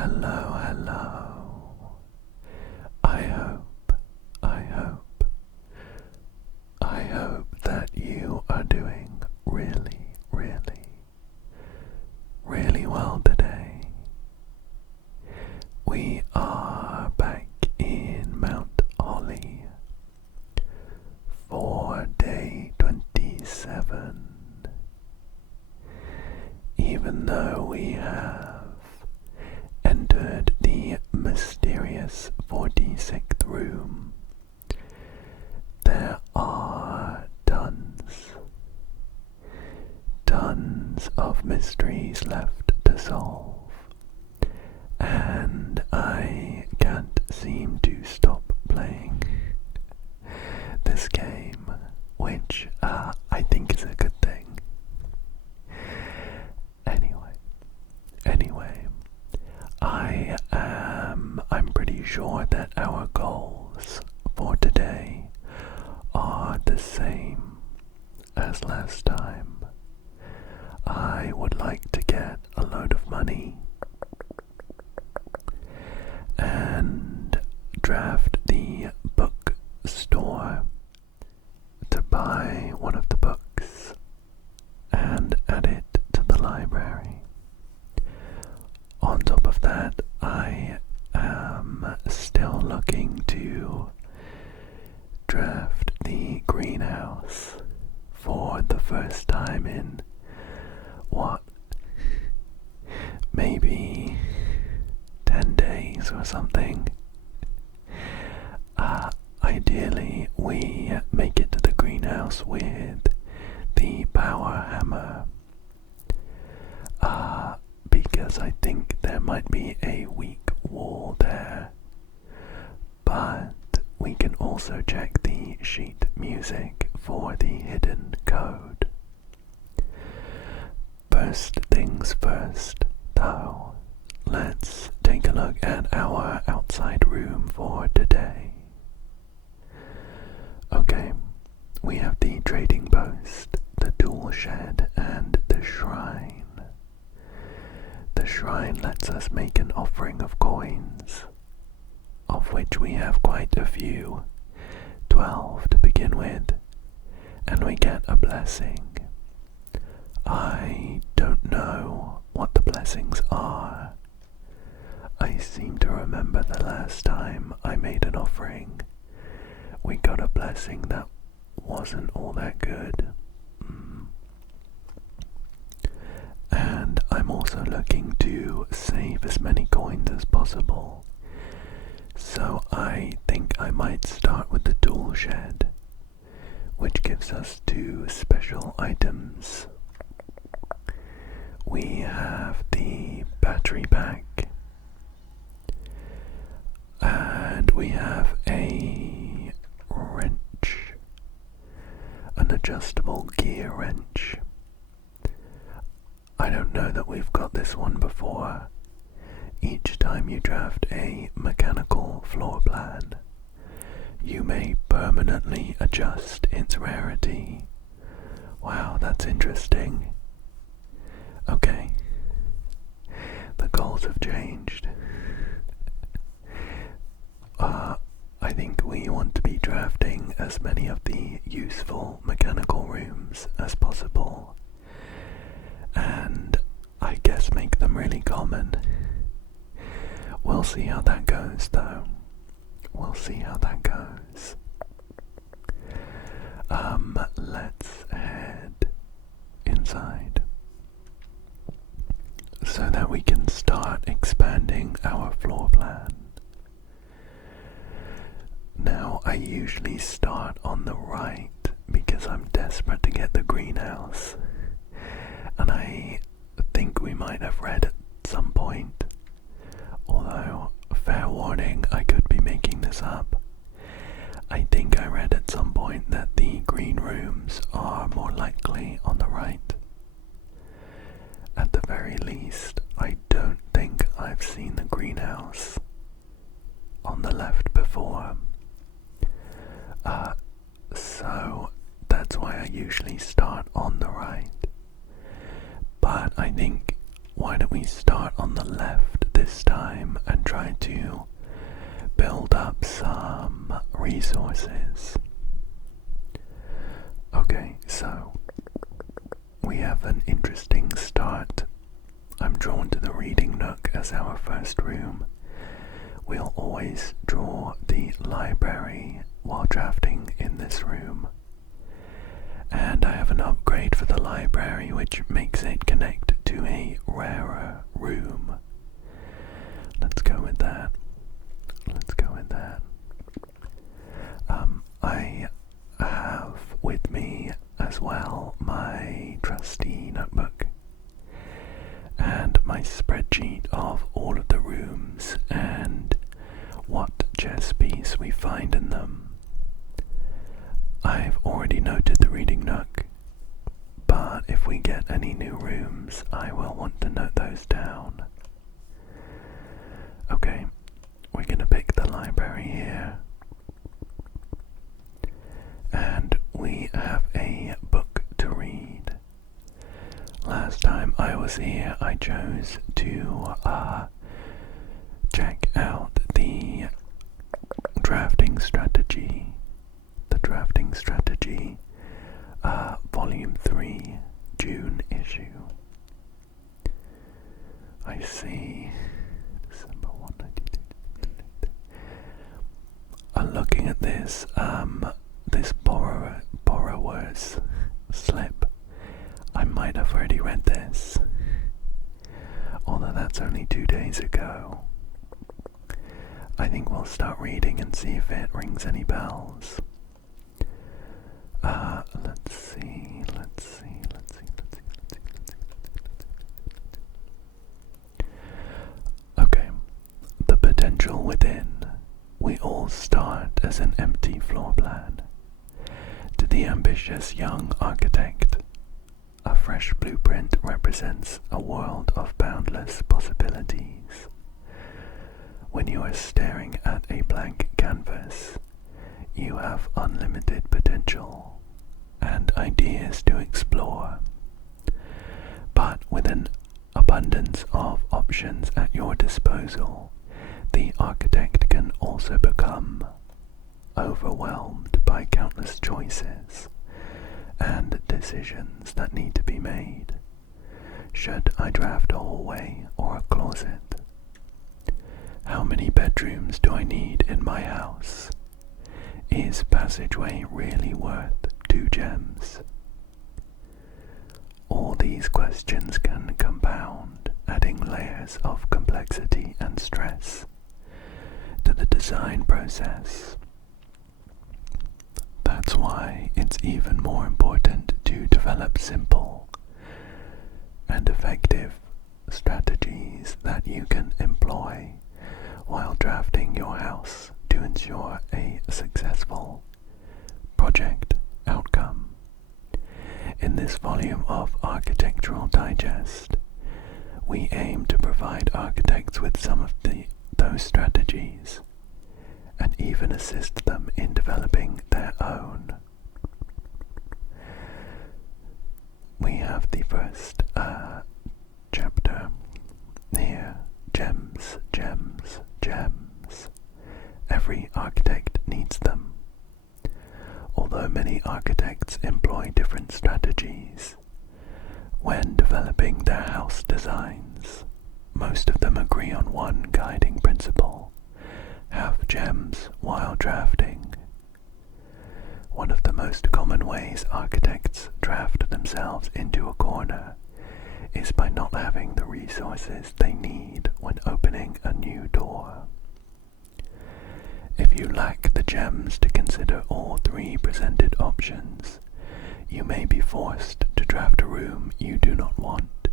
hello, hello. I hope, I hope, I hope that you are doing really, really, really well today. We are back in Mount Ollie for day 27. Even though we have entered the mysterious 46th room, there are tons of mysteries left to solve, and I can't seem to stop playing this game, which I think is a good thing. Anyway, I'm pretty sure that our goals for today are the same as last time. I would like to get a load of money and draft the bookstore to buy one of the books and add it to the library. On top of that, I am still looking to draft the greenhouse for the first time in maybe 10 days or something. Ideally, we make it to the greenhouse with the power hammer, because I think there might be a weak wall there, but we can also check the sheet music for the hidden code. First things first, though, let's take a look at our outside room for today. Okay, we have the trading post, the tool shed, and the shrine. The shrine lets us make an offering of coins, of which we have quite a few, 12 to begin with, and we get a blessing. I don't know what the blessings are. I seem to remember the last time I made an offering, we got a blessing that wasn't all that good. And I'm also looking to save as many coins as possible, so I think I might start with the tool shed, which gives us 2 special items. We have the battery pack, and we have a wrench, an adjustable gear wrench. I don't know that we've got this one before. Each time you draft a mechanical floor plan, you may permanently adjust its rarity. Wow, that's interesting. Okay, the goals have changed. I think we want to be drafting as many of the useful mechanical rooms as possible, and I guess make them really common. We'll see how that goes, though. We'll see how that goes. Let's head inside so that we can start expanding our floor plan. Now, I usually start on the right because I'm desperate to get the greenhouse, and I think we might have read at some point, although, fair warning, I could be making this up. I think I read at some point that the green rooms are more likely on the right. At the very least, I don't think I've seen the greenhouse on the left before. So that's why I usually start on the right. But I think, why don't we start on the left this time and try to build up some resources. Okay, so we have an interesting start. I'm drawn to the reading nook as our first room. We'll always draw the library while drafting in this room. And I have an upgrade for the library which makes it connect to a rarer room. Let's go with that. I have with me as well my trusty notebook and my spreadsheet of all of the rooms and what chess piece we find in them. I've already noted the reading nook, but if we get any new rooms, I will want to note those down. Okay, we're going to pick the library here. And we have a book to read. Last time I was here, I chose to check out the drafting strategy. Volume 3, June issue. I see. December 1, 1982. Looking at this, this borrower's slip, I might have already read this, although that's only 2 days ago. I think we'll start reading and see if it rings any bells. Let's see. Okay, the potential within. We all start as an empty floor plan. To the ambitious young architect, a fresh blueprint represents a world of boundless possibilities. When you are staring at a blank canvas, you have unlimited potential and ideas to explore. But with an abundance of options at your disposal, the architect can also become overwhelmed by countless choices and decisions that need to be made. Should I draft a hallway or a closet? How many bedrooms do I need in my house? Is passageway really worth 2 gems? All these questions can compound, adding layers of complexity and stress to the design process. That's why it's even more important to develop simple and effective strategies that you can employ while drafting your house to ensure a successful project outcome. In this volume of Architectural Digest, we aim to provide architects with some of those strategies and even assist them in developing their own. We have the first chapter here. Gems, gems, gems. Every architect needs them. Although many architects employ different strategies when developing their house designs, most of them agree on one guiding principle: have gems while drafting. One of the most common ways architects draft themselves into a corner is by not having the resources they need when opening a new door. If you lack the gems to consider all 3 presented options, you may be forced to draft a room you do not want.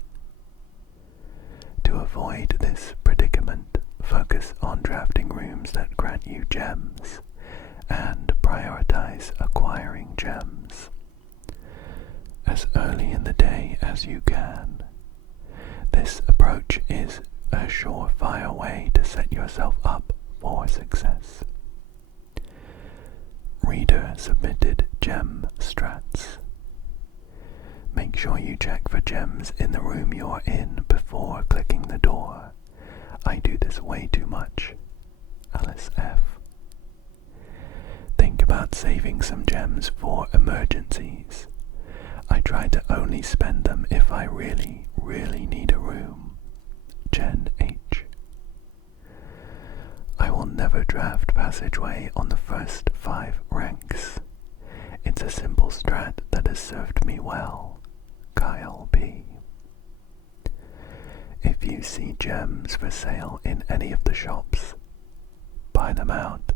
To avoid this predicament, focus on drafting rooms that grant you gems and prioritize acquiring gems as early in the day as you can. This approach is a surefire way to set yourself up for success. Reader submitted gem strats. Make sure you check for gems in the room you're in before clicking the door. I gems for emergencies. I try to only spend them if I really, really need a room. Jen H. I will never draft passageway on the first 5 ranks. It's a simple strat that has served me well. Kyle P. If you see gems for sale in any of the shops, buy them out.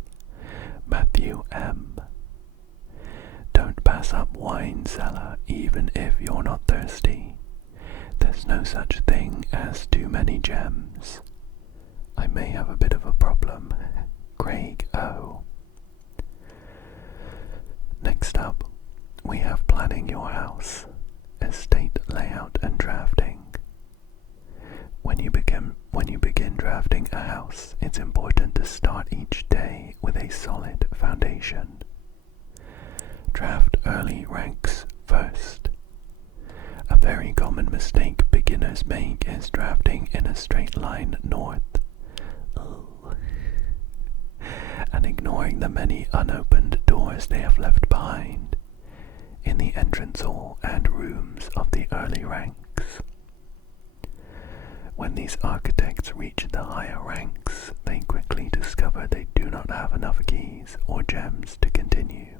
Matthew M. Don't pass up wine cellar even if you're not thirsty. There's no such thing as too many gems. I may have a bit of a problem. Craig O. Next up, we have planning your house, estate layout and drafting. When you begin drafting a house, it's important to start each day with a solid foundation. Draft early ranks first. A very common mistake beginners make is drafting in a straight line north and ignoring the many unopened doors they have left behind in the entrance hall and rooms of the early ranks. When these architects reach the higher ranks, they quickly discover they do not have enough keys or gems to continue.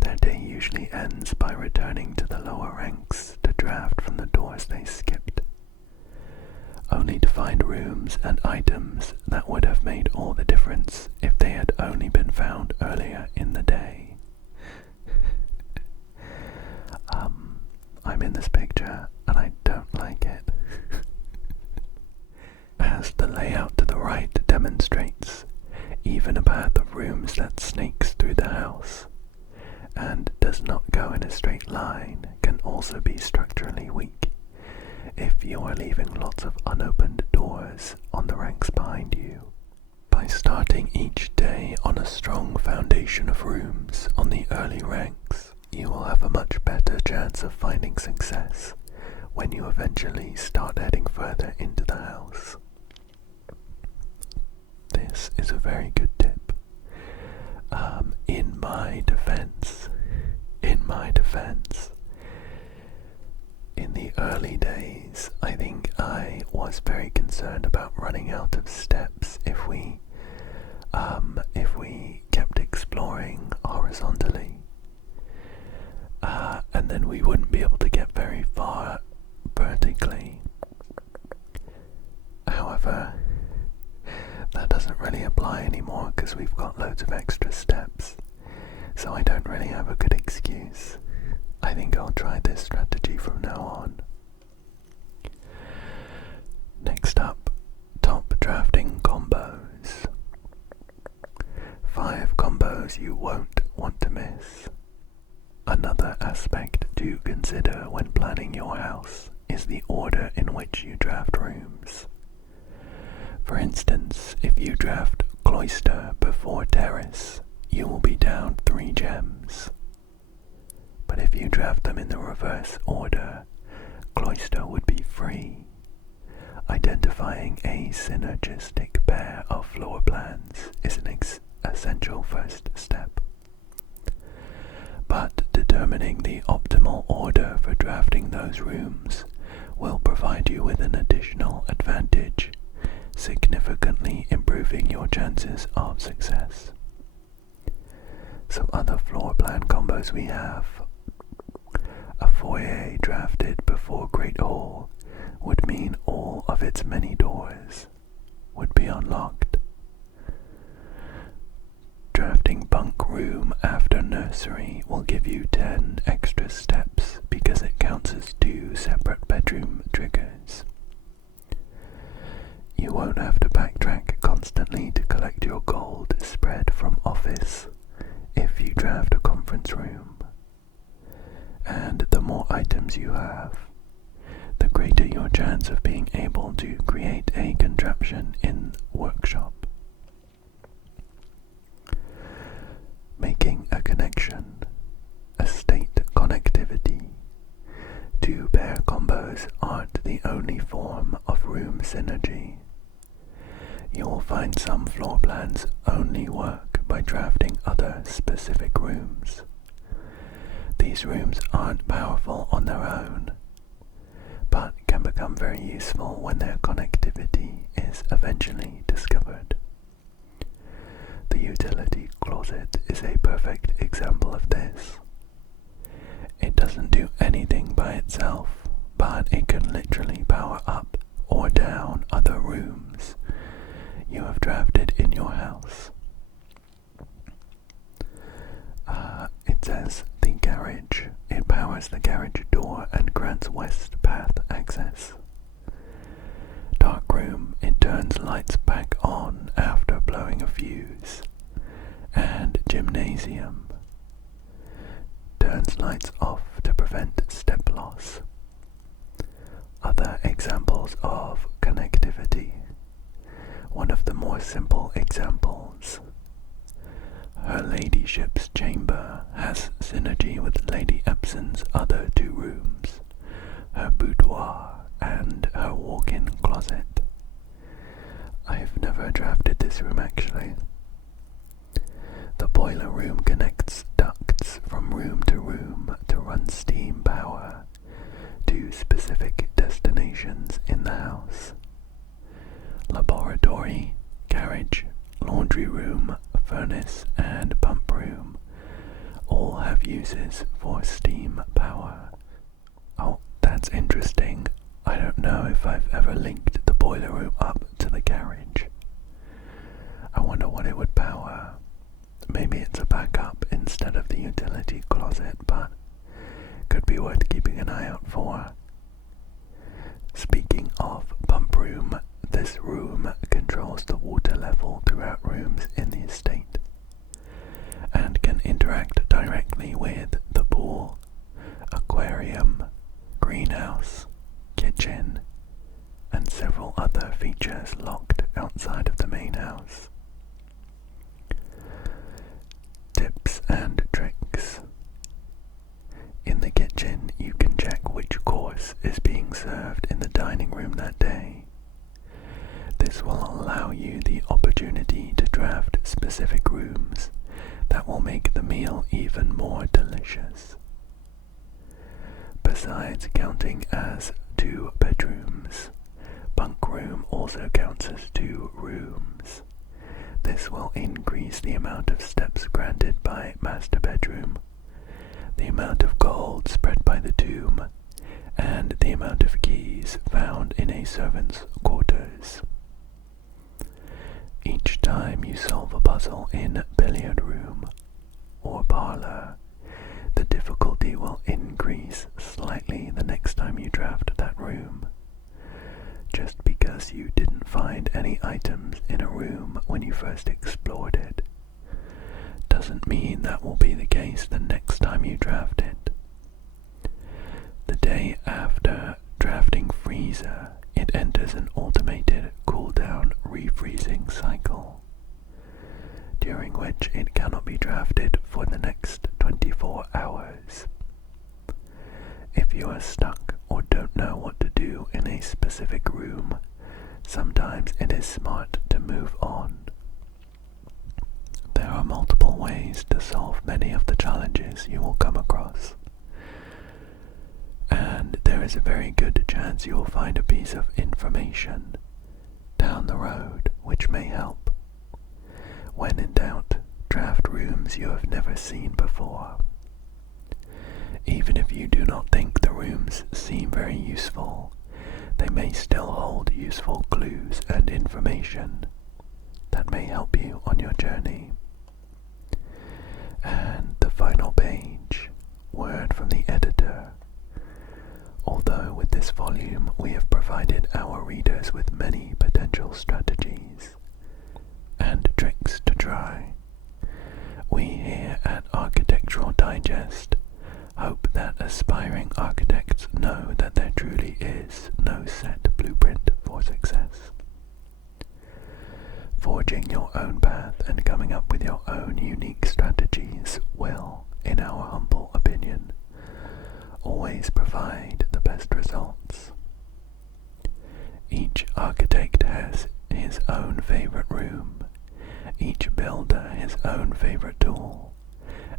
Their day usually ends by returning to the lower ranks to draft from the doors they skipped, only to find rooms and items that would have made all the difference if they had only been found earlier in the day. I'm in this picture and I don't like it. As the layout to the right demonstrates, even a path of rooms that snakes through the house and does not go in a straight line can also be structurally weak if you are leaving lots of unopened doors on the ranks behind you. By starting each day on a strong foundation of rooms on the early ranks, you will have a much better chance of finding success when you eventually start heading further into the house. This is a very good tip. In my defense, in the early days, I think I was very concerned about running out of steps if we kept exploring horizontally, and then we wouldn't be able to get very far vertically. However, that doesn't really apply anymore because we've got loads of extra steps, so I don't really have a good excuse. I think I'll try this strategy from now on. Next up, top drafting combos. 5 combos you won't want to miss. Another aspect to consider when planning your house is the order in which you draft rooms. For instance, if you draft cloister before terrace, you will be down 3 gems. But if you draft them in the reverse order, cloister would be free. Identifying a synergistic pair of floor plans is an essential first step. But determining the optimal order for drafting those rooms will provide you with an additional advantage, significantly improving your chances of success. Some other floor plan combos we have. A foyer drafted before Great Hall would mean all of its many doors would be unlocked. Drafting bunk room after nursery will give you 10 extra steps because it counts as 2 separate bedroom triggers. You won't have to backtrack constantly to collect your gold spread from office if you draft a conference room. And the more items you have, the greater your chance of being able to create a contraption in workshop. Making a connection, estate connectivity. 2 pair combos aren't the only form of room synergy. You will find some floor plans only work by drafting other specific rooms. These rooms aren't powerful on their own, but can become very useful when their connectivity is eventually discovered. The utility closet is a perfect example of this. It doesn't do anything by itself, but it can literally power up or down other rooms you have drafted in your house. It says the garage. It powers the garage door and grants west path access. Dark room. It turns lights back on after blowing a fuse. And gymnasium. Turns lights off to prevent step loss. Other examples of connectivity. One of the more simple examples. Her ladyship's chamber has synergy with Lady Epson's other two rooms, her boudoir and her walk-in closet. I've never drafted this room actually. The boiler room connects ducts from room to run steam power to specific destinations in the house. Laboratory, garage, laundry room, furnace and pump room all have uses for steam power. Oh, that's interesting. I don't know if I've ever linked the boiler room up to the garage. I wonder what it would power. Maybe it's a backup instead of the utility closet, but could be worth keeping an eye out for. Speaking of pump room, this room controls the water level throughout rooms in the estate and can interact directly with the pool, aquarium, greenhouse, kitchen, and several other features locked outside of the main house. Tips and tricks. In the kitchen, you can check which course is being served in the dining room that day. This will allow you the opportunity to draft specific rooms that will make the meal even more delicious. Besides counting as 2 bedrooms, bunk room also counts as 2 rooms. This will increase the amount of steps granted by master bedroom, the amount of gold spread by the tomb, and the amount of keys found in a servant's quarters. Each time you solve a puzzle in billiard room or parlor, the difficulty will increase slightly the next time you draft that room. Just because you didn't find any items in a room when you first explored it, doesn't mean that will be the case the next time you draft it. The day after drafting freezer, it enters an automated cooldown refreezing cycle, during which it cannot be drafted for the next 24 hours. If you are stuck or don't know what to do in a specific room, sometimes it is smart to move on. There are multiple ways to solve many of the challenges you will come across, and there is a very good chance you will find a piece of information down the road which may help. When in doubt, draft rooms you have never seen before. Even if you do not think the rooms seem very useful, they may still hold useful clues and information that may help you on your journey. And the final page, word from the editor. Although with this volume we have provided our readers with many potential strategies and tricks to try, we here at Architectural Digest hope that aspiring architects know that there truly is no set blueprint for success. Forging your own path and coming up with your own unique strategies will, in our humble opinion, always provide the best results. Each architect has his own favorite room, each builder his own favorite tool,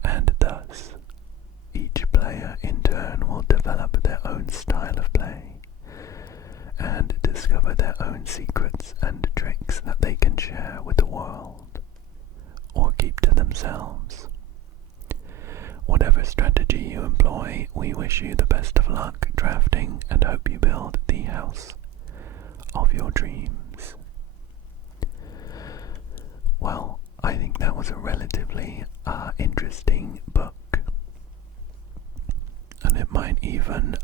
and thus each player in turn will develop their own style of play and discover their own secrets and tricks that they can share with the world or keep to themselves. Whatever strategy you employ, we wish you the best of luck drafting and hope you build the house of your dreams. Well, I think that was a relatively interesting book, and it might even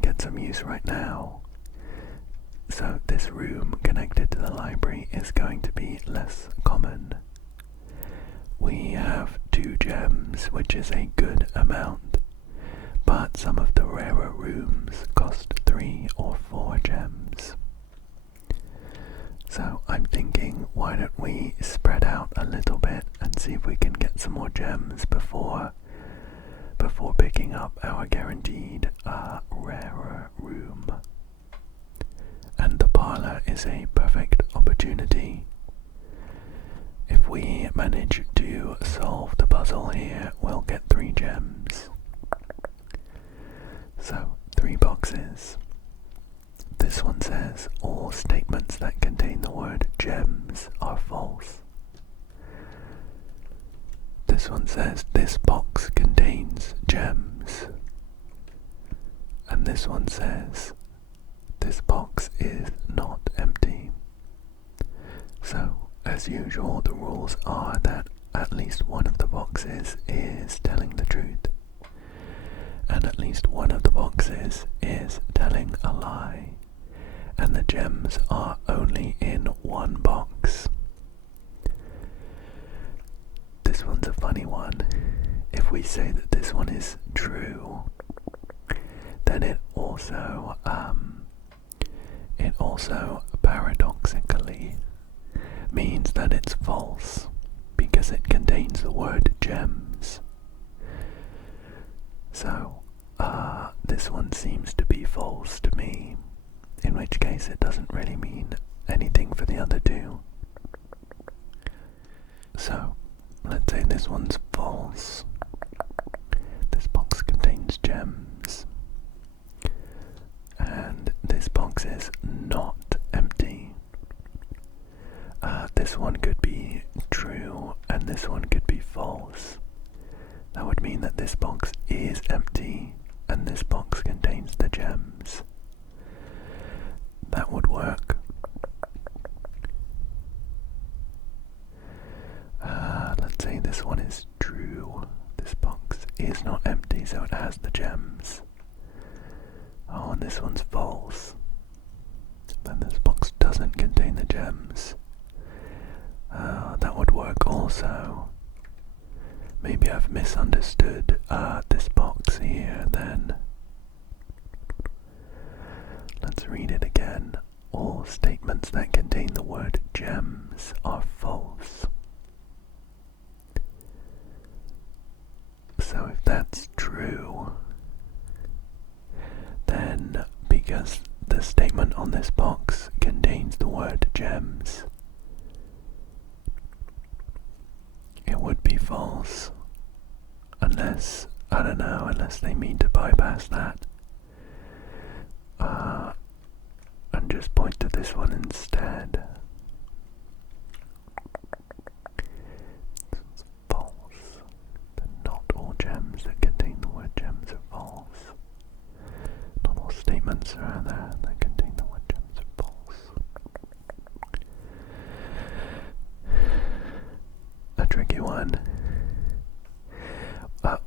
get some use right now. So this room connected to the library is going to be less common. We have 2 gems, which is a good amount, but some of the rarer rooms cost 3 or 4 gems. So I'm thinking, why don't we spread out a little bit and see if we can get some more gems before picking up our guaranteed rarer room. And the parlor is a perfect opportunity. If we manage to solve the puzzle here, we'll get 3 gems. So, 3 boxes. This one says, all statements that contain the word gems are false. This one says, this box contains gems. And this one says, this box is not empty. So, as usual, the rules are that at least one of the boxes is telling the truth, and at least one of the boxes is telling a lie, and the gems are only in one box. This one's a funny one. If we say that this one is true, then it also paradoxically means that it's false, because it contains the word gems. So, this one seems to be false to me, in which case it doesn't really mean anything for the other 2. So, let's say this one's false. This box contains gems. And this box is not empty. This one could be true, and this one could be false. That would mean that this box is empty, and this box contains the gems. That would work. Let's say this one is true. This box is not empty, so it has the gems. Oh, and this one's false. Then this box doesn't contain the gems. That would work also. Maybe I've misunderstood this box here then. Let's read it again. All statements that contain the word gems are false. So if that's true, then because the statement on this box contains the word gems, it would be false. Unless, I don't know, unless they mean to bypass that. And just point to this one instead. It's false. Not all gems that contain the word gems are false. Not all statements are there that contain the word gems are false. A tricky one.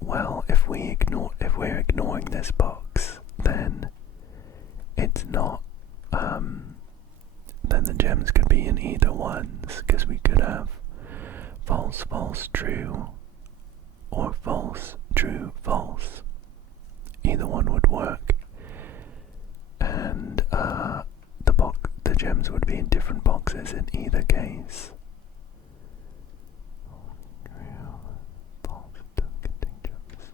Well, if we're ignoring this box, then it's not. Then the gems could be in either ones, because we could have false, false, true, or false, true, false. Either one would work, and the gems would be in different boxes in either case. True, false, don't contain gems.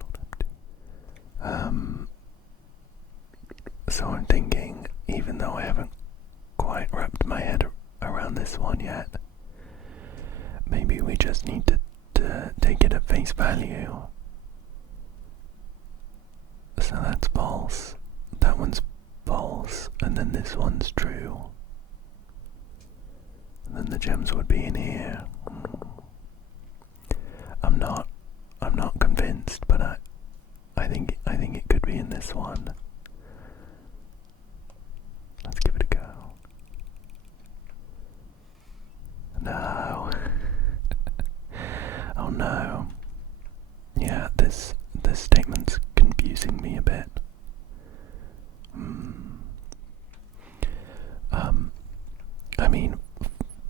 Not empty. So I'm thinking, even even though I haven't quite wrapped my head around this one yet. Maybe we just need to take it at face value. So that's false. That one's false, and then this one's true. And then the gems would be in here. I'm not convinced, but I think it could be in this one. Let's give it a go. No. Oh no. Yeah, this statement's confusing me a bit. I mean,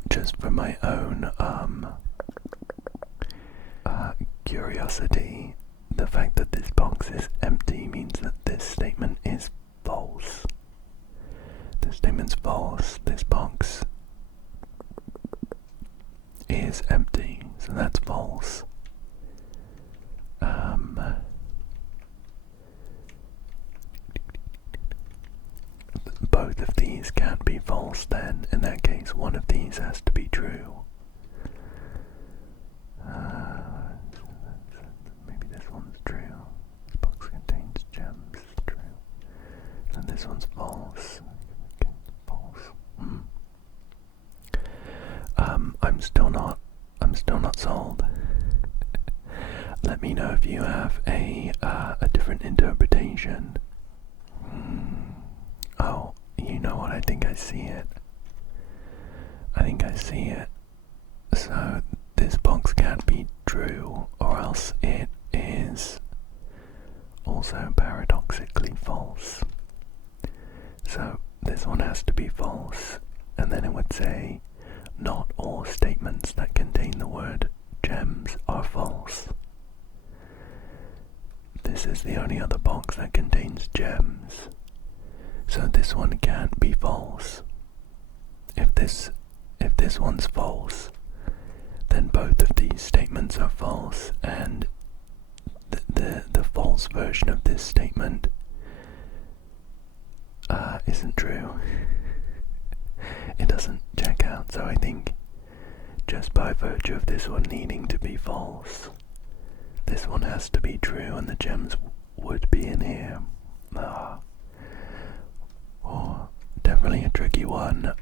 just for my own curiosity, the fact that this box is empty means that this statement is false. This statement's false. This box is empty, so that's false. Both of these can't be false then. In that case, one of these has to be true. Maybe this one's true. This box contains gems. True. And this one's false. Okay, false. I'm still not sold. Let me know if you have a different interpretation. Oh, you know what? I think I see it. So this box can't be true, or else it is also paradoxically false. So this one has to be false, and then it would say, not all statements that contain the word gems are false. This is the only other box that contains gems. So this one can't be false. If this one's false, then both of these statements are false, and the false version of this statement isn't true. It doesn't check out, so I think just by virtue of this one needing to be false, this one has to be true, and the gems would be in here. Definitely a tricky one.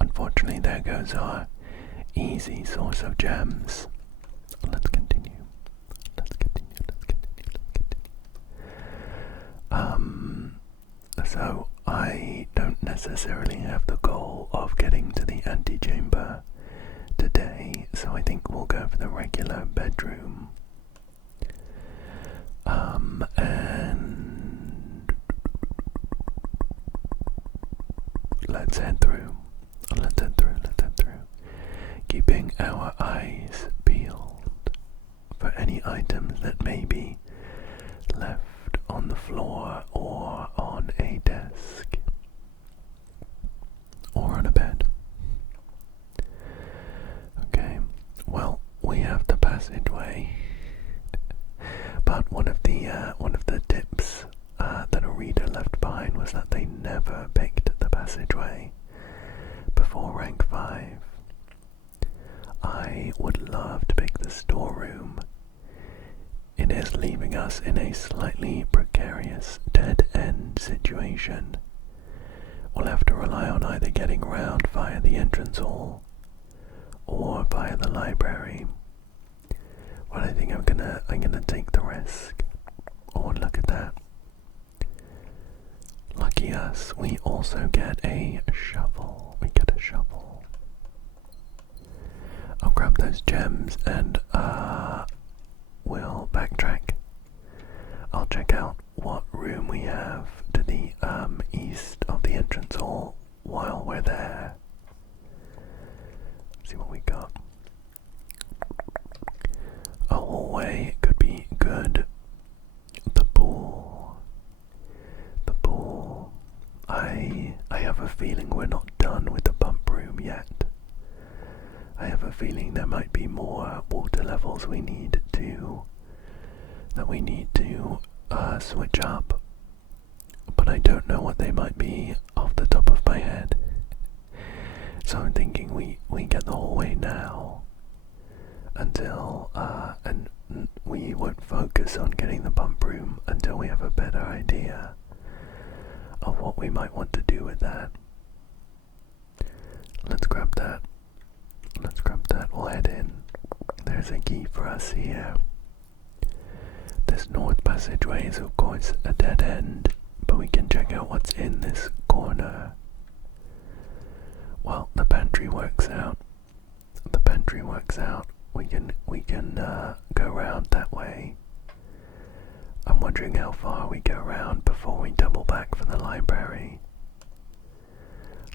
Unfortunately, there goes our easy source of gems. Let's continue. So I don't necessarily have the goal of getting to the antechamber today, so I think we'll go for the regular bedroom. And let's head through. Keeping our eyes peeled for any items that may be left on the floor or on a desk or on a bed. Okay, well, we have the passageway, but one of the tips that a reader left behind was that they never picked the passageway before rank 5. I would love to pick the storeroom. It is leaving us in a slightly precarious dead-end situation. We'll have to rely on either getting round via the entrance hall or via the library. But I think I'm gonna take the risk. Oh, look at that. Lucky us, we also get a shovel. I'll grab those gems and we'll backtrack. I'll check out what room we have to the east of the entrance hall while we're there. See what we got. A hallway could be good. The pool. I have a feeling we're not done with the pump room yet. I have a feeling there might be more water levels we need to switch up, but I don't know what they might be off the top of my head. So I'm thinking we get the hallway now until, and we won't focus on getting the bump room until we have a better idea of what we might want to do with that. Let's grab that. Let's grab that. We'll head in. There's a key for us here. This north passageway is of course a dead end, but we can check out what's in this corner. Well, the pantry works out. The pantry works out. We can go around that way. I'm wondering how far we go around before we double back for the library.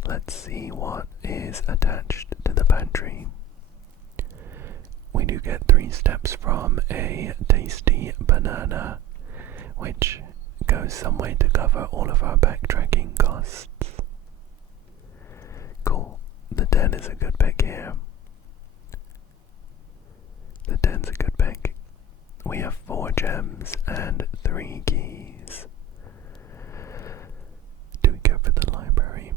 Let's see what is attached to the pantry. We do get 3 steps from a tasty banana, which goes some way to cover all of our backtracking costs. Cool. The 10 is a good pick here. The 10's a good pick. We have 4 gems and 3 keys. Do we go for the library?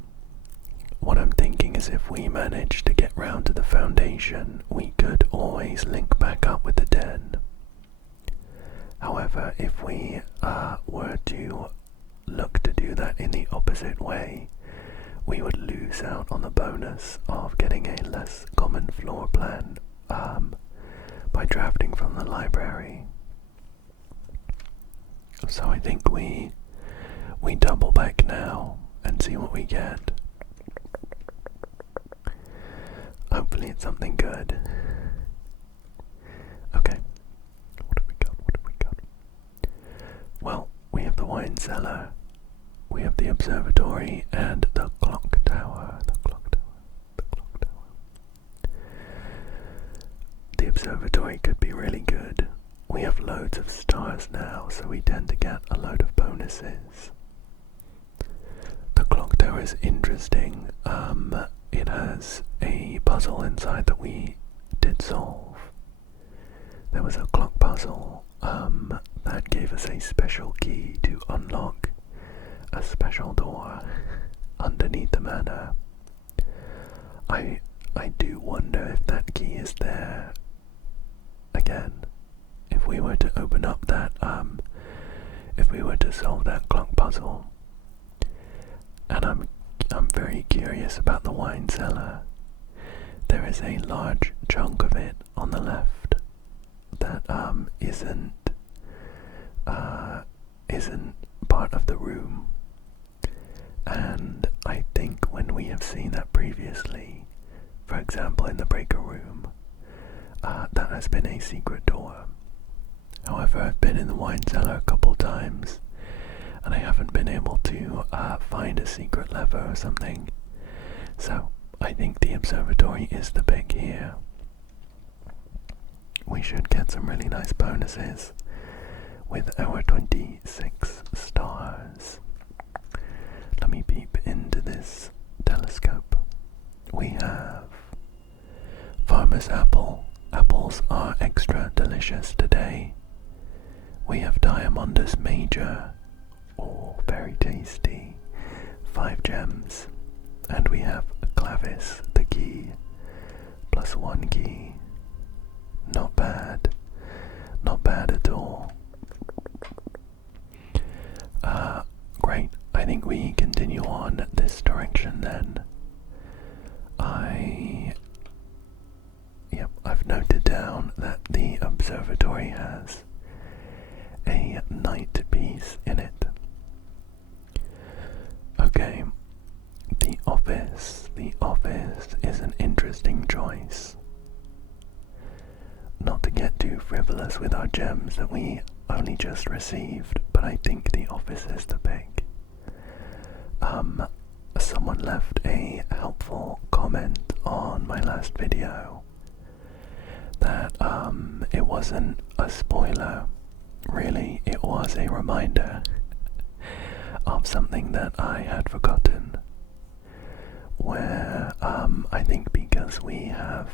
What I'm thinking is if we manage to get round to the foundation, we could always link back up with the den. However, if we were to look to do that in the opposite way, we would lose out on the bonus of getting a less common floor plan by drafting from the library. So I think we double back now and see what we get. Hopefully it's something good. Okay. What have we got? What have we got? Well, we have the wine cellar, we have the observatory, and the clock tower. The clock tower. The clock tower. The observatory could be really good. We have loads of stars now, so we tend to get a load of bonuses. The clock tower is interesting. It has a puzzle inside that we did solve. There was a clock puzzle that gave us a special key to unlock a special door underneath the manor. I do wonder if that key is there again. If we were to open up that, if we were to solve that clock puzzle. And I'm very curious about the wine cellar. There is a large chunk of it on the left that isn't part of the room. And I think when we have seen that previously, for example in the breaker room, that has been a secret door. However, I've been in the wine cellar a couple times and I haven't been able to find a secret lever or something. So I think the observatory is the pick here. We should get some really nice bonuses with our 26 stars. Let me peep into this telescope. We have Farmer's Apple. Apples are extra delicious today. We have Diamondus Major. Oh, very tasty. 5 gems. And we have Clavis, the key. Plus 1 key. Not bad. Not bad at all. Great. I think we continue on this direction then. I've noted down that the observatory has a night piece in it. Okay, the office. The office is an interesting choice. Not to get too frivolous with our gems that we only just received, but I think the office is the pick. Someone left a helpful comment on my last video that it wasn't a spoiler, really, it was a reminder of something that I had forgotten, where I think because we have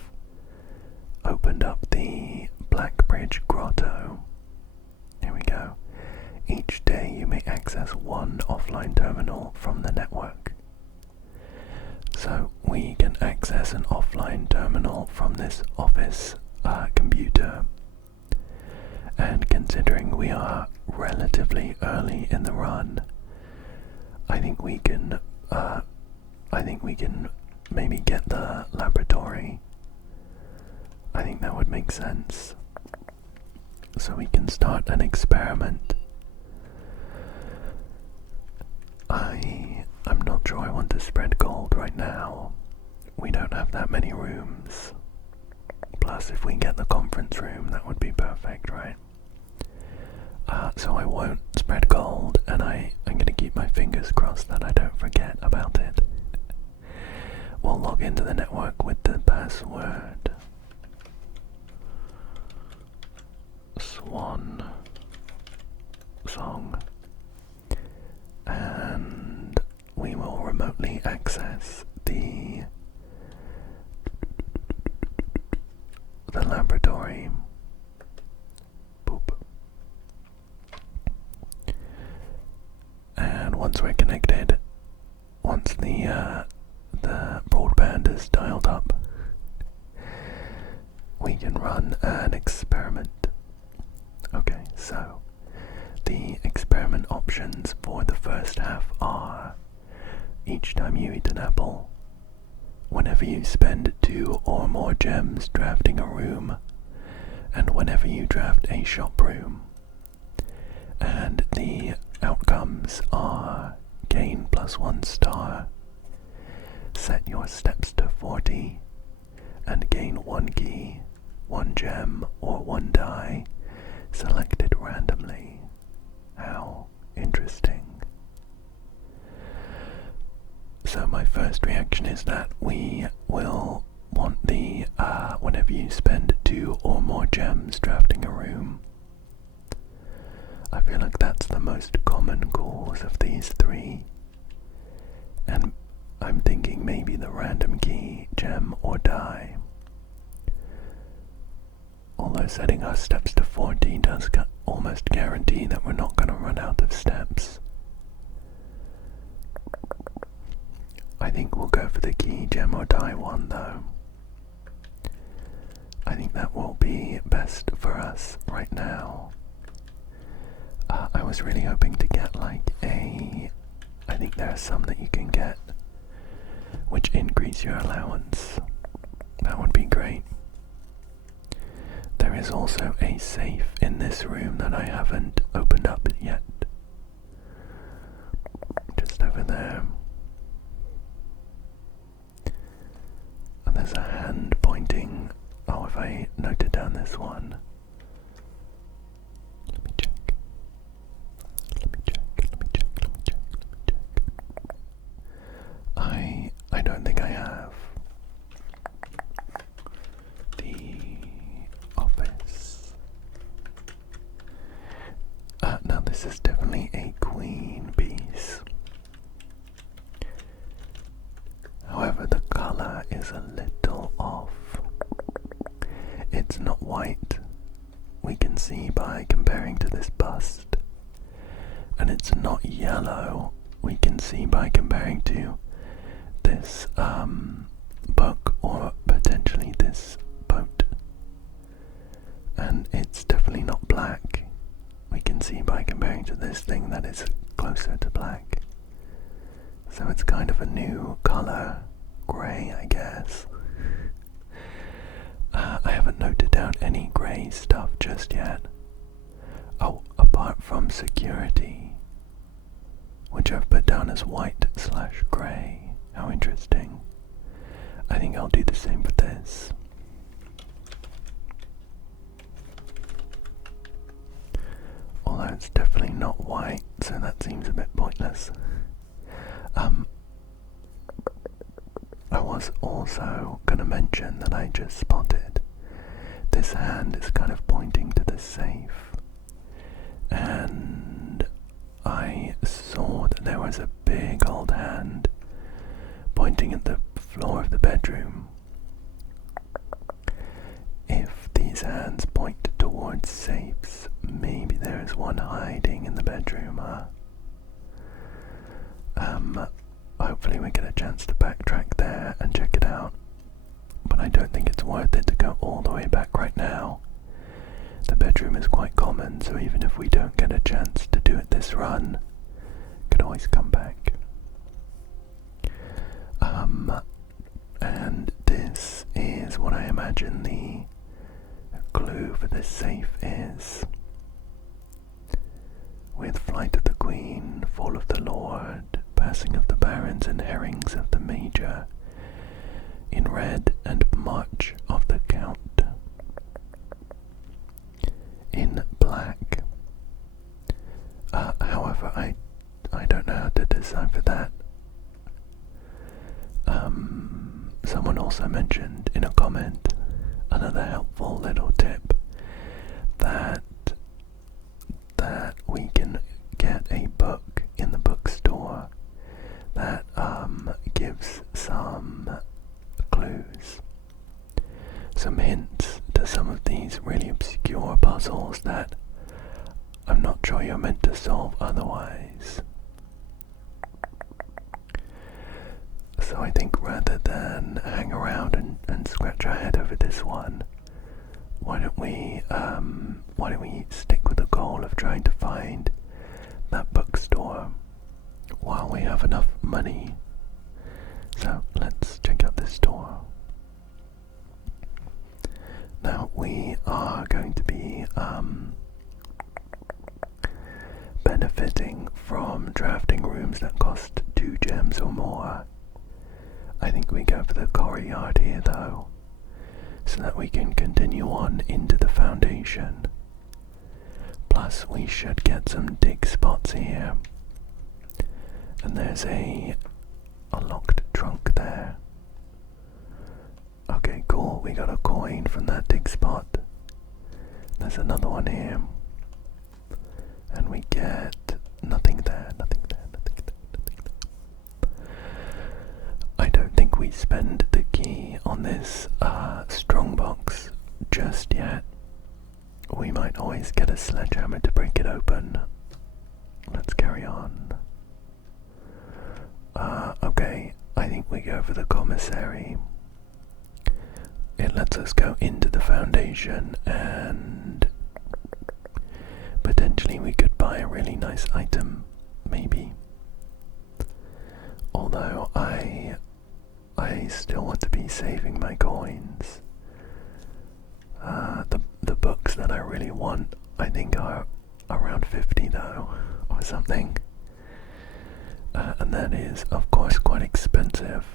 opened up the Black Bridge Grotto, here we go, each day you may access one offline terminal from the network. So we can access an offline terminal from this office computer. And considering we are relatively early in the run, I think we can maybe get the laboratory. I think that would make sense. So we can start an experiment. I'm not sure I want to spread gold right now. We don't have that many rooms. Plus, if we get the conference room, that would be perfect, right? So I won't spread gold, and I'm going to keep my fingers crossed that I don't forget about it. We'll log into the network with the password Swan Song, and we will remotely access the laboratory. Boop. And once we're connected, once the broadband is dialed up, we can run an experiment. Okay, so the experiment options for the first half are: each time you eat an apple, whenever you spend 2 or more gems drafting a room, and whenever you draft a shop room. And the outcomes are: gain +1 star, set your steps to 40, and gain 1 key, 1 gem, or 1 die, selected randomly. How interesting. So my first reaction is that we will want the whenever you spend 2 or more gems drafting a room. I feel like that's the most common cause of these 3, and I'm thinking maybe the random key, gem, or die. Although setting our steps to 40 does almost guarantee that we're not going to run out of steps. I think we'll go for the key, gem, or die one though. I think that will be best for us right now. I was really hoping to get like I think there are some that you can get which increase your allowance. That would be great. There is also a safe in this room that I haven't opened up yet. Just over there. And there's a hand pointing. Oh, if I noted down this one. Let me check. I don't think I have. The office. Now this is definitely a queen piece. However, the color is a little off. It's not white, we can see by comparing to this bust. And it's not yellow, we can see by comparing to this book, or potentially this boat. And it's definitely not black, we can see by comparing to this thing that is closer to black. So it's kind of a new color, grey I guess. I haven't noted down any grey stuff just yet. Oh, apart from security, which I've put down as white/grey. How interesting. I think I'll do the same for this. Although it's definitely not white, so that seems a bit pointless. I was also going to mention that I just spotted this hand is kind of pointing to the safe, and I saw that there was a big old hand pointing at the floor of the bedroom. If these hands point towards safes, maybe there is one hiding in the bedroom, Hopefully we get a chance to backtrack there always come back. And this is what I imagine the clue for this safe is. With Flight of the Queen, Fall of the Lord, Passing of the Barons and Herrings of the Major, in red, and March of the Count in black. However, I don't know how to decipher that. Someone also mentioned in a comment another helpful little tip that we can get a book in the bookstore that gives some clues, some hints to some of these really obscure puzzles that I'm not sure you're meant to solve otherwise. So I think rather than hang around and scratch our head over this one, why don't we stick with the goal of trying to find that bookstore while we have enough money. So let's check out this store. Now we are going to be benefiting from drafting rooms that cost 2 gems or more. I think we go for the courtyard here though, so that we can continue on into the foundation. Plus we should get some dig spots here. And there's a locked trunk there. Okay, cool, we got a coin from that dig spot. There's another one here. And we get nothing there, nothing there, nothing there, nothing there. I don't think we spend the key on this strongbox just yet. We might always get a sledgehammer to break it open. Let's carry on. Okay, I think we go for the commissary. It lets us go into the foundation and potentially we could buy a really nice item, maybe. Although I still want to be saving my coins. The books that I really want, I think, are around 50 though, or something. And that is, of course, quite expensive.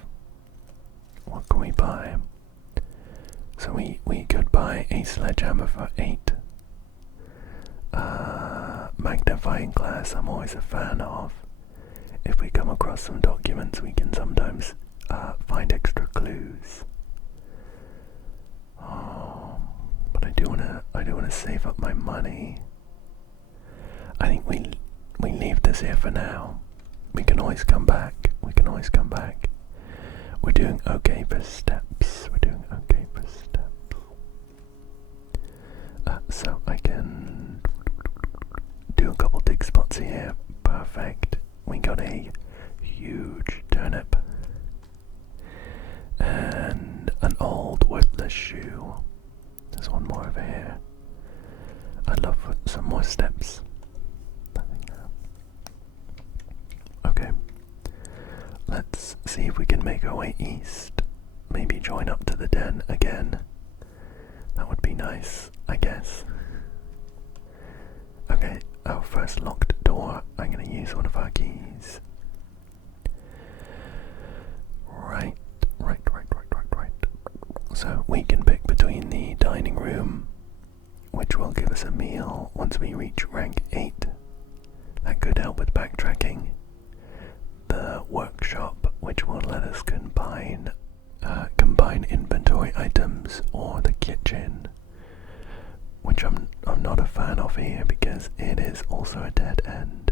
What can we buy? So we could buy a sledgehammer for 8. Magnifying glass I'm always a fan of. If we come across some documents we can sometimes find extra clues. But I do wanna save up my money. I think we leave this here for now. We can always come back. We're doing okay for steps. So I can do a couple dig spots here. Perfect. We got a huge turnip and an old worthless shoe. There's one more over here. I'd love some more steps. Okay, let's see if we can make our way east. Maybe join up to the den again. That would be nice, I guess. Okay, our first locked door. I'm going to use one of our keys. Right. So we can pick between the dining room, which will give us a meal once we reach rank 8. That could help with backtracking. The workshop, which will let us combine inventory items, or the kitchen, which I'm not a fan of here because it is also a dead end.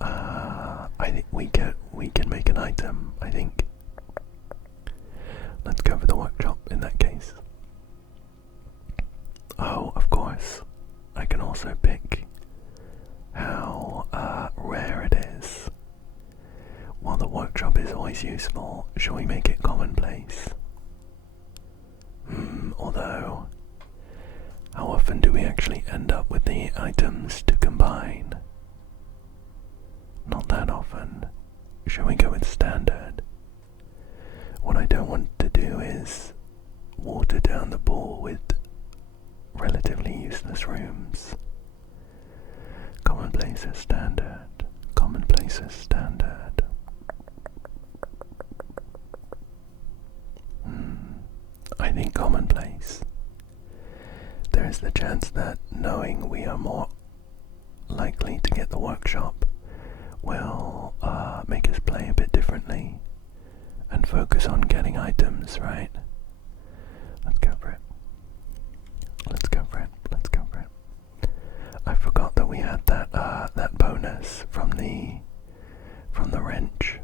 I think we can make an item. I think. Let's go for the workshop in that case. Oh, of course, I can also pick how rare it is. While the workshop is always useful, shall we make it commonplace? Although, how often do we actually end up with the items to combine? often. Shall we go with standard? What I don't want to do is water down the pool with relatively useless rooms. Commonplace is standard. Commonplace is standard. I think commonplace. There is the chance that knowing we are more likely to get the workshop will make us play a bit differently and focus on getting items, right? Let's go for it. Let's go for it. Let's go for it. I forgot that we had that that bonus from the wrench.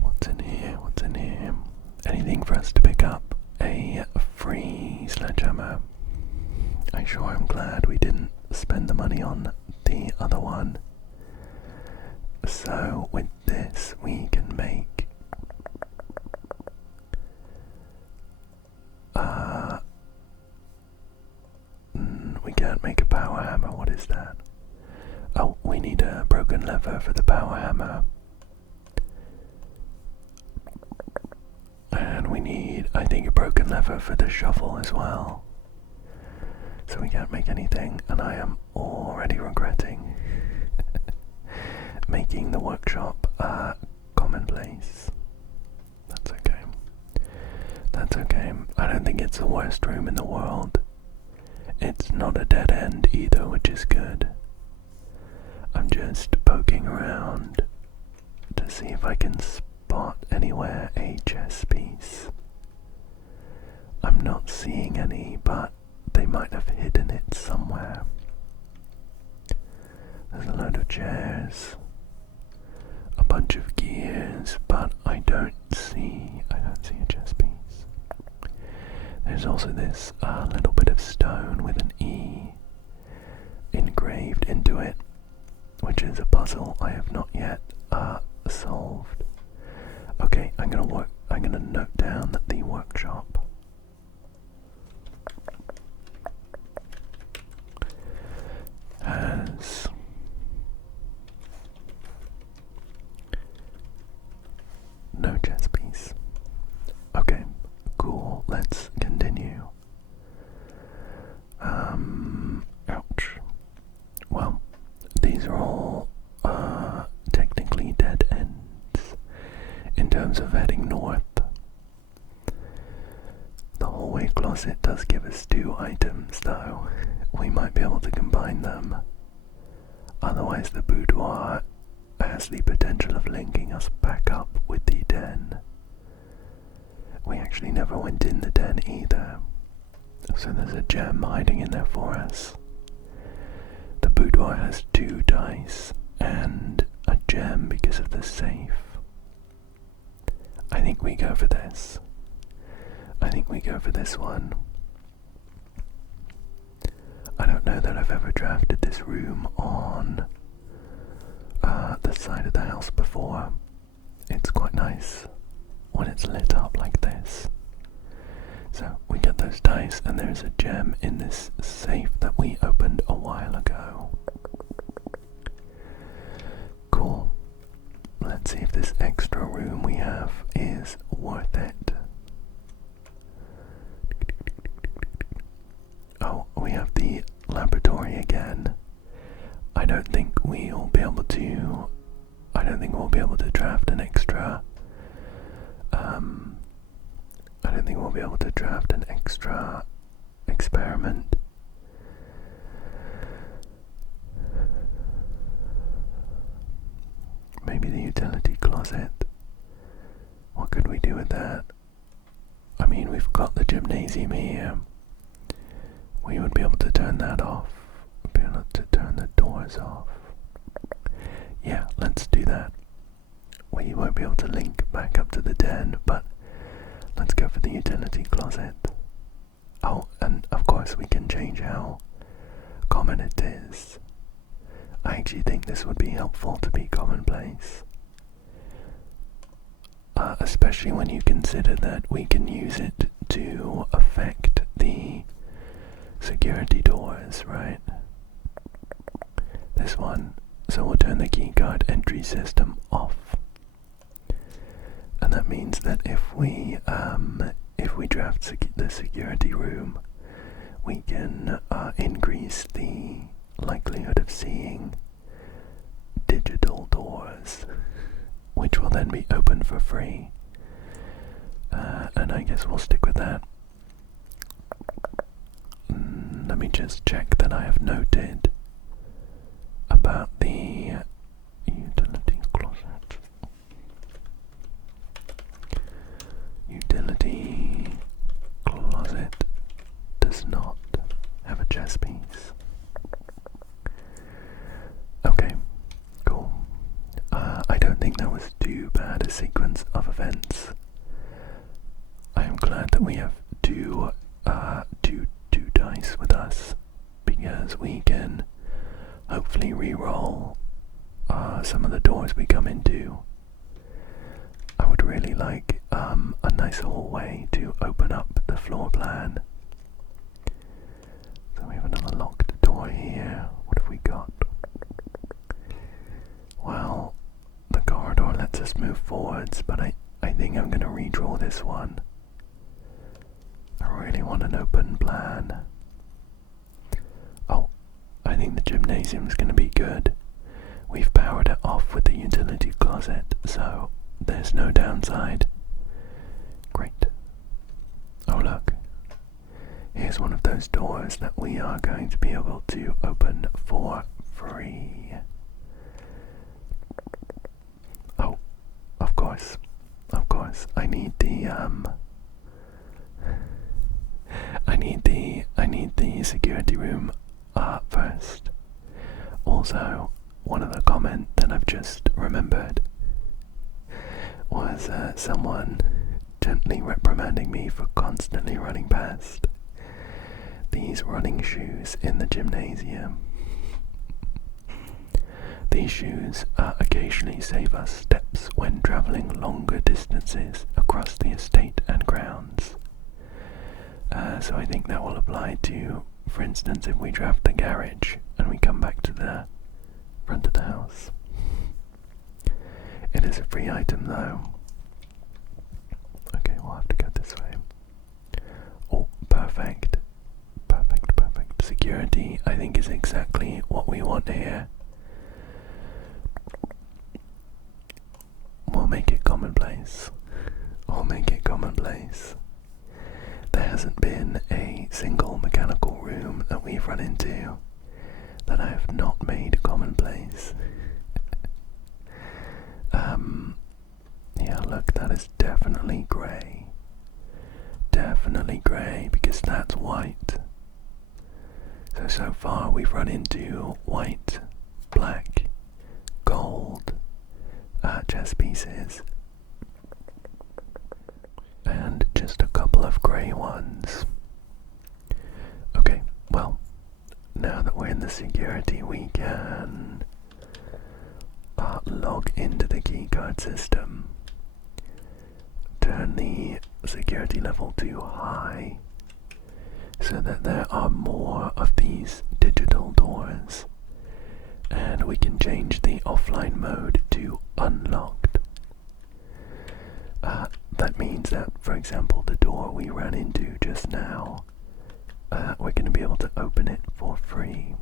What's in here? What's in here? Anything for us to pick up? A free sledgehammer. I sure am glad we didn't spend the money on the other one. So with this we can make we can't make a power hammer. What is that? Oh, we need a broken lever for the power hammer. And we need, I think, a broken lever for the shovel as well. So we can't make anything, and I am already regretting making the workshop commonplace. That's okay. That's okay. I don't think it's the worst room in the world. It's not a dead end either, which is good. I'm just poking around to see if I can spot anywhere a chess piece. I'm not seeing any, but they might have hidden it somewhere. There's a load of chairs, a bunch of gears, but I don't see a chess piece. There's also this little bit of stone with an E engraved into it, which is a puzzle I have not yet solved. Okay, I'm gonna note down the workshop. Has no chess piece. Okay, cool. Let's continue. Ouch. Well, these are all technically dead ends in terms of heading north. The hallway closet does give us 2 items, though. We might be able to combine them. Otherwise, the boudoir has the potential of linking us back up with the den. We actually never went in the den either, so there's a gem hiding in there for us. The boudoir has 2 dice and a gem because of the safe. I think we go for this. I think we go for this one. I don't know that I've ever drafted this room on the side of the house before. It's quite nice when it's lit up like this. So we get those dice, and there's a gem in this safe that we opened a while ago. Cool. Let's see if this extra room we have is worth it. Oh, we have the laboratory again. I don't think we'll be able to draft an extra experiment. Maybe the utility closet. What could we do with that? I mean, we've got the gymnasium here. We would be able to turn that off. Be able to turn the doors off. Yeah, let's do that. We won't be able to link back up to the den, but let's go for the utility closet. Oh, and of course we can change how common it is. I actually think this would be helpful to be commonplace. Especially when you consider that we can use it to affect the security doors, right? one. So we'll turn the keycard entry system off. And that means that if we draft the security room, we can increase the likelihood of seeing digital doors, which will then be open for free. And I guess we'll stick with that. Let me just check that I have noted about the utility closet. Utility closet does not have a chess piece. Okay, cool. I don't think that was too bad a sequence of events. I am glad that we have two dice with us, because we can hopefully re-roll some of the doors we come into. I would really like a nice hallway to open up the floor plan. So we have another locked door here. What have we got? Well, the corridor lets us move forwards, but I think I'm going to redraw this one. I really want an open plan. Oh, I think the gymnasium's going to be good. We've powered it off with the utility closet, so there's no downside. Great. Oh look, here's one of those doors that we are going to be able to open for free. Oh, of course, I need the security room first. Also, one of the comments that I've just remembered was someone gently reprimanding me for constantly running past these running shoes in the gymnasium. These shoes occasionally save us steps when travelling longer distances across the estate and grounds. So I think that will apply to, for instance, if we draft the garage and we come back to the front of the house. It is a free item though. Okay, we'll have to go this way. Oh, perfect. Security, I think, is exactly what we want here. We'll make it commonplace. There hasn't been a single mechanical room that we've run into that I have not made commonplace. Yeah, look, that is definitely grey. Because that's white. So far we've run into white, black, gold chess pieces, and just a couple of grey ones. Okay, well, now that we're in the security, we can log into the keycard system, turn the security level to high so that there are more of these digital doors, and we can change the offline mode to unlocked. That means that, for example, the door we ran into just now, we're going to be able to open it for free.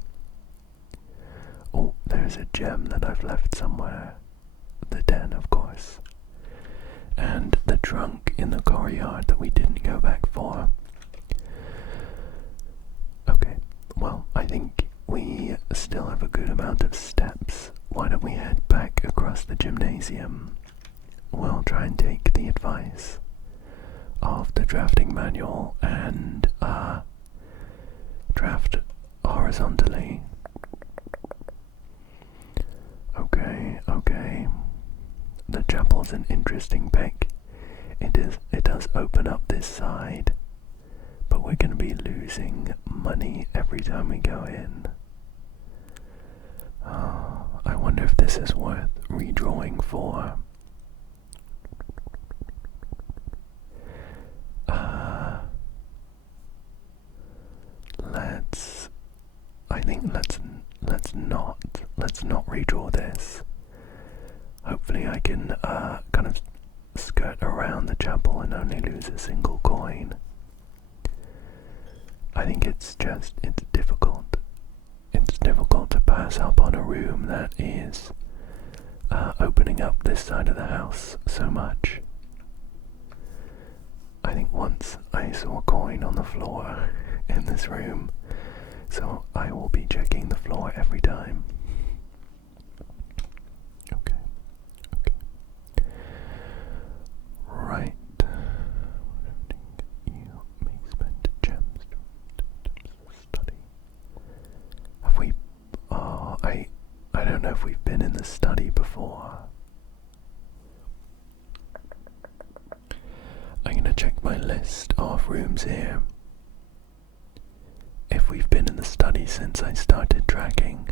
Oh, there's a gem that I've left somewhere. The den, of course. And the trunk in the courtyard that we didn't go back for. Okay, well, I think we still have a good amount of steps. Why don't we head back across the gymnasium? We'll try and take the advice of the drafting manual and draft horizontally. Okay. The chapel's an interesting pick. It does open up this side, but we're going to be losing money every time we go in. I wonder if this is worth redrawing for. let's not redraw this. Hopefully I can kind of skirt around the chapel and only lose a single coin. I think it's difficult. It's difficult to pass up on a room that is opening up this side of the house so much. I think once I saw a coin on the floor in this room, so I will be checking the floor every time. Okay. Right. You may spend gems to study. Have we... I don't know if we've been in the study before. I'm gonna check my list of rooms here. If we've been in the study since I started tracking,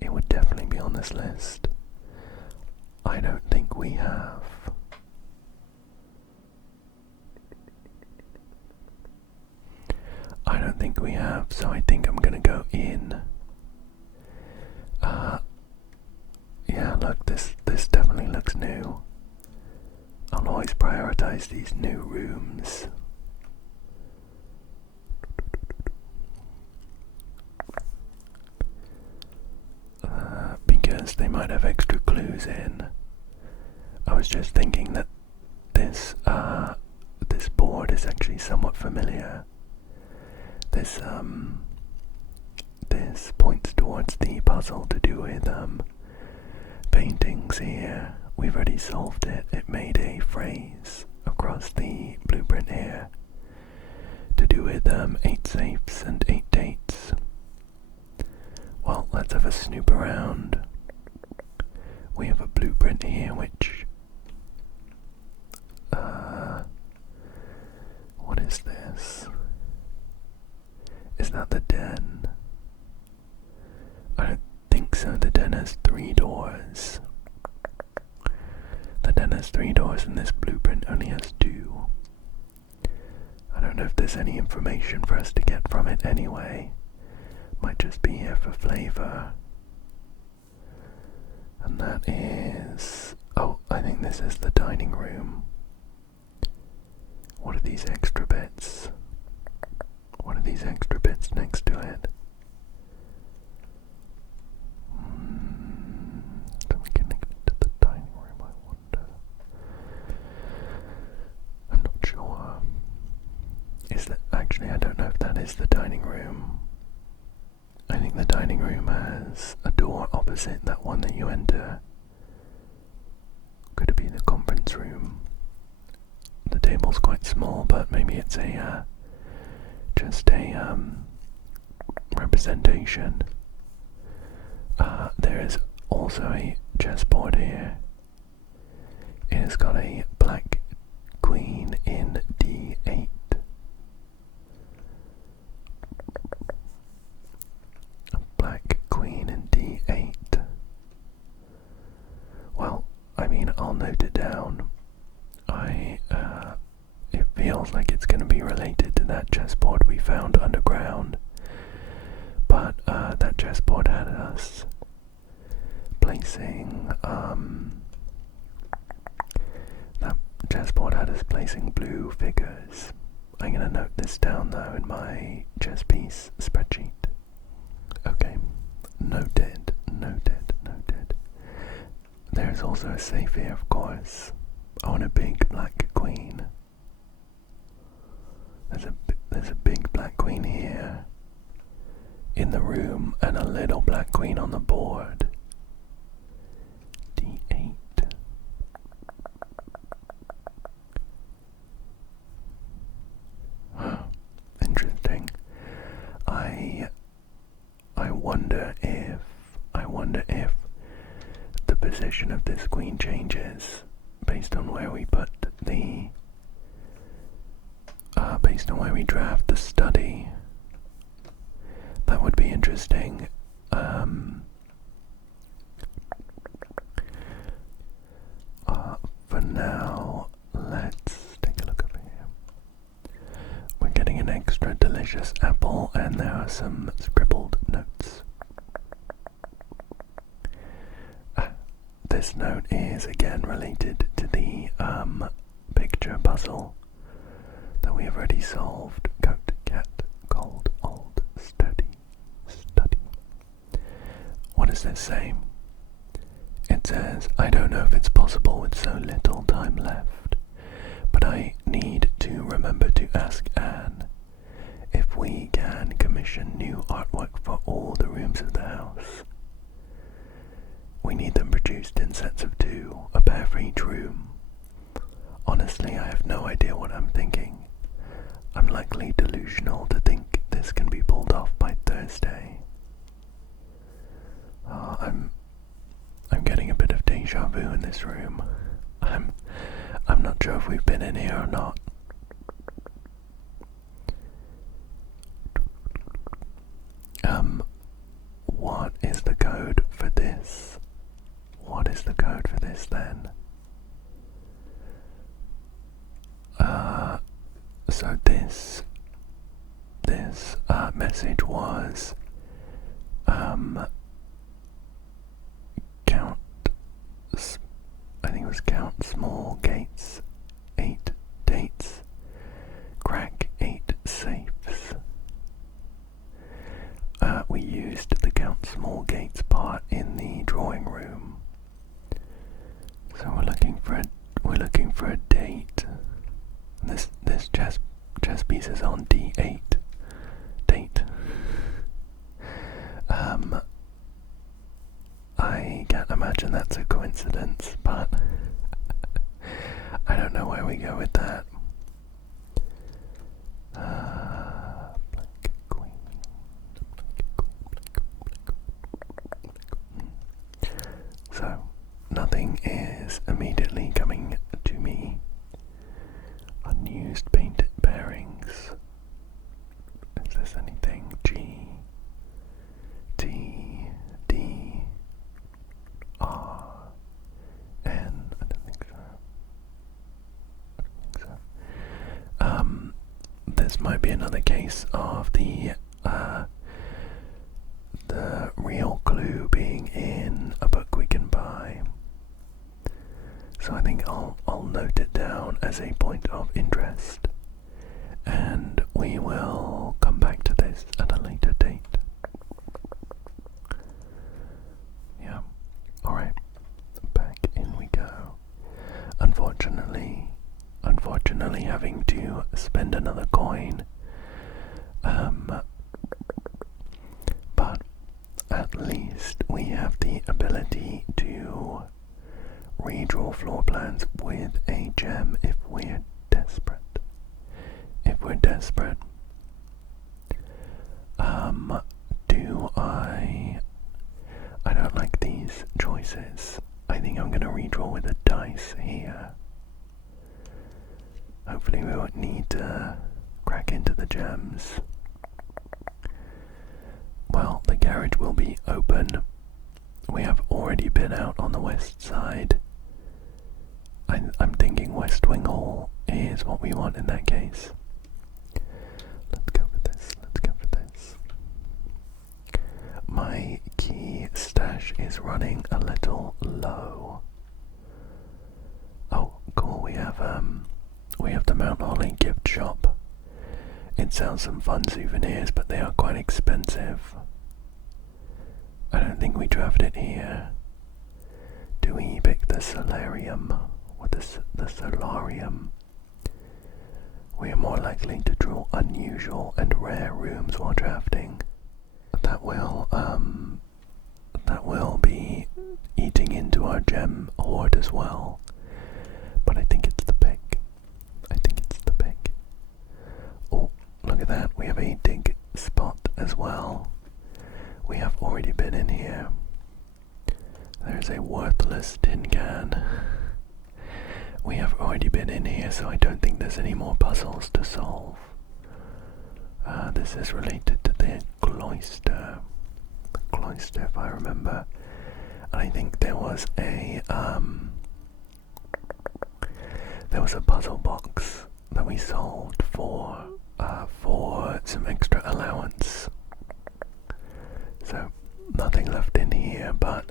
it would definitely be on this list. I don't think we have. I don't think we have, so I think I'm gonna go in. Yeah, look, this definitely looks new. I'll always prioritize these new rooms. Because they might have extra clues in. I was just thinking that this board is actually somewhat familiar. This points towards the puzzle to do with paintings here. We've already solved it. It made a phrase across the blueprint here to do with 8 safes and 8 dates. Well, let's have a snoop around. We have a blueprint here which... what is this? Is that the den? I don't think so. The den has 3 doors. The den has 3 doors and this blueprint only has 2. I don't know if there's any information for us to get from it anyway. Might just be here for flavor. And that is... oh, I think this is the dining room. What are these extra bits? What are these extra bits next to it? So we connect it to the dining room, I wonder. I'm not sure. Is that... actually, I don't know if that is the dining room. I think the dining room has a door opposite that one that you enter. Could it be the conference room? The table's quite small, but maybe it's a just a representation. There is also a chessboard here. It has got a black queen in D8. A black queen in D8. Well, I mean, I'll note it down. It feels like it's going to be related to that chessboard we found underground, but that chessboard had us placing blue figures. I'm going to note this down though in my chess piece spreadsheet. Okay, noted. There's also a safe here, of course. Oh, and a big black queen. There's a big black queen here in the room and a little black queen on the board. D8. Interesting. I wonder if the position of this queen changes based on where we put the based on where we draft the study. That would be interesting. For now, let's take a look over here. We're getting an extra delicious apple, and there are some scribbled notes. this note is again related to the picture puzzle that we have already solved. Goat, cat, cold, old, study. What does this say? It says, I don't know if it's possible with so little time left, but I need to remember to ask Anne if we can commission new artwork for all the rooms of the house. We need them produced in sets of 2, a pair for each room. Honestly, I have no idea what I'm thinking. I'm likely delusional to think this can be pulled off by Thursday. I'm getting a bit of deja vu in this room. I'm not sure if we've been in here or not. What is the code for this? What is the code for this then? So this message was count, I think it was count small gates, 8 dates, crack 8 safes. We used the count small gates part in the drawing room. So we're looking for a date. This chess piece is on D8. Date. I can't imagine that's a coincidence, but I don't know where we go with that. So, nothing is immediately coming to me. Unused painted pairings. Is this anything? G, T, D, R, N. I don't think so. This might be another case of the real clue being in a book we can buy. So I think I'll note it down as a point of interest, and we will come back to this at a later date. Yeah, alright, back in we go. Unfortunately having to spend another coin, but at least we have the ability to redraw floor plans with a gem if we're desperate. I don't like these choices. I think I'm gonna redraw with a dice here. Hopefully we won't need to crack into the gems. Well, the garage will be open. We have already been out on the west side. I'm thinking West Wing Hall is what we want in that case. Let's go for this. My key stash is running a little low. Oh, cool, we have the Mount Ollie gift shop. It sells some fun souvenirs, but they are quite expensive. I don't think we draft it here. Do we pick the solarium or the solarium? We are more likely to draw unusual and rare rooms while drafting. That will be eating into our gem hoard as well. But I think it's the pick. Oh, look at that. We have a dig spot as well. We have already been in here. There's a worthless tin can. We have already been in here, so I don't think there's any more puzzles to solve. This is related to the cloister. The cloister, if I remember. And I think there was a puzzle box that we solved for some extra allowance. So nothing left in here, but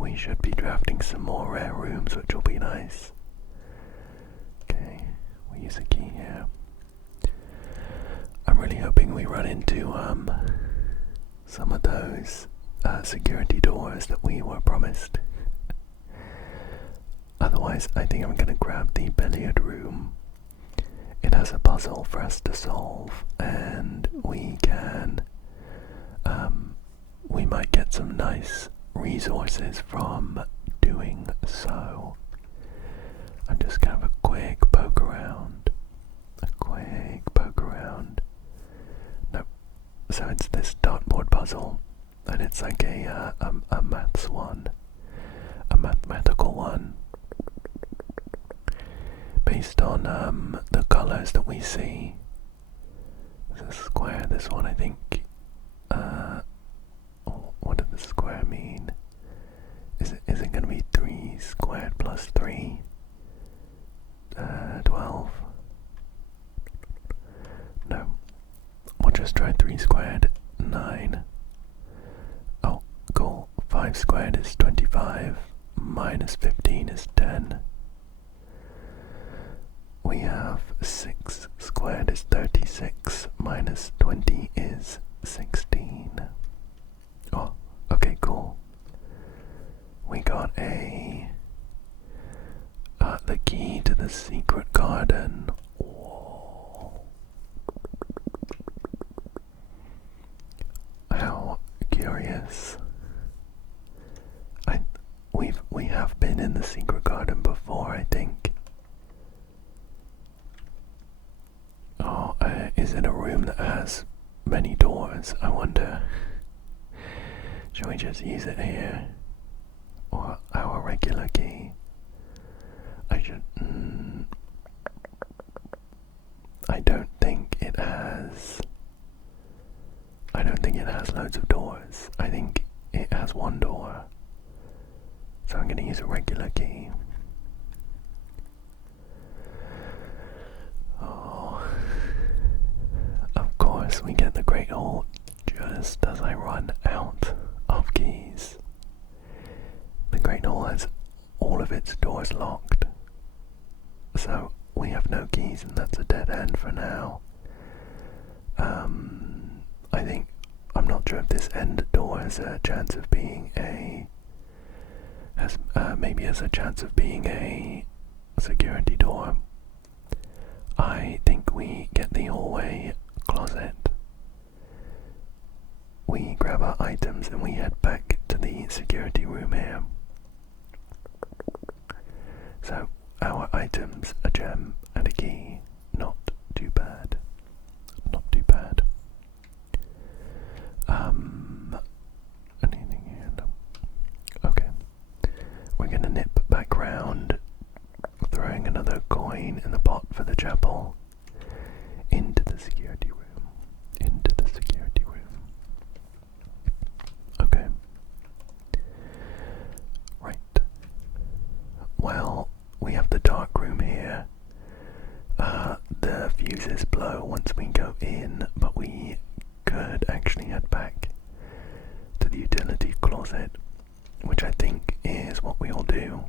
we should be drafting some more rare rooms, which will be nice. Okay, we use a key here. I'm really hoping we run into some of those security doors that we were promised. Otherwise, I think I'm gonna grab the billiard room. It has a puzzle for us to solve, and we can, we might get some nice resources from doing so. I'm just gonna have a quick poke around. Nope. So it's this dartboard puzzle, and it's like a maths one, a mathematical one, based on the colours that we see. This is a square, this one I think. What does the square mean? Is it going to be 3 squared plus 3? 12? No. We'll just try 3 squared, 9. Oh, cool. 5 squared is 25, minus 15 is 10. We have 6 squared is 36, minus 20 is 16. Oh, okay, cool. We got the key to the secret garden. Whoa. How curious. We have been in the secret garden before, I think. Oh, is it a room that has many doors? I wonder. Shall we just use it here? Or our regular key? I should... I don't think it has... I don't think it has loads of doors. I think it has one door. So I'm going to use a regular key. Oh... Of course we get the Great Hall just as I run out of keys. The Great Hall has all of its doors locked, so we have no keys, and that's a dead end for now. I think, I'm not sure if this end door has a chance of being maybe has a chance of being a security door. I think we get the hallway closet. We grab our items and we head back to the security room here. So, our items, a gem and a key. Not too bad. Not too bad. Anything here? No. Okay. We're gonna nip back round, throwing another coin in the pot for the chapel. Into the security room. Into the security room. Okay. Right. Well, we have the dark room here. The fuses blow once we go in, but we could actually head back to the utility closet, which I think is what we'll do.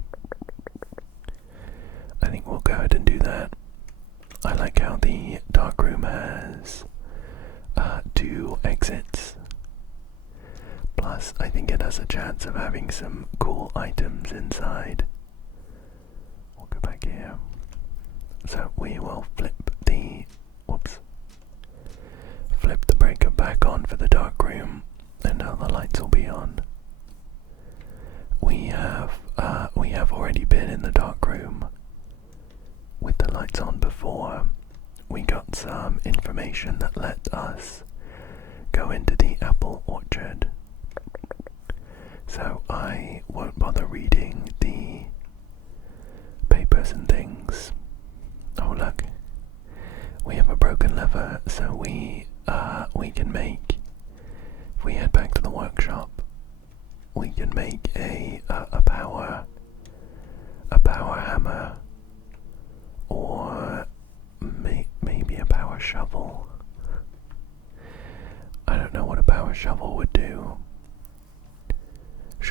I think we'll go ahead and do that. I like how the dark room has 2 exits. Plus, I think it has a chance of having some cool items inside. We'll go back here. So we will flip the breaker back on for the dark room, and now the lights will be on. We have already been in the dark room with the lights on before. We got some information that let us go into the apple orchard. So I won't bother reading the papers and things. Oh look, we have a broken lever, so we can make, if we head back to the workshop, we can make a power hammer, or maybe a power shovel. I don't know what a power shovel would do.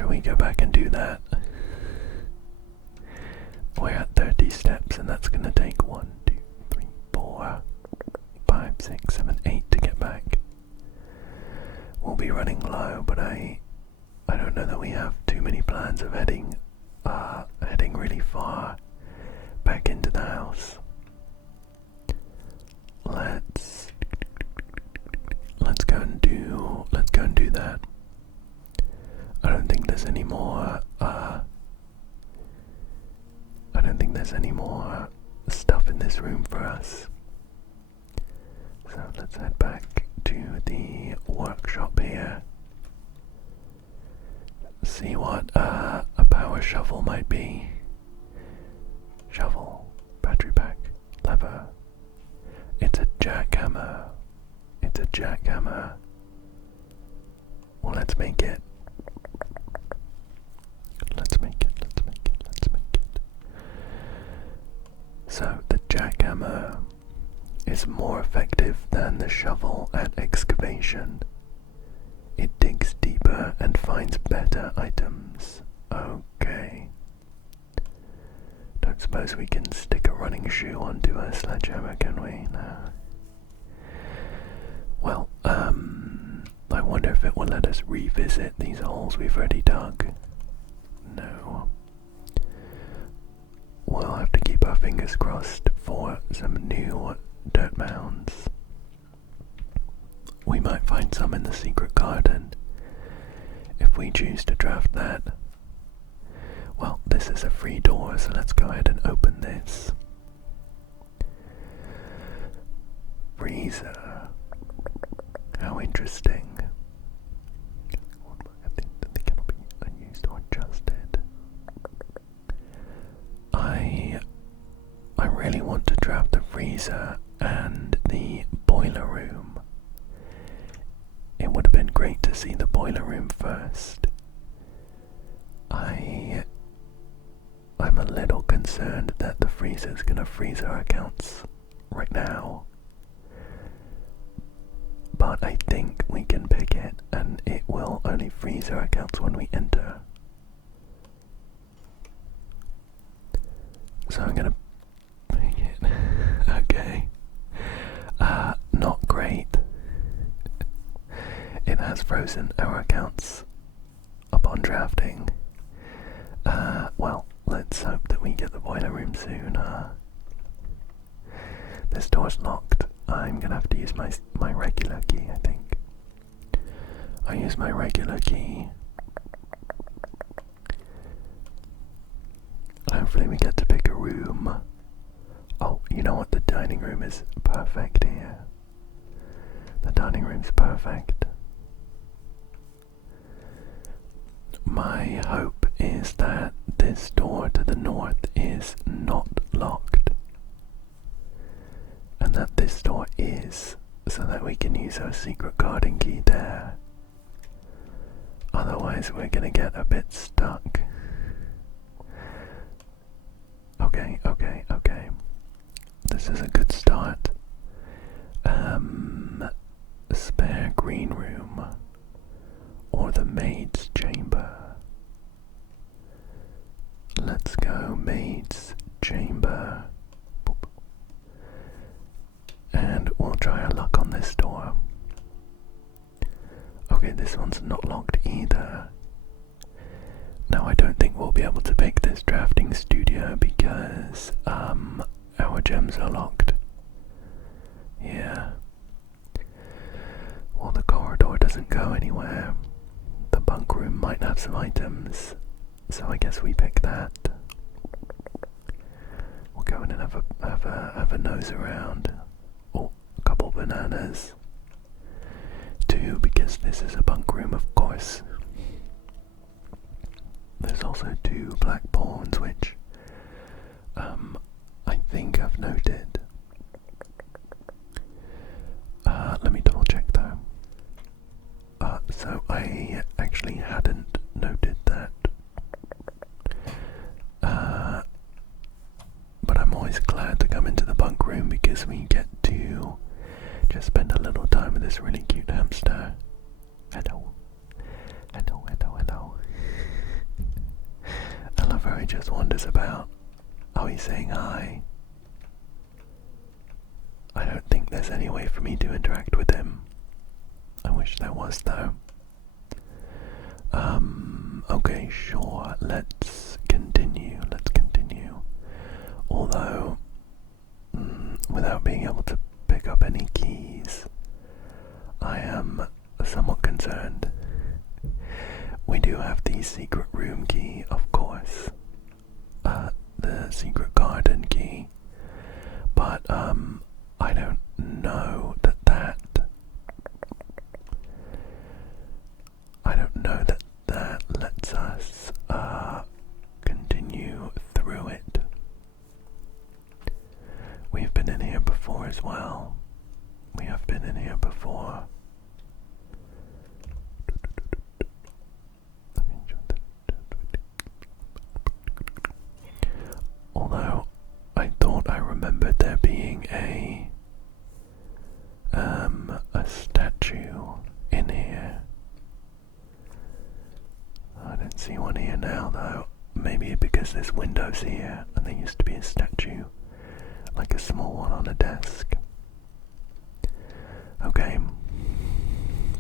shall we go back and do that? We're at 30 steps and that's gonna take 1, 2, 3, 4, 5, 6, 7, 8 to get back. We'll be running low, but I don't know that we have too many plans of heading really far back into the house. Let's go and do that. I don't think there's any more stuff in this room for us. So let's head back to the workshop here. See what a power shovel might be. Shovel, battery pack, lever. It's a jackhammer. Well, let's make it. So the jackhammer is more effective than the shovel at excavation. It digs deeper and finds better items. Okay. Don't suppose we can stick a running shoe onto a sledgehammer, can we? No. Well, I wonder if it will let us revisit these holes we've already dug. No. We'll have to keep our fingers crossed for some new dirt mounds. We might find some in the secret garden if we choose to draft that. Well, this is a free door, so let's go ahead and open this. Freezer. How interesting. I think that they cannot be unused or adjusted. I really want to draft the freezer and the boiler room. It would have been great to see the boiler room first. I'm a little concerned that the freezer is going to freeze our accounts right now. But I think we can pick it and it will only freeze our accounts when we enter. So I'm going to pick it. Okay. Not great. It has frozen our accounts upon drafting. Well, let's hope that we get the boiler room soon. This door's locked. I'm gonna have to use my regular key, I think. I use my regular key. Hopefully we get to pick a room. Oh, you know what? The dining room is perfect here. The dining room's perfect. My hope is that this door to the north is not locked. And that this door is, so that we can use our secret garden key there. Otherwise we're gonna get a bit stuck. Okay. This is a good start. Spare green room. Or the maid's chamber. Let's go, maid's chamber. Boop. And we'll try our luck on this door. Okay, this one's not locked either. Now I don't think we'll be able to pick this drafting studio because our gems are locked. Yeah. Well, the corridor doesn't go anywhere. The bunk room might have some items, so I guess we pick that. We'll go in and have a nose around. Oh, a couple bananas. 2, because this is a bunk room, of course. There's also 2 black pawns, which I think I've noted. Let me double check though. So I actually hadn't noted that. But I'm always glad to come into the bunk room because we get to just spend a little time with this really cute hamster. Hello. just wanders about. Oh, he's saying hi. I don't think there's any way for me to interact with him. I wish there was, though. Okay, sure, let's continue. Although, without being able to pick up any keys, I am somewhat concerned. We do have the secret room key, of course. The secret garden key. But, I don't know that lets us, continue through it. We've been in here before as well. We have been in here before. Although, I thought I remembered there being a statue in here. I don't see one here now, though. Maybe because there's windows here and there used to be a statue, like a small one on a desk. Okay,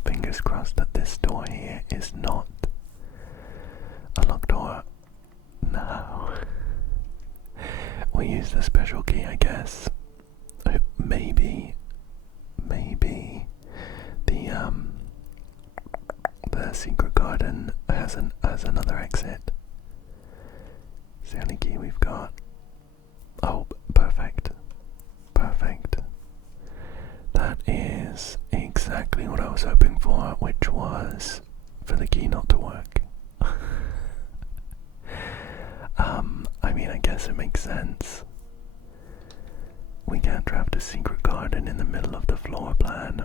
fingers crossed that this door here is not a locked door. No. We'll use the special key, I guess. Maybe the secret garden has another exit. It's the only key we've got. Oh, perfect. That is exactly what I was hoping for, which was for the key not to work. I mean, I guess it makes sense. We can't draft a secret garden in the middle of the floor plan.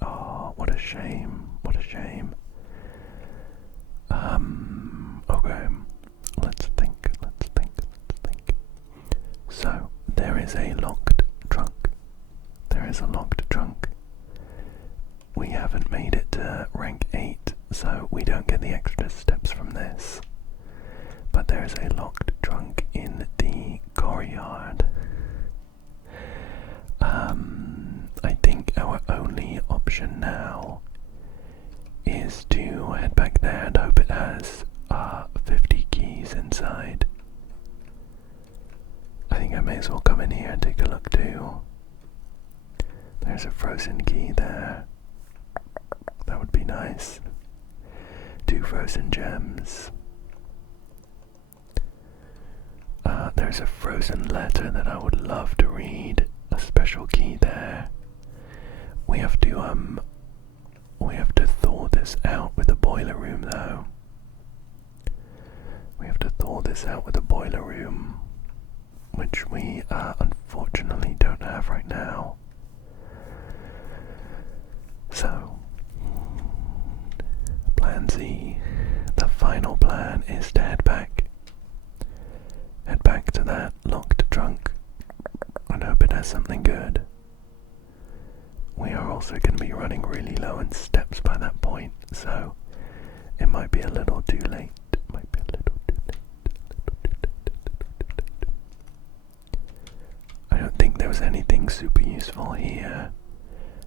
Oh, what a shame. Okay, let's think. So, there is a locked trunk. We haven't made it to rank 8, so we don't get the extra steps from this. But there is a locked trunk in the courtyard. I think our only option now is to head back there and hope it has 50 keys inside. I think I may as well come in here and take a look too. There's a frozen key there. That would be nice. 2 frozen gems. There's a frozen letter that I would love to read. A special key there. We have to thaw this out with the boiler room, though. Which we unfortunately don't have right now. So, plan Z, the final plan is to head back to that locked trunk and hope it has something good. We are also going to be running really low on steps by that point, so it might be a little too late. I don't think there was anything super useful here.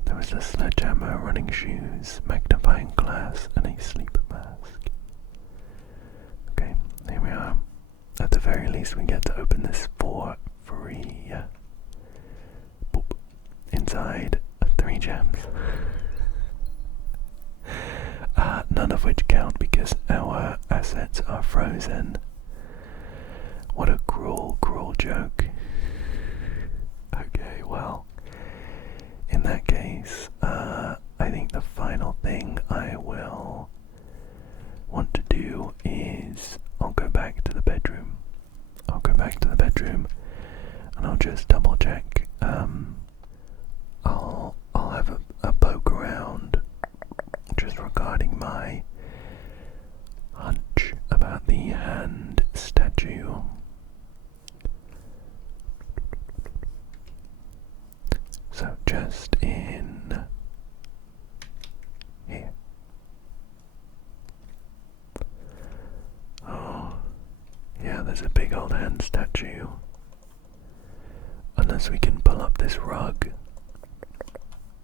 There was a sledgehammer, running shoes, magnifying glass, and a sleep mask. Okay, here we are. At the very least, we get to open this for free. Boop. Inside, 3 gems. None of which count because our assets are frozen. What a cruel joke. Okay, well, in that case, I think the final thing I will want to do is I'll go back to the bedroom. And I'll just double check. I'll have a poke around just regarding my hunch about the hand statue. So just in here. Oh, yeah, there's a big old hand statue. Unless we can pull up this rug.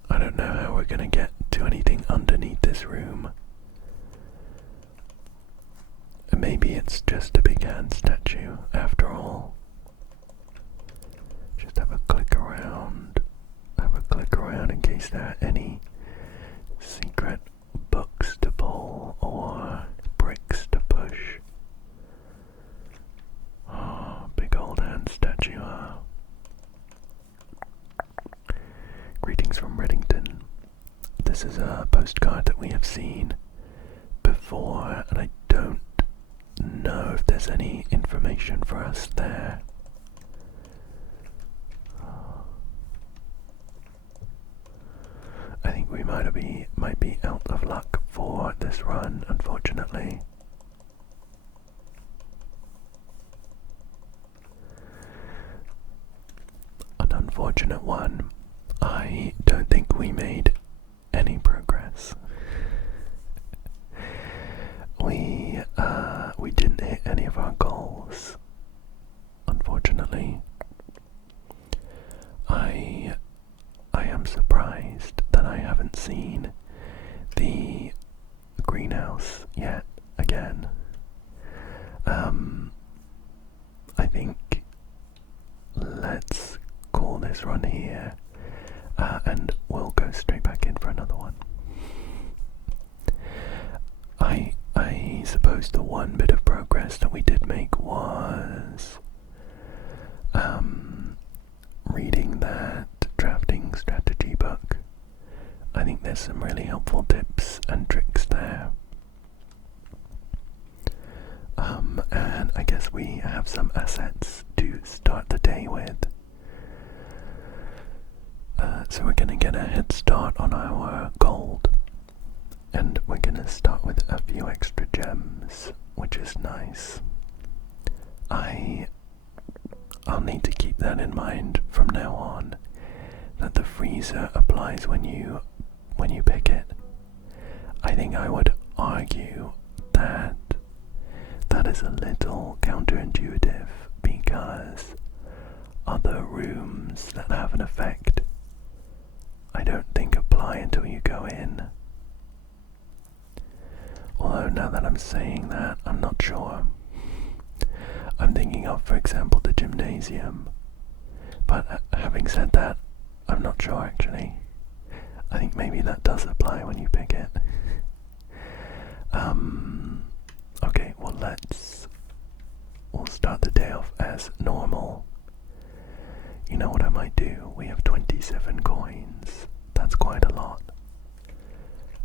I don't know how we're gonna get to anything underneath this room. Maybe it's just a big hand statue after all. Just have a click around. Have a click around in case there are any secret books to pull or bricks to push. Oh, big old hand statue, huh? Greetings from Reddington. This is a postcard that we have seen before, and I don't know if there's any information for us there. I think we might be out of luck for this run, unfortunately. An unfortunate one. I don't think we made any progress. We didn't hit any of our goals, unfortunately. I am surprised that I haven't seen the greenhouse yet again. I think let's call this run here, and we'll go straight back in for another one. I suppose the one bit of progress that we did make was reading that drafting strategy book. I think there's some really helpful tips and tricks there. And I guess we have some assets to start the day with. So we're going to get a head start on our gold. And we're going to start with a few extra gems, which is nice. I'll need to keep that in mind from now on, that the freezer applies when you pick it. I think I would argue that that is a little counterintuitive, because other rooms that have an effect I don't think apply until you go in. Although now that I'm saying that, I'm not sure. I'm thinking of, for example, the gymnasium. But having said that, I'm not sure actually. I think maybe that does apply when you pick it. Okay, well we'll start the day off as normal. You know what I might do? We have 27 coins. That's quite a lot.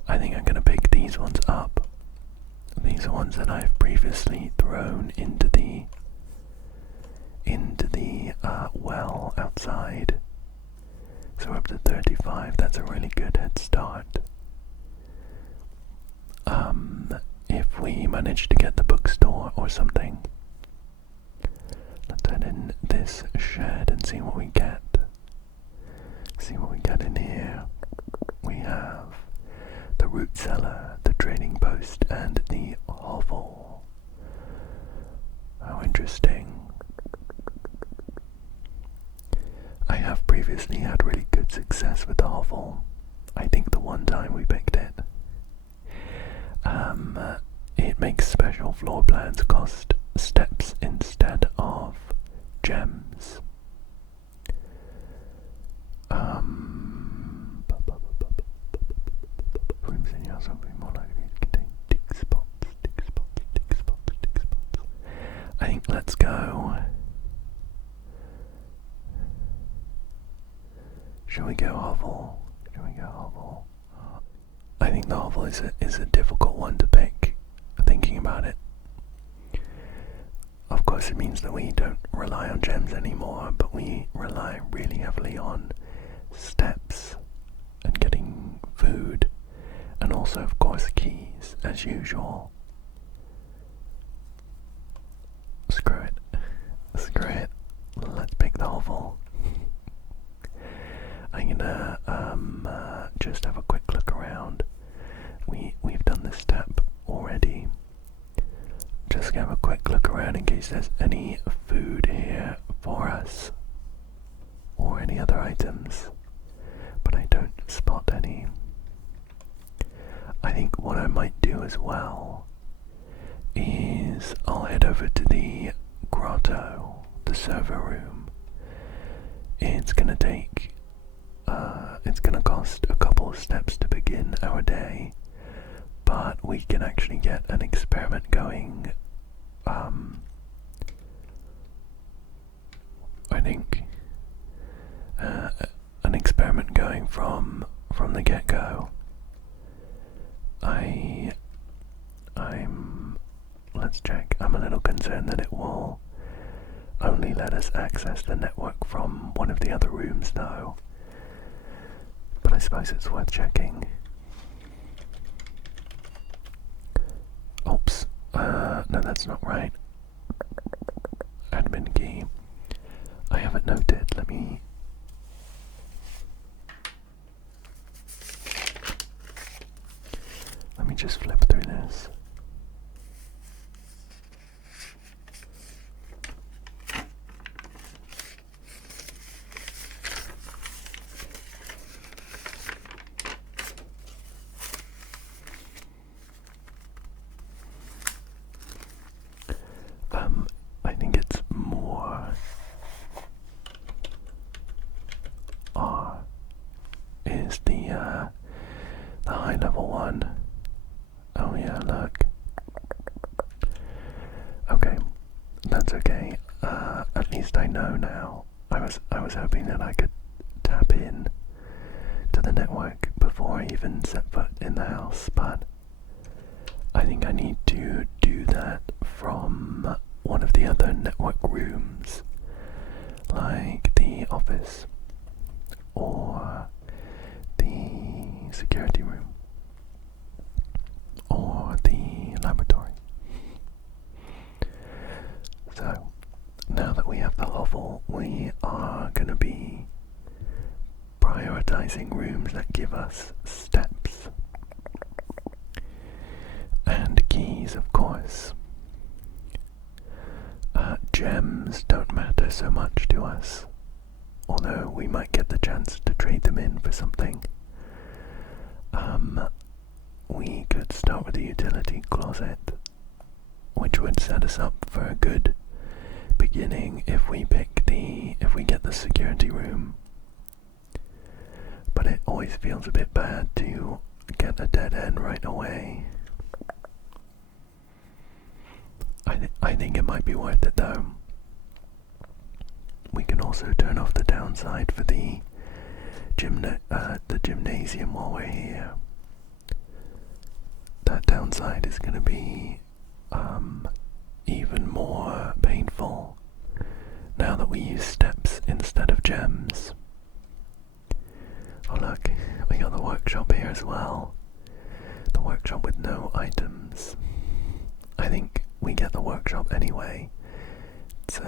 I think I'm gonna pick these ones up. These are ones that I've previously thrown into the well outside. So we're up to 35. That's a really good head start. If we manage to get the bookstore or something, let's head in this shed and see what we get. See what we get in here. We have the root cellar, the trading post, and the hovel. How interesting. I have previously had really good success with the hovel. I think the one time we picked it. It makes special floor plans cost steps instead of gems. Rooms in your house will be more likely to contain dig spots. I think let's go. Shall we go hovel? I think the hovel is a difficult one to pick, thinking about it. Of course it means that we don't rely on gems anymore, but we rely really heavily on steps and getting food, and also of course keys, as usual. Screw it. Let's pick the hovel. I'm gonna just have a quick look around. We've done this step already. Just quickly have a quick look around in case there's any food here for us or any other items, but I don't spot any. I think what I might do as well is I'll head over to the grotto, the server room. It's gonna cost a couple of steps to begin our day, but we can actually get an experiment going. I think an experiment going from the get-go. Let's check. I'm a little concerned that it will only let us access the network from one of the other rooms though, but I suppose it's worth checking. Oops, no, that's not right. Admin key. I haven't noted. Let me just flip through this. I think it's more R is the high level one. Oh yeah, look. Okay, that's okay. At least I know now. I was hoping that I could tap in to the network before I even set foot in the house, but I think I need to do that from one of the other network rooms, like the office or the security room or the laboratory. So now that we have the hovel, we are going to be prioritizing rooms that give us steps and keys, of course. Gems don't matter so much to us, although we might get the chance to trade them in for something. We could start with the utility closet, which would set us up for a good beginning if we get the security room. But it always feels a bit bad to get a dead end right away. I think it might be worth it though. We can also turn off the downside for the gymnasium while we're here. That downside is going to be even more painful now that we use steps instead of gems. Oh look, we got the workshop here as well. The workshop with no items. I think we get the workshop anyway. It's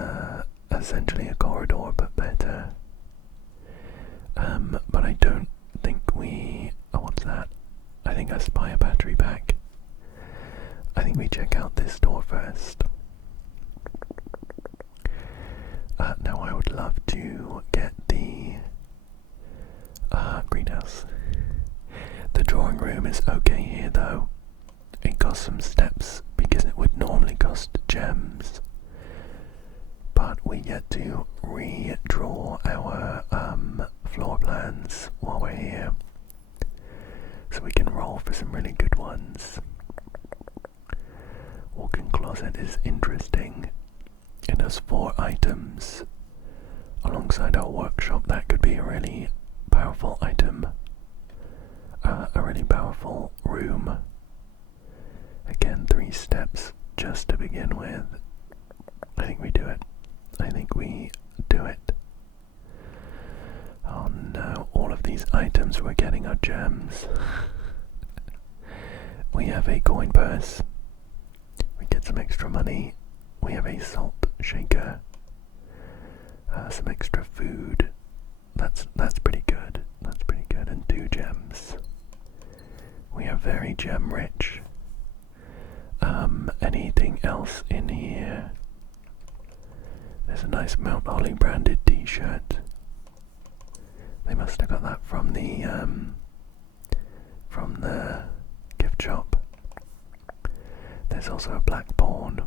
essentially a corridor, but better. But I don't think we... Oh, what's that? I think I spy a battery pack. I think we check out this door first. Now I would love to get the greenhouse. The drawing room is okay here though. It costs some steps because it would normally cost gems, but we get to redraw our floor plans while we're here, so we can roll for some really good ones. Walk-in closet is interesting. It has 4 items alongside our workshop. That could be a really powerful item, a really powerful room. Again, 3 steps just to begin with. I think we do it. I think we do it. Oh no, all of these items we're getting are gems. We have a coin purse. We get some extra money. We have a salt shaker. Some extra food. That's pretty good. That's pretty good. And 2 gems. We are very gem rich. anything else in here? There's a nice Mount Ollie branded t-shirt. They must have got that from the gift shop. There's also a black pawn.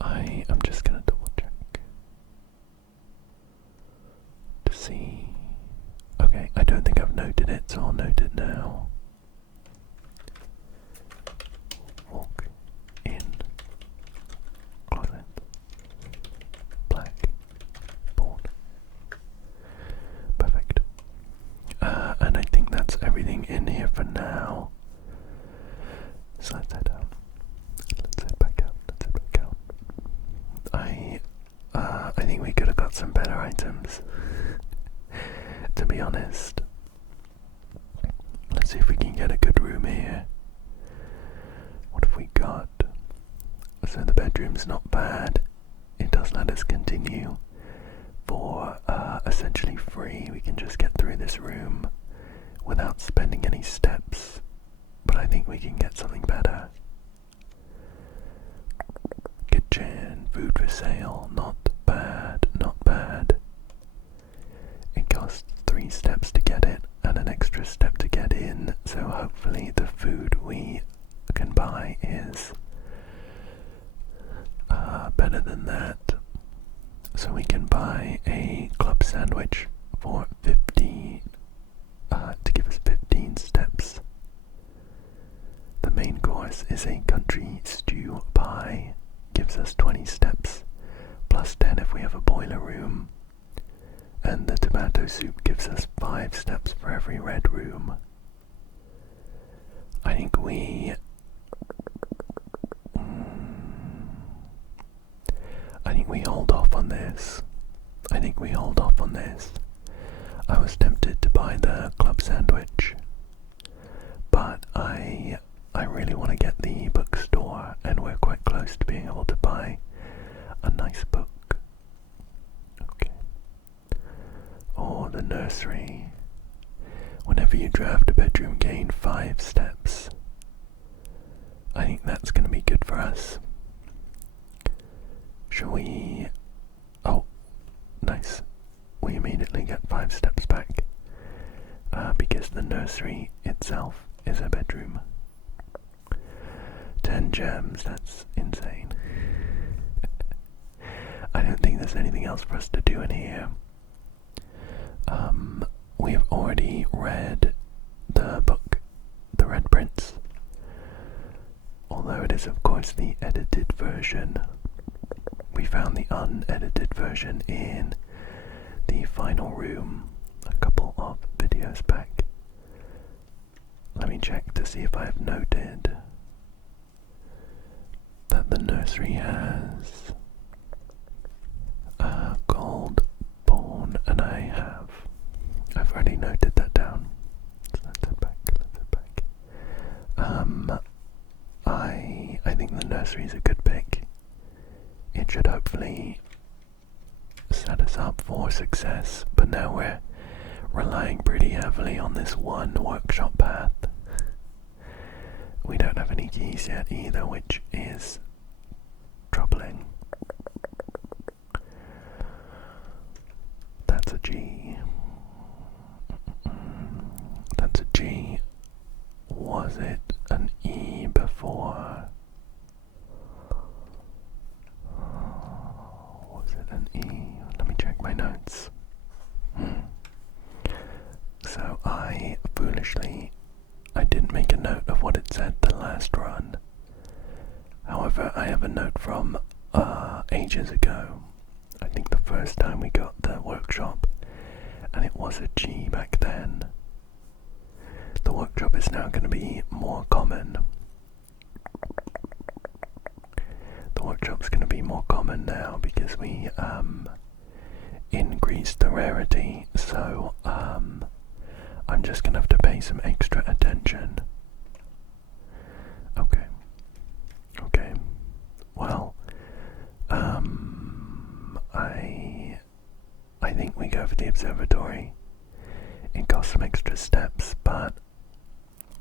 I am just gonna double check to see. Okay, I don't think I've noted it, so I'll note it now. Walk in closet. Black pawn. Perfect. And I think that's everything in here for now. So let's head out. Let's head back out. Let's head back out. I think we could have got some better items. To be honest. Let's see if we can get a good room here. What have we got? So the bedroom's not bad. It does let us continue for essentially free. We can just get through this room without spending any steps. But I think we can get something better. Kitchen, food for sale, not bad, not bad. It costs 3 steps to get it and an extra step to get in, so hopefully the food we can buy is better than that. So we can buy a club sandwich for 50 to give us 15 steps. The main course is a country stew pie, gives us 20 steps, plus 10 if we have a boiler room, and the tomato soup gives us 5 steps for every red room. I think we hold off on this. I was tempted to buy the club sandwich, but I really want to get the bookstore, and we're quite close to being able to buy a nice book. Okay. Or the nursery. Whenever you draft a bedroom, gain 5 steps. I think that's going to be good for us. Shall we... Oh, nice. We immediately get 5 steps back. Because the nursery itself is a bedroom. 10 gems, that's insane. I don't think there's anything else for us to do in here. We have already read the book, The Red Prince. Although it is of course the edited version. We found the unedited version in the final room a couple of videos back. Let me check to see if I've noted that the nursery has a gold pawn, and I've already noted that down. So let's head back. I think the nursery is a good pick. It should hopefully set us up for success, but now we're relying pretty heavily on this one workshop path. We don't have any keys yet either, which is troubling. That's a G. That's a G. Was it an E before? Was it an E? Let me check my notes. So I didn't make a note of what it said the last run. However, I have a note from ages ago. I think the first time we got the workshop, and it was a G back then. The workshop is now going to be more common. The workshop's going to be more common now because we increased the rarity, so I'm just going to have to pay some extra attention. Okay. Well, I think we go for the observatory. It costs some extra steps, but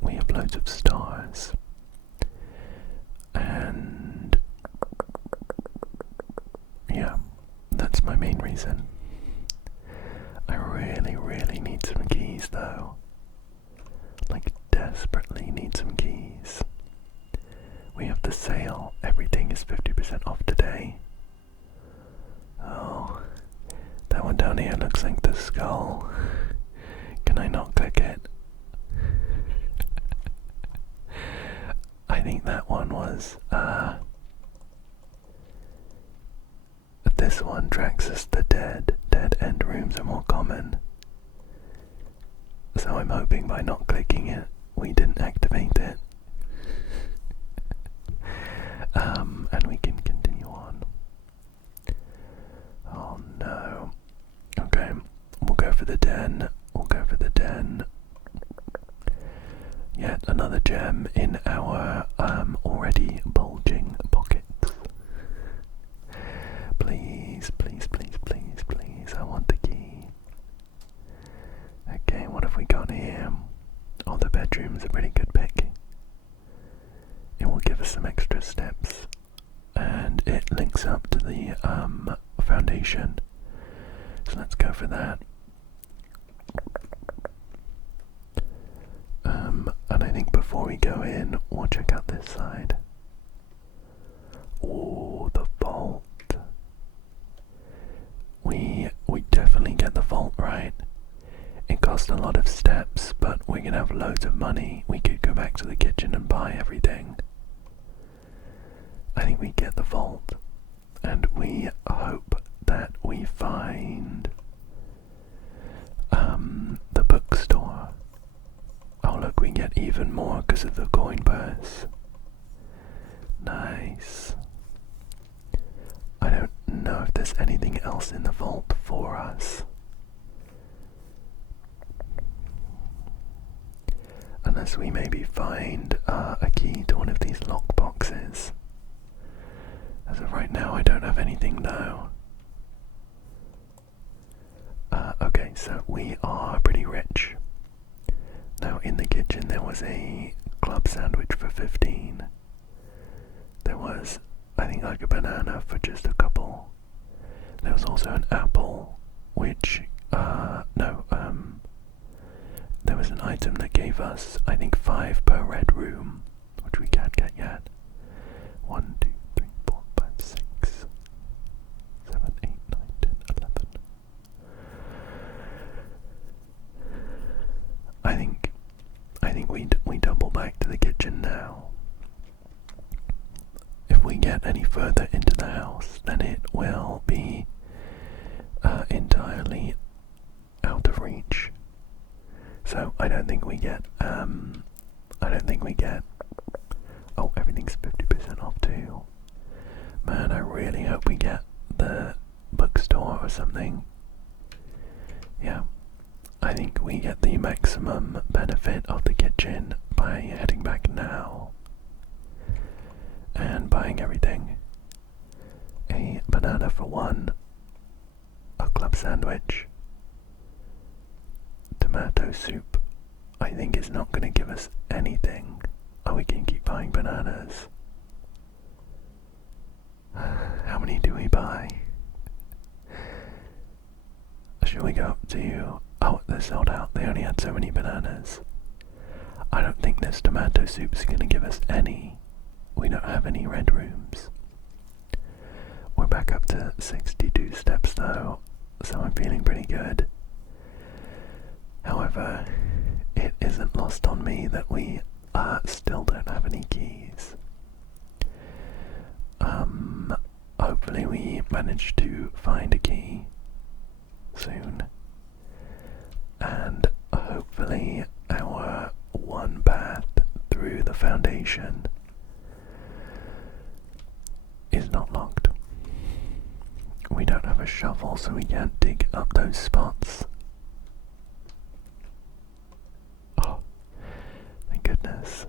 we have loads of stars. And reason. I really need some keys though. Like, desperately need some keys. We have the sale. Everything is 50% off today. Oh, that one down here looks like the skull. Can I not click it? I think that one was, this one tracks us the dead. Dead end rooms are more common. So I'm hoping by not clicking it, we didn't activate it. And we can continue on. Oh no. Okay, we'll go for the den. We'll go for the den. Yet another gem in our already bulging pockets. Please, please, please, please, please, I want the key. Okay, what have we got here? Oh, the bedroom's a pretty good pick. It will give us some extra steps. And it links up to the foundation. So let's go for that. And I think before we go in, we'll check out this side. Oh, the vault. We definitely get the vault right. It cost a lot of steps, but we're gonna have loads of money. We could go back to the kitchen and buy everything. I think we get the vault, and we hope that we find the bookstore. Oh look, we get even more because of the coin purse. Nice. I don't know if there's anything else in the vault for us. Unless we maybe find a key to one of these lock boxes. As of right now, I don't have anything though. Okay, so we are pretty rich. Now in the kitchen there was a club sandwich for 15. There was, I think, like a banana for just a couple. There was also an apple, which, there was an item that gave us, I think, 5 per red room, which we can't get yet. 1, 2, 3, 4, 5, 6, 7, 8, 9, 10, 11. I think we double back to the kitchen now. If we get any further into the house, then it will be entirely out of reach. So I don't think we get. Oh, everything's 50% off too. Man, I really hope we get the bookstore or something. Yeah, I think we get the maximum benefit of the kitchen by heading back now and buying everything. A banana for 1, a club sandwich, tomato soup. I think is not going to give us anything. Oh, we can keep buying bananas. How many do we buy? Should we go up to... Oh, they're sold out. They only had so many bananas. I don't think this tomato soup's going to give us any. We don't have any red rooms. We're back up to 62 steps though, so I'm feeling pretty good. However, it isn't lost on me that we still don't have any keys. Hopefully we manage to find a key soon. And hopefully our one path through the foundation is not locked. We don't have a shovel, so we can't dig up those spots. Oh, thank goodness.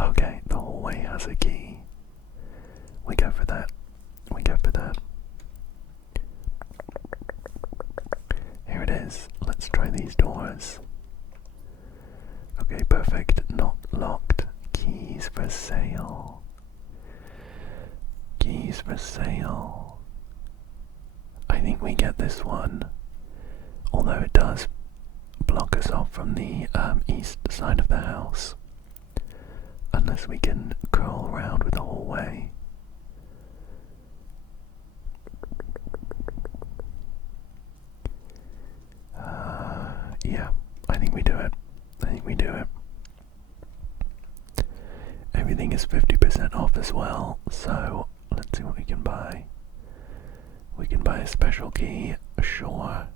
Okay, the hallway has a key. We go for that. We go for that. Here it is. Let's try these doors. Okay, perfect. Not locked. Keys for sale. Keys for sale. I think we get this one, although it does block us off from the east side of the house, unless we can curl around with the hallway. Yeah, I think we do it. I think we do it. Everything is 50% off as well, so let's see what we can buy. We can buy a special key, sure.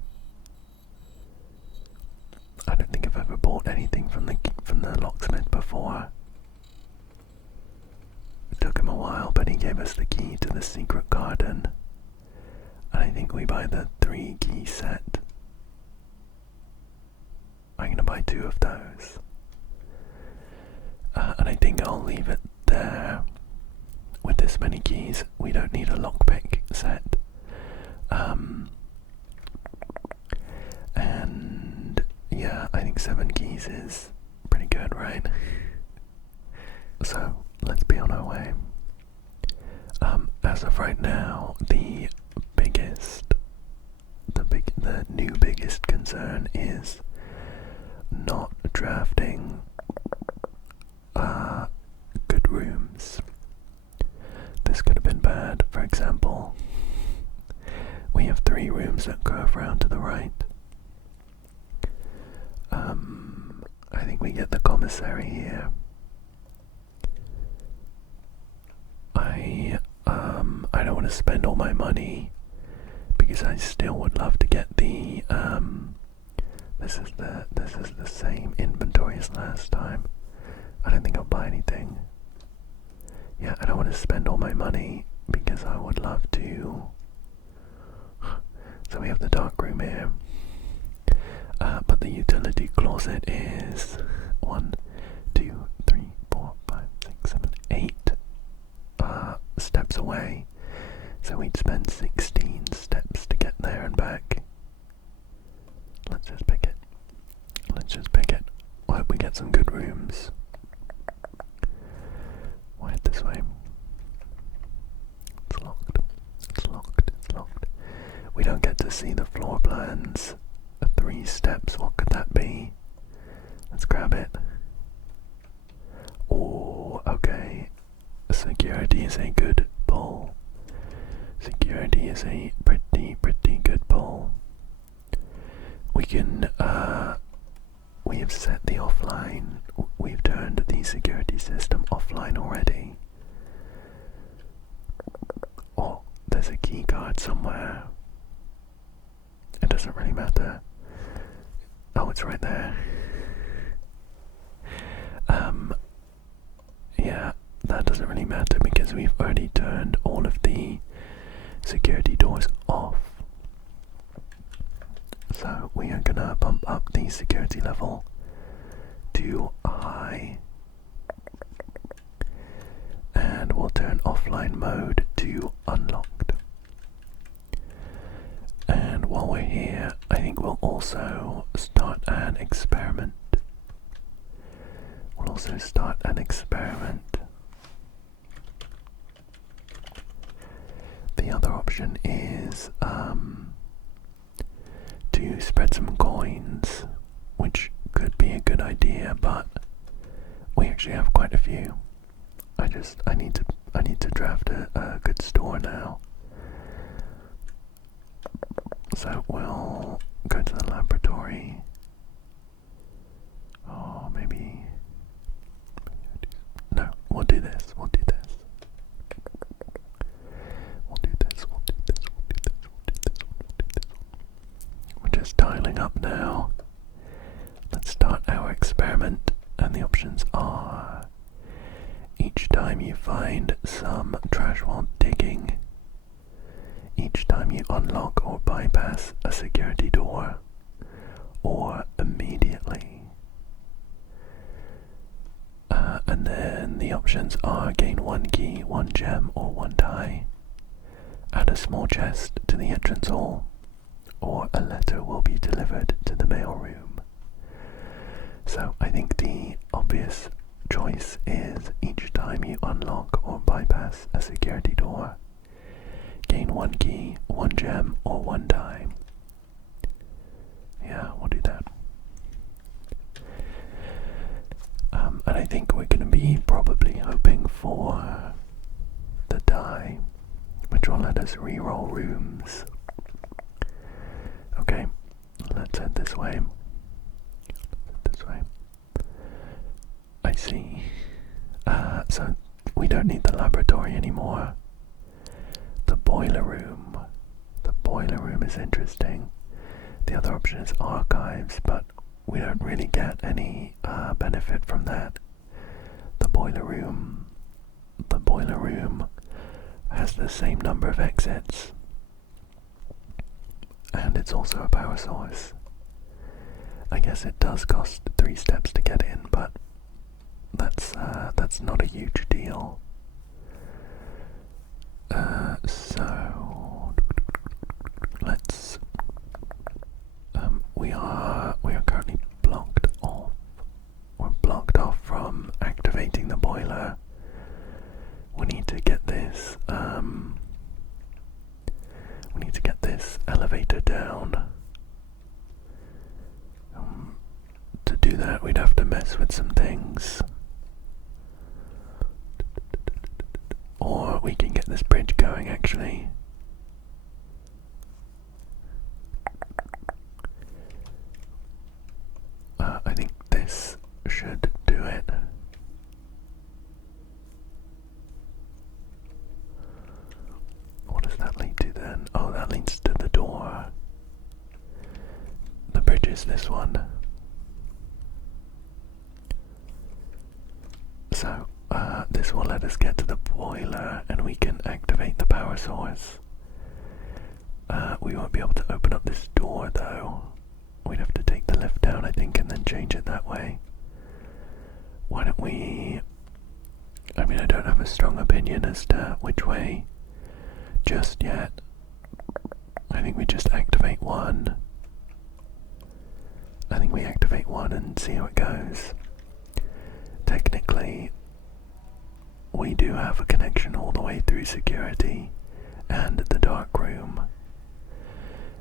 I don't think I've ever bought anything from the locksmith before. It took him a while, but he gave us the key to the secret garden. And I think we buy the 3-key set. I'm gonna buy 2 of those. And I think I'll leave it there. With this many keys, we don't need a lockpick set. And yeah, I think 7 keys is pretty good, right? So let's be on our way. As of right now, the new biggest concern is not drafting good rooms. This could have been bad. For example, we have 3 rooms that curve round to the right. I think we get the commissary here. I don't want to spend all my money because I still would love to get the this is the same inventory as last time. I don't think I'll buy anything. Yeah, I don't want to spend all my money because I would love to. So we have the dark room here. But the utility closet is 1, 2, 3, 4, 5, 6, 7, 8 steps away. So we'd spend 16 steps to get there and back. Let's just pick it. Let's just pick it. I hope we get some good rooms. We'll head this way. It's locked. It's locked. It's locked. We don't get to see the floor plans. 3 steps, what could that be? Let's grab it. Oh, okay. Security is a good pull. Security is a pretty good pull. We can, we have set the offline. We've turned the security system offline already. Oh, there's a key card somewhere. It doesn't really matter. Oh, it's right there. Yeah, that doesn't really matter because we've already turned all of the security doors off. So we are gonna bump up the security level to high. And we'll turn offline mode to unlocked. And while we're here, I think we'll also start an experiment. We'll also start an experiment. The other option is to spread some coins, which could be a good idea, but we actually have quite a few. I need to draft a good store now. So we'll go to the laboratory. Oh, maybe. No, we'll do this. We'll do this. We'll do this. We'll do this. We'll do this. We'll do this. We'll do this. We're just dialing up now. Let's start our experiment, and the options are: each time you find some trash while digging, each time you unlock or bypass a security door, or immediately. And then the options are: gain 1 key, 1 gem, or 1 die, add a small chest to the entrance hall, or a letter will be delivered to the mail room. So I think the obvious choice is each time you unlock or bypass a security door, gain 1 key, 1 gem, or 1 die. Yeah, we'll do that. And I think we're going to be probably hoping for the die, which will let us reroll rooms. Okay, let's head this way. I see. So we don't need the laboratory anymore. The boiler room. The boiler room is interesting. The other option is archives, but we don't really get any benefit from that. The boiler room has the same number of exits, and it's also a power source. I guess it does cost 3 steps to get in, but that's not a huge deal. So let's. We are currently blocked off. We're blocked off from activating the boiler. We need to get this. We need to get this elevator down. To do that, we'd have to mess with some things. Or we can get this bridge going, actually. I think this should do it. What does that lead to then? Oh, that leads to the door. The bridge is this one. So, this will let us get to the boiler and we can activate the power source. We won't be able to open up this door though. We'd have to take the lift down, I think, and then change it that way. Why don't we... I mean, I don't have a strong opinion as to which way just yet. I think we just activate one. I think we activate one and see how it goes. Technically, we do have a connection all the way through security and the dark room.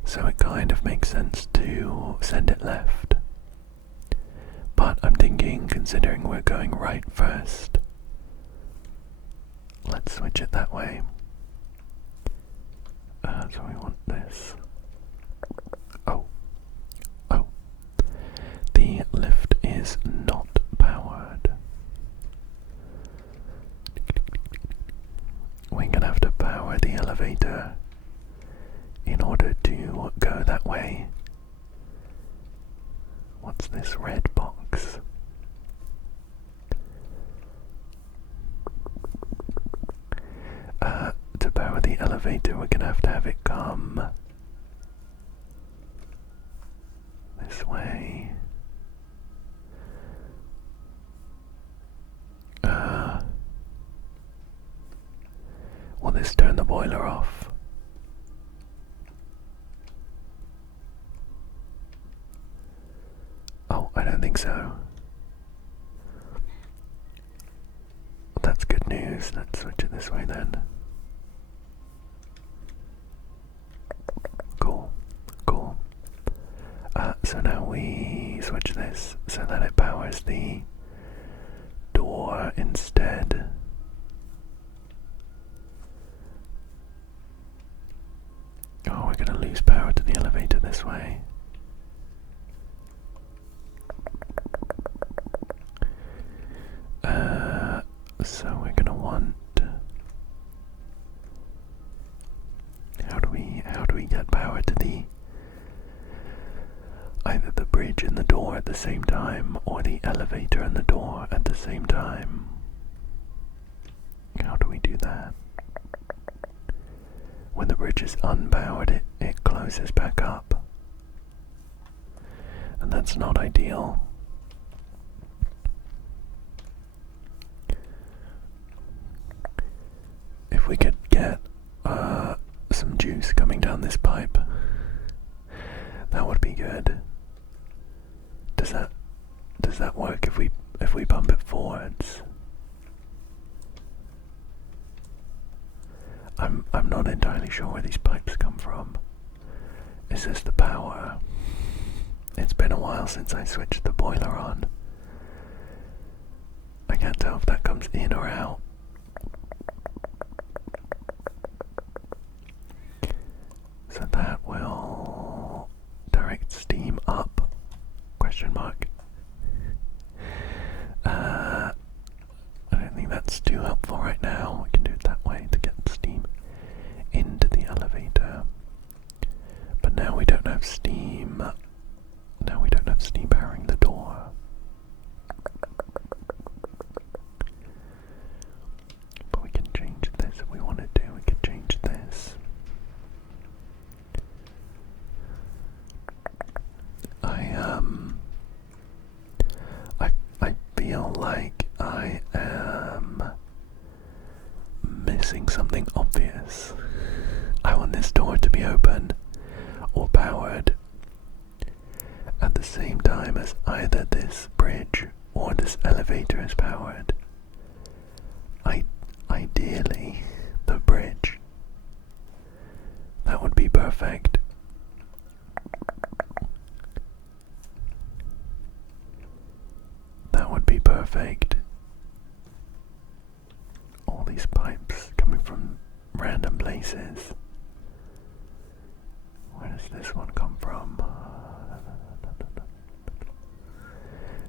So it kind of makes sense to send it left. But I'm thinking, considering we're going right first, let's switch it that way. So we want this. Oh. The lift is not powered. We're gonna have to power the elevator in order to go that way. What's this red box? To power the elevator, we're gonna have to have it come this way. Will this turn the boiler off? Oh, I don't think so. That's good news. Let's switch it this way then. Cool. So now we switch this so that it powers the door instead. Oh, we're gonna lose power to the elevator this way. So we're gonna want... How do we get power to the... either the bridge and the door at the same time, or the elevator and the door at the same time? How do we do that? When the bridge is unpowered, it closes back up. And that's not ideal. If we could get some juice coming down this pipe, that would be good. Does that work if we pump it forwards? I'm not entirely sure where these pipes come from. Is this the power? It's been a while since I switched the boiler on. I can't tell if that comes in or out. So that will direct steam up? Question mark. I don't think that's too helpful right now. We can do it that way to get steam into the elevator. But now we don't have steam. Now we don't have steam powering the door. But we can change this if we wanted to. We could change this. I feel like I am missing something obvious. I want this door to be open or powered at the same time as either this bridge or this elevator is powered. Ideally, the bridge. That would be perfect. That would be perfect. All these pipes coming from random places. Where does this one come from?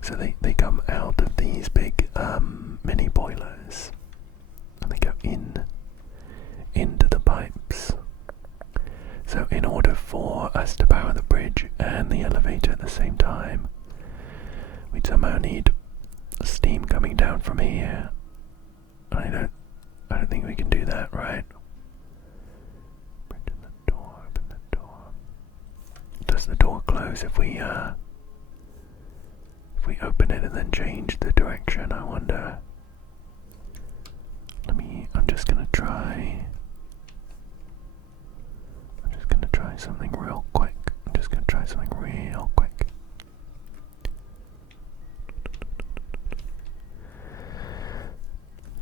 So they come out of these big mini boilers and they go into the pipes. So in order for us to power the bridge and the elevator at the same time, we'd somehow need steam coming down from here. And I don't think we can do that, right? Open the door, open the door. Does the door close if we open it and then change the direction? I wonder. I'm just gonna try something real quick.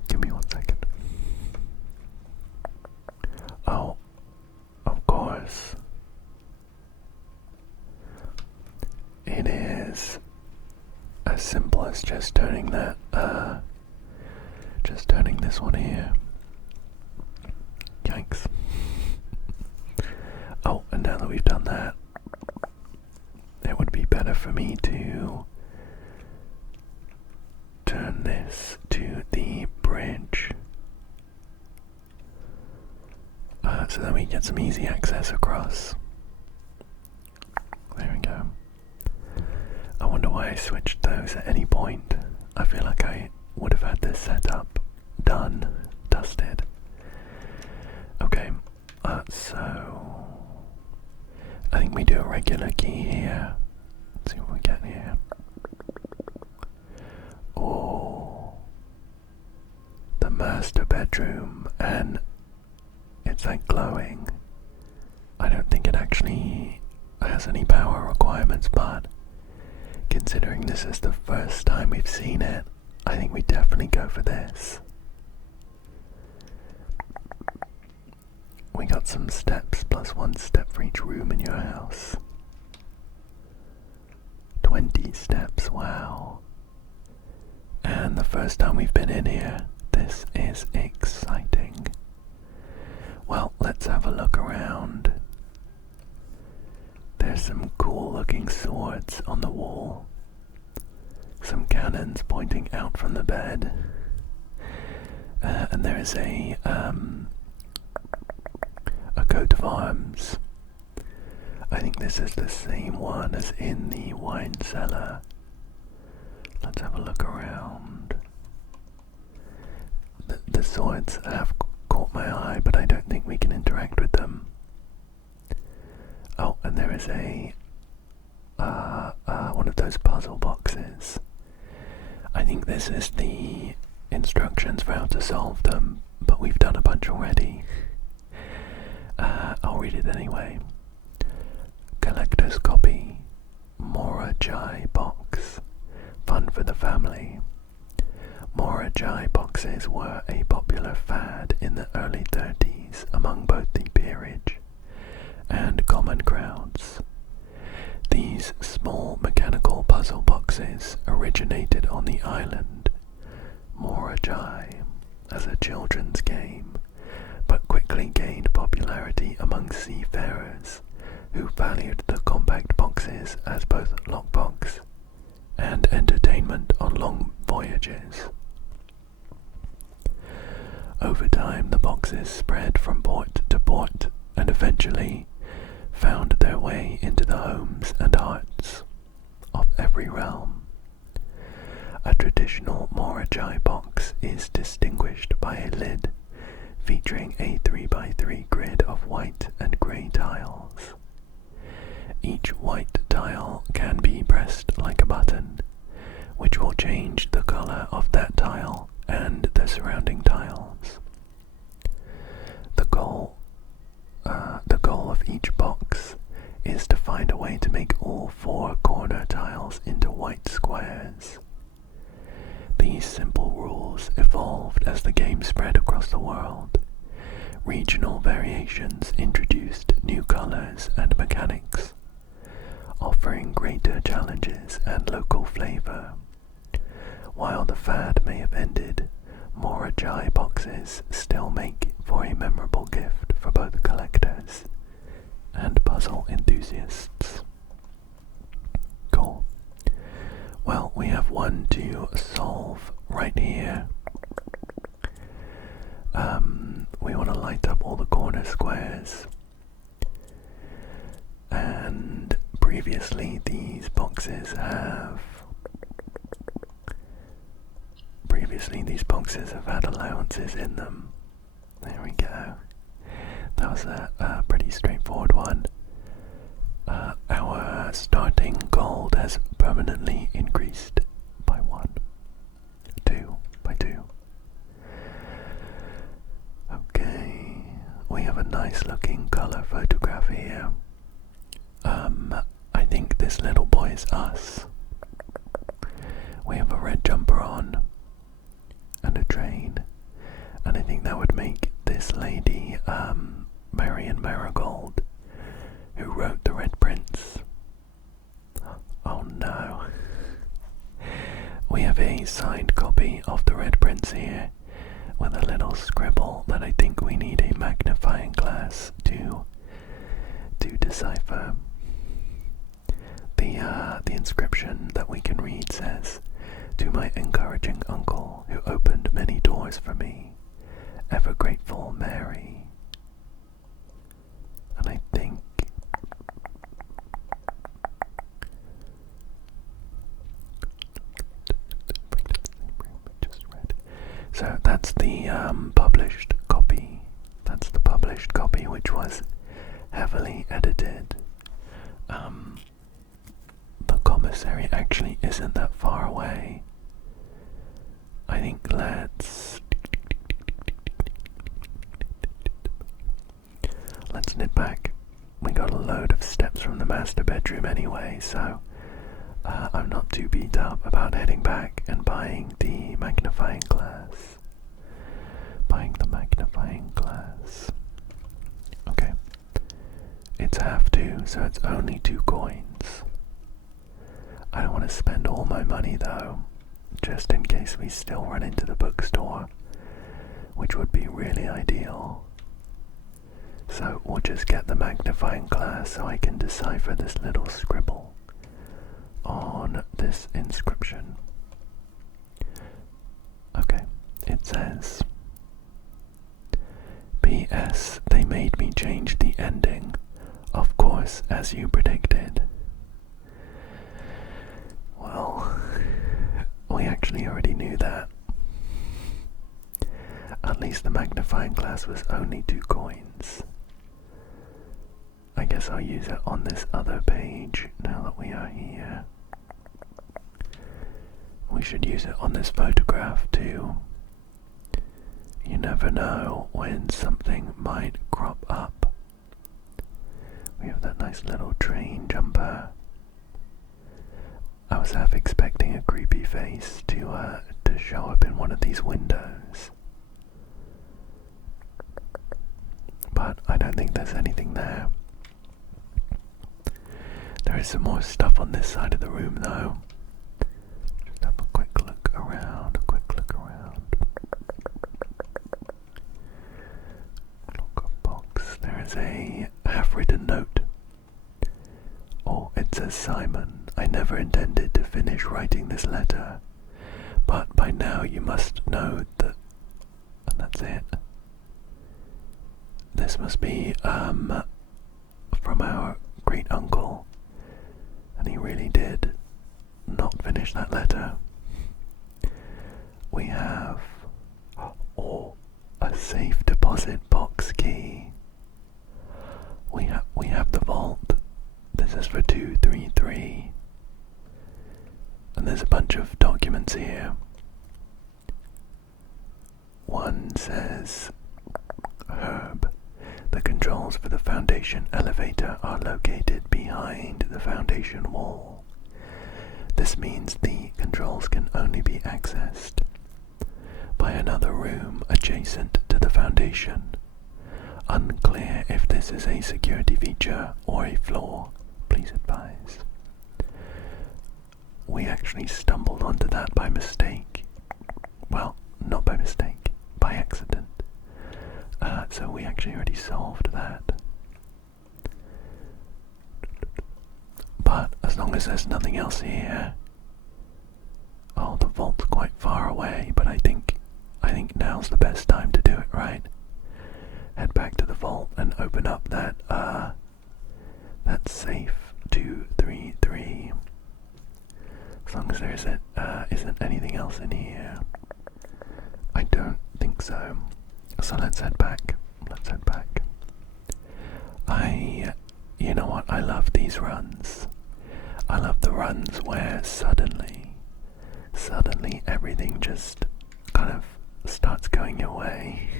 Give me 1 second. Oh, of course. It is as simple as just turning this one here. Yikes. Oh, and now that we've done that, it would be better for me to turn this to the bridge so that we get some easy access across. There we go. I wonder why I switched those at any point. I feel like I would have had this set up, dusted. Okay, so I think we do a regular key here. Let's see what we get here. Oh, the master bedroom, and it's like glowing. I don't think it actually has any power requirements, but considering this is the first time we've seen it, I think we definitely go for this. We got some steps, plus 1 step for each room in your house. 20 steps, wow. And the first time we've been in here, this is exciting. Well, let's have a look around. There's some cool looking swords on the wall. Some cannons pointing out from the bed. And there is a coat of arms. I think this is the same one as in the wine cellar. Let's have a look around. The swords have caught my eye, but I don't think we can interact with them. Oh, and there is one of those puzzle boxes. I think this is the instructions for how to solve them, but we've done a bunch already. I'll read it anyway. Collector's copy. Morajai box. Fun for the family. Morajai boxes were a popular fad in the early 30s. popularities among both the peerage and common crowds. These small mechanical puzzle boxes originated on the island Morajai as a children's game, but quickly gained popularity among seafarers who valued the compact boxes as both lockbox and entertainment on long voyages. Over time, the boxes spread from port to port and eventually found their way into the homes and hearts of every realm. A traditional Morajai box is distinguished by a lid featuring a 3x3 grid of white and grey tiles. Each white tile can be pressed like a button, which will change the colour of that tile and the surrounding tiles. The goal of each box is to find a way to make all 4 corner tiles into white squares. These simple rules evolved as the game spread across the world. Regional variations introduced new colours and mechanics, offering greater challenges and local flavour. While the fad may have ended, Morajai boxes still make for a memorable gift for both collectors and puzzle enthusiasts. Cool. Well, we have one to solve right here. We want to light up all the corner squares. And previously these boxes have had allowances in them. There we go. That was a pretty straightforward one. Our starting gold has permanently increased by 1. 2 by 2. Okay, we have a nice looking colour photograph here. I think this little boy is us. We have a red jumper on and a train, and I think that would make this lady Marion Marigold, who wrote The Red Prince. Oh no. We have a signed copy of The Red Prince here with a little scribble that I think we need a magnifying glass to decipher. The inscription that we can read says, "To my encouraging uncle who opened many doors for me, ever grateful Mary." And I think so that's the published copy. That's the published copy, which was heavily edited. The commissary actually isn't that far away. I think let's nip back. We got a load of steps from the master bedroom anyway, so I'm not too beat up about heading back and buying the magnifying glass. Okay. It's half 2, so it's only 2 coins. I don't want to spend all my money though, just in case we still run into the bookstore, which would be really ideal. So we'll just get the magnifying glass so I can decipher this little scribble on this inscription. Okay, it says, "P.S. They made me change the ending, of course, as you predicted." Well, we actually already knew that. At least the magnifying glass was only 2 coins. I guess I'll use it on this other page now that we are here. We should use it on this photograph too. You never know when something might crop up. We have that nice little train jumper. I was half expecting a creepy face to show up in one of these windows. don't think there's anything there. There is some more stuff on this side of the room though. Just have a quick look around, Lock box. There is a half-written note. Oh, it says, Simon, I never intended to finish writing this letter, but by now you must know that... And that's it. This must be, from our great uncle. And he really did not finish that letter. We have, a safe deposit box key. We have the vault. This is for 233. And there's a bunch of documents here. One says, Herb, the controls for the Foundation elevator are located behind the Foundation wall. This means the controls can only be accessed by another room adjacent to the Foundation. Unclear if this is a security feature or a flaw. Please advise. We actually stumbled onto that by mistake. Well, not by mistake, by accident. So we actually already solved that. But as long as there's nothing else here... Oh, the vault's quite far away, but I think now's the best time to do it, right? Head back to the vault and open up that safe 233. As long as there isn't anything else in here. I don't think so. So let's head back. You know what? I love these runs. I love the runs where suddenly everything just kind of starts going your way.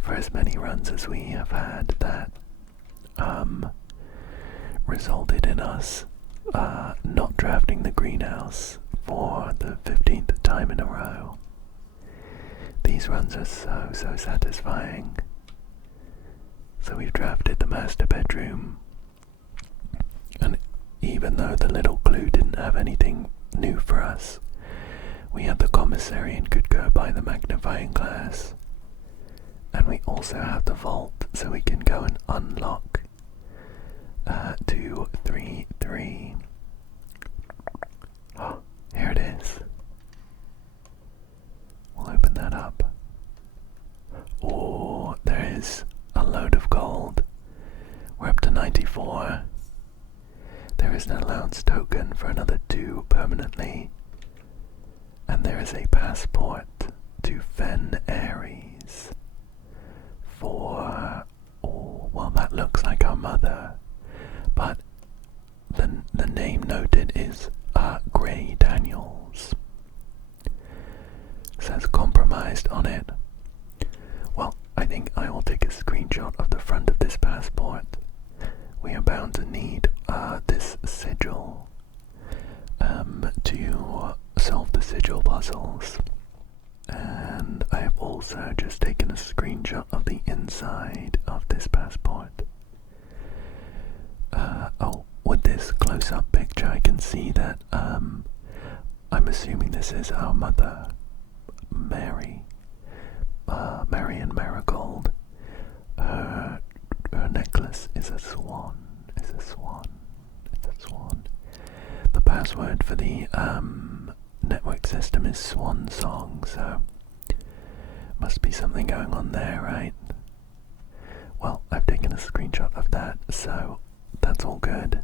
For as many runs as we have had that resulted in us not drafting the greenhouse for the 15th time in a row. These runs are so satisfying. So we've drafted the master bedroom, and even though the little clue didn't have anything new for us, we had the commissary and could go by the magnifying glass. And we also have the vault, so we can go and unlock 233. Oh, here it is. We'll open that up. Oh, there is a load of gold. We're up to 94. There is an allowance token for another 2 permanently. And there is a passport to Fen Aries. Well, that looks like our mother, but the name noted is Gray Daniels. Says compromised on it. Well, I think I will take a screenshot of the front of this passport. We are bound to need this sigil to solve the sigil puzzles. And I have also just taken a screenshot of the inside of this passport. With this close-up picture I can see that I'm assuming this is our mother, Mary. Marion Marigold. Her necklace is a swan. The password for the network system is Swan Song, so must be something going on there, right? Well, I've taken a screenshot of that, so that's all good.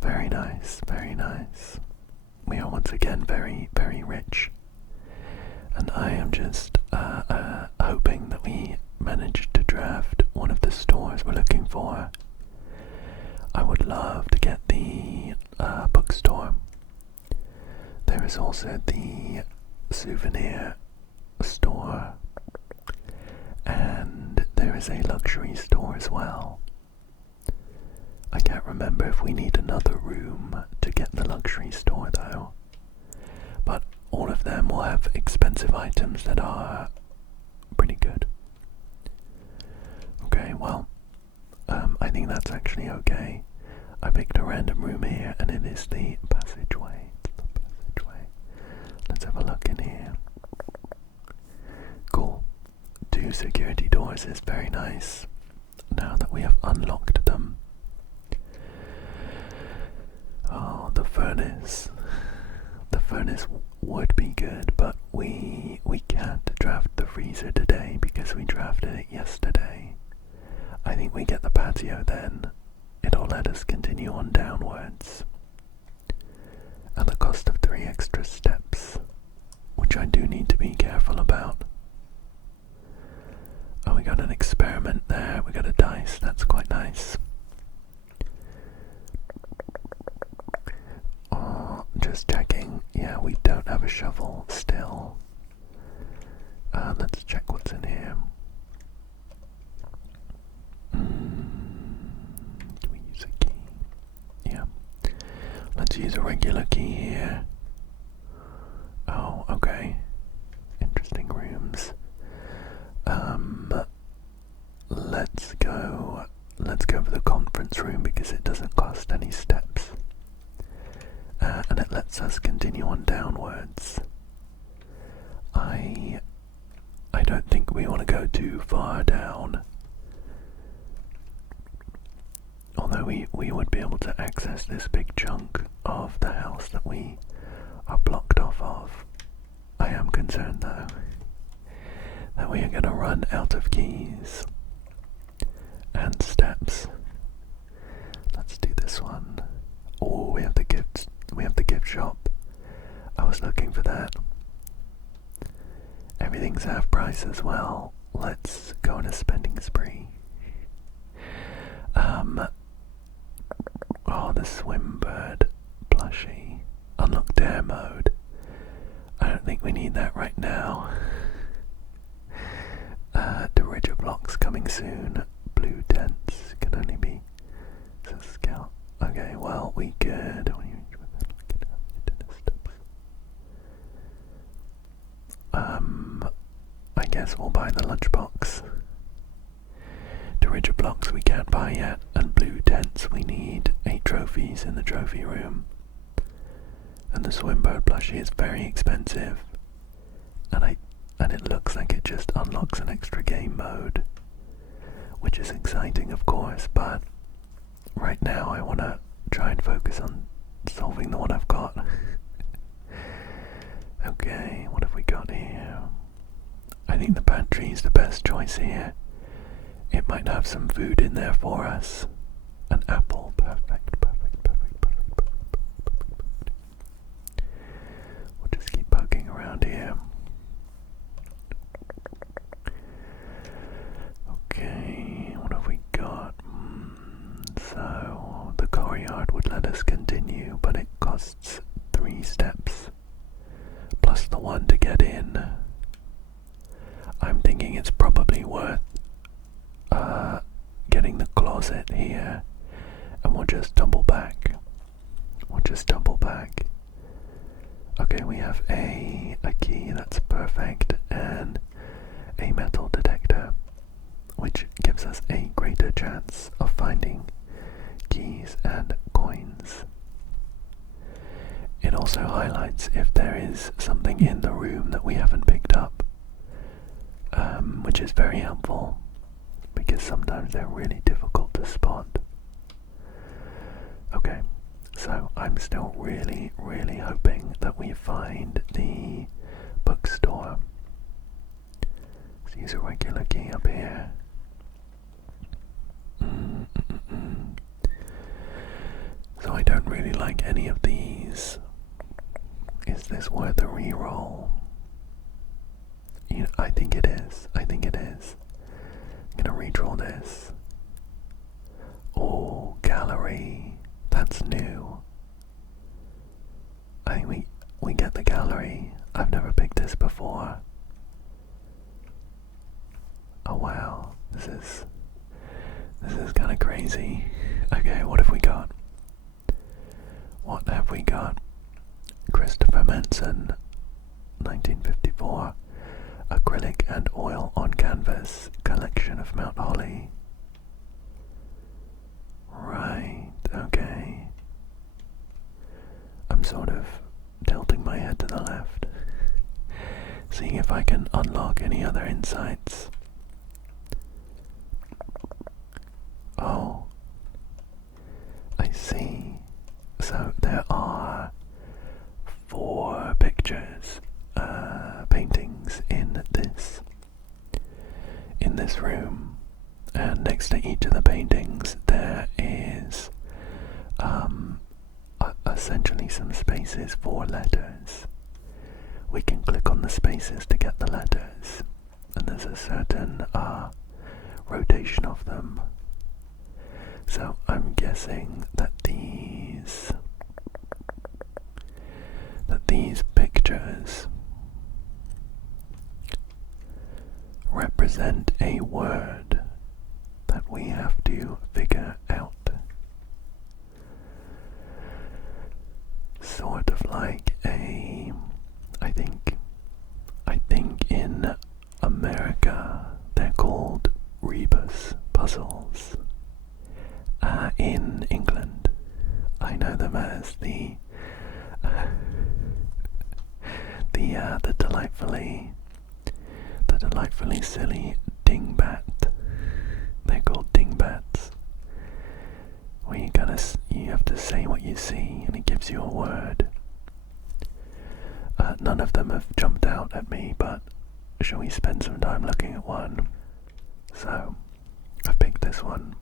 Very nice. We are once again very, very rich. And I am just hoping that we manage to draft one of the stores we're looking for. I would love to get the bookstore. There is also the souvenir store, and there is a luxury store as well. I can't remember if we need another room to get the luxury store though, but all of them will have expensive items that are pretty good. think that's actually okay. I picked a random room here, and it is the passageway. It's the passageway. Let's have a look in here. Cool. 2 security doors is very nice. Now that we have unlocked them. Oh, the furnace. The furnace would be good, but we can't draft the freezer today because we drafted it yesterday. I think we get the patio then. It'll let us continue on downwards. At the cost of 3 extra steps, which I do need to be careful about. Oh, we got an experiment there. We got a dice. That's quite nice. Oh, just checking. Yeah, we don't have a shovel still. Let's check what's in here. Do we use a key? Yeah. Let's use a regular key here. Oh, okay. Interesting rooms. Let's go for the conference room because it doesn't cost any steps. And it lets us continue on downwards. I don't think we want to go too far down. Although we would be able to access this big chunk of the house that we are blocked off of. I am concerned though that we are going to run out of keys and steps. Let's do this one. Oh, we have the gift shop. I was looking for that. Everything's half price as well. Let's go on a spending spree. Oh, the swim bird plushie. Unlock dare mode. I don't think we need that right now. Deriger blocks coming soon. Blue tents can only be so scout. Okay, well we could. I guess we'll buy the lunchbox. Deriger blocks we can't buy yet, and blue tents we need 8 trophies in the trophy room. And the swimbird plushie is very expensive, and it looks like it just unlocks an extra game mode, which is exciting of course, but right now I want to try and focus on solving the one I've got. Okay, what have we got here? I think the pantry is the best choice here. It might have some food in there for us. An apple, perfect. We'll just keep poking around here. Okay, what have we got? So, the courtyard would let us continue, but it costs 3 steps, plus the 1 to get in. I'm thinking it's probably worth getting the closet here, and we'll just double back. Okay, we have a key, that's perfect, and a metal detector, which gives us a greater chance of finding keys and coins. It also highlights if there is something in the room that we haven't picked up, which is very helpful because sometimes they're really difficult to spot. Okay, so I'm still really hoping that we find the bookstore. Let's use a regular key up here. So I don't really like any of these. Is this worth a reroll? I think it is. I'm gonna redraw this. Oh, gallery. That's new. I think we get the gallery. I've never picked this before. Oh wow, this is kind of crazy. Okay, what have we got? Christopher Manson, 1954. Acrylic and oil on canvas, collection of Mount Holly. sort of tilting my head to the left, seeing if I can unlock any other insights. Oh, I see. So there are 4 pictures, paintings in this room, and next to each of the paintings there is essentially some spaces for letters. We can click on the spaces to get the letters, and there's a certain rotation of them. So I'm guessing that these pictures represent a word that we have to figure out. Sort of like I think in America they're called rebus puzzles. In England, I know them as the delightfully silly dingbat. They're called dingbats. Where you have to say what you see, and it gives you a word. None of them have jumped out at me, but shall we spend some time looking at one? So, I've picked this one.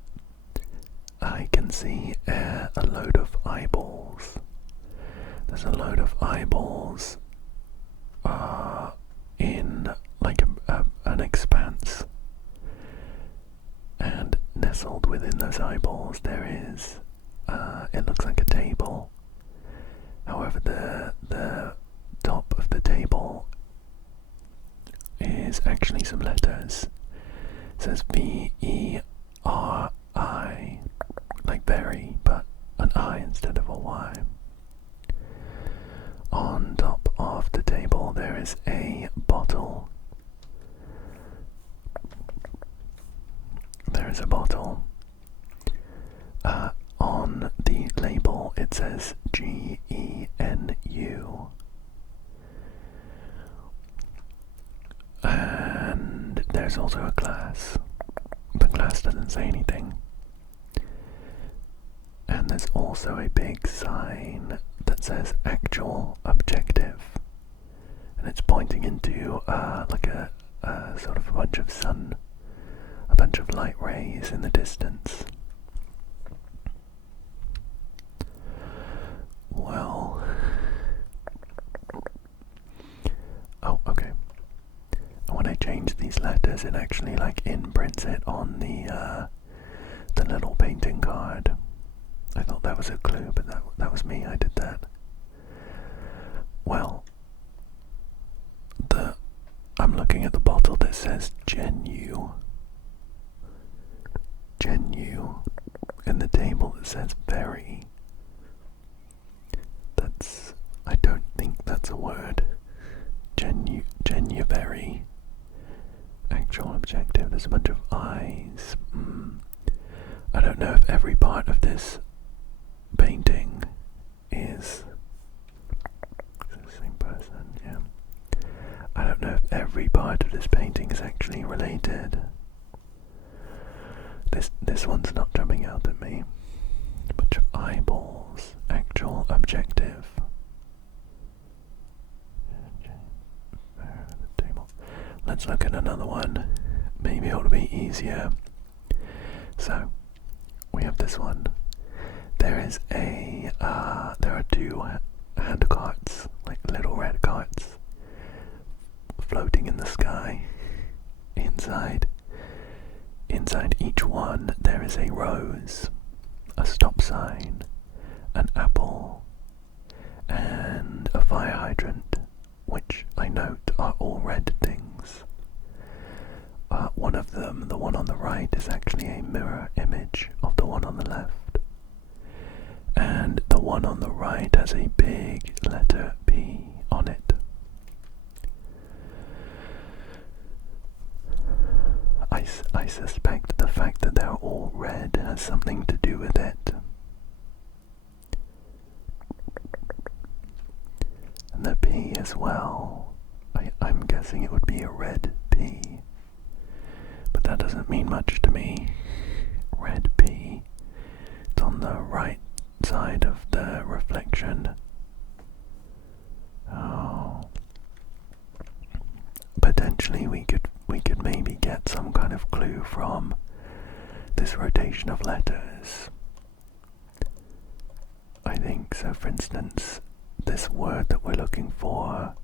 I can see a load of eyeballs. There's a load of eyeballs in like an expanse, and nestled within those eyeballs there is it looks like a table. However, the top of the table is actually some letters. It says VERI, like berry, but an I instead of a Y. On top of the table there is a bottle. There is a bottle. On the label it says GENU. And there's also a glass. The glass doesn't say anything. And there's also a big sign that says actual objective, and it's pointing into like a sort of a bunch of light rays in the distance. Well, oh, okay. And when I change these letters, it actually like imprints it on the little painting card. I thought that was a clue, but that was me. I did that. Well, I'm looking at the bottle that says GENU, and the table that says berry. I don't think that's a word. Genuberry. Actual objective. There's a bunch of eyes. I don't know if every part of this painting is the same person, yeah. I don't know if every part of this painting is actually related. This one's not jumping out at me. A bunch of eyeballs. Actual objective. Let's look at another one. Maybe it'll be easier. So, we have this one. There are 2 hand carts, like little red carts, floating in the sky. Inside each one there is a rose, a stop sign, an apple, and a fire hydrant, which I note are all red things. One of them, the one on the right, is actually a mirror image of the one on the left. And the one on the right has a big letter P on it. I suspect the fact that they're all red has something to do with it. as well. I'm guessing it would be a red P. But that doesn't mean much to me. Red P. It's on the right side of the reflection. Oh. Potentially we could maybe get some kind of clue from this rotation of letters. I think so. For instance, this word that we're looking for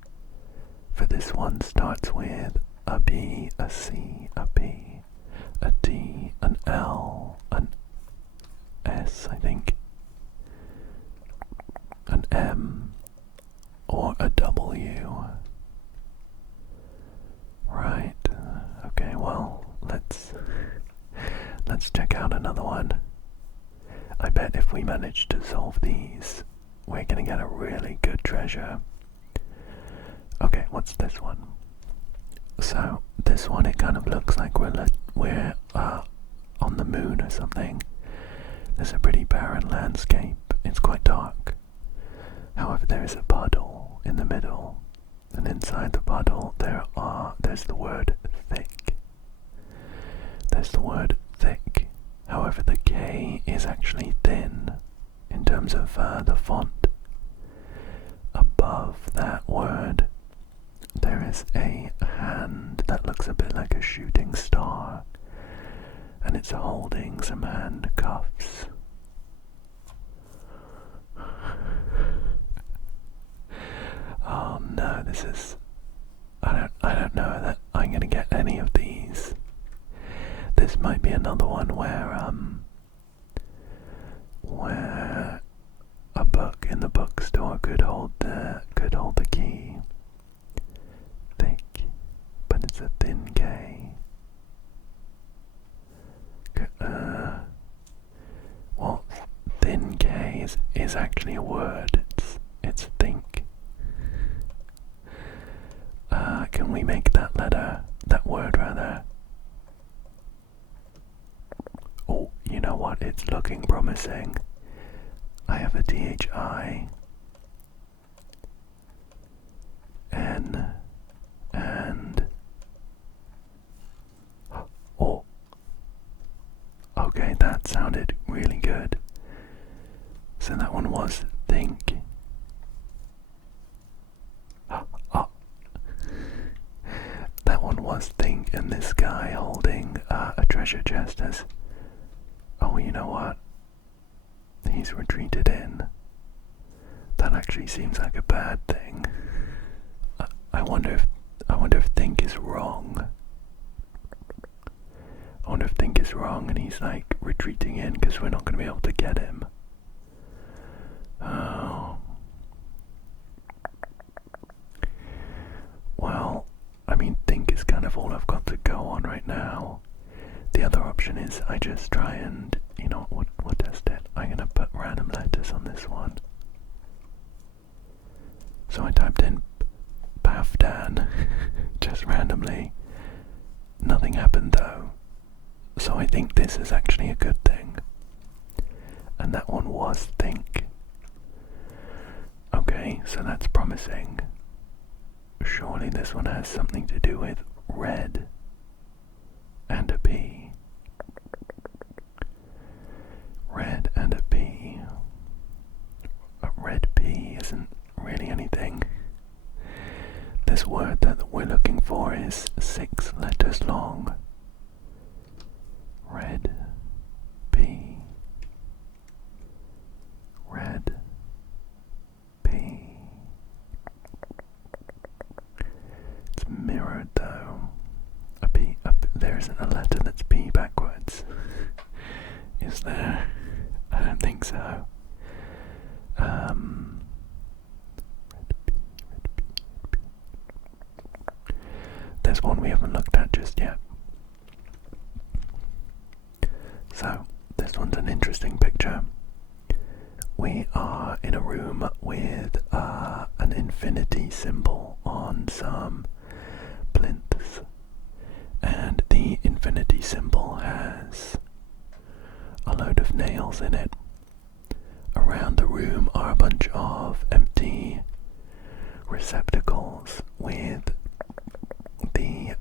this one starts with a B, a C, a P, a D, an L, an S, I think, an M, or a W. Right. Okay, well, let's check out another one. I bet if we manage to solve these, we're gonna get a really good treasure. Okay, what's this one? So this one, it kind of looks like we're on the moon or something. There's a pretty barren landscape. It's quite dark. However, there is a puddle in the middle, and inside the puddle there's the word thick. There's the word thick. However, the K is actually thin in terms of the font. Above that word, there is a hand that looks a bit like a shooting star, and it's holding some handcuffs. Oh no, this is... I don't know that I'm gonna get any of these. This might be another one where a book in the bookstore could hold the key. Thick, but it's a thin K. Well, thin K is actually a word. It's think. Can we make that word rather? Oh, you know what? It's looking promising. I have a THI, N, and oh, okay, that sounded really good. So that one was think. Oh, that one was think, and this guy holding a treasure chest has... Oh, you know what? He's retreated in. That actually seems like a bad thing. I wonder if think is wrong. I wonder if think is wrong and he's like retreating in because we're not going to be able to get him. Oh. Well, I mean, think is kind of all I've got to go on right now. The other option is I just try and, you know, we'll test it. I'm going to put random letters on this one. So I typed in Bafdan, just randomly. Nothing happened though. So I think this is actually a good thing. And that one was think. Okay, so that's promising. Surely this one has something to do with red and a P. Red and a P. A red P isn't really anything. This word that we're looking for is 6 letters long. Red P. Red P. It's mirrored though. There isn't a letter that's P backwards. Is there? I don't think so. Red P. There's one we haven't looked at just yet. So, this one's an interesting picture. We are in a room with an infinity symbol on some plinths. And the infinity symbol has a load of nails in it. Around the room are a bunch of empty receptacles with the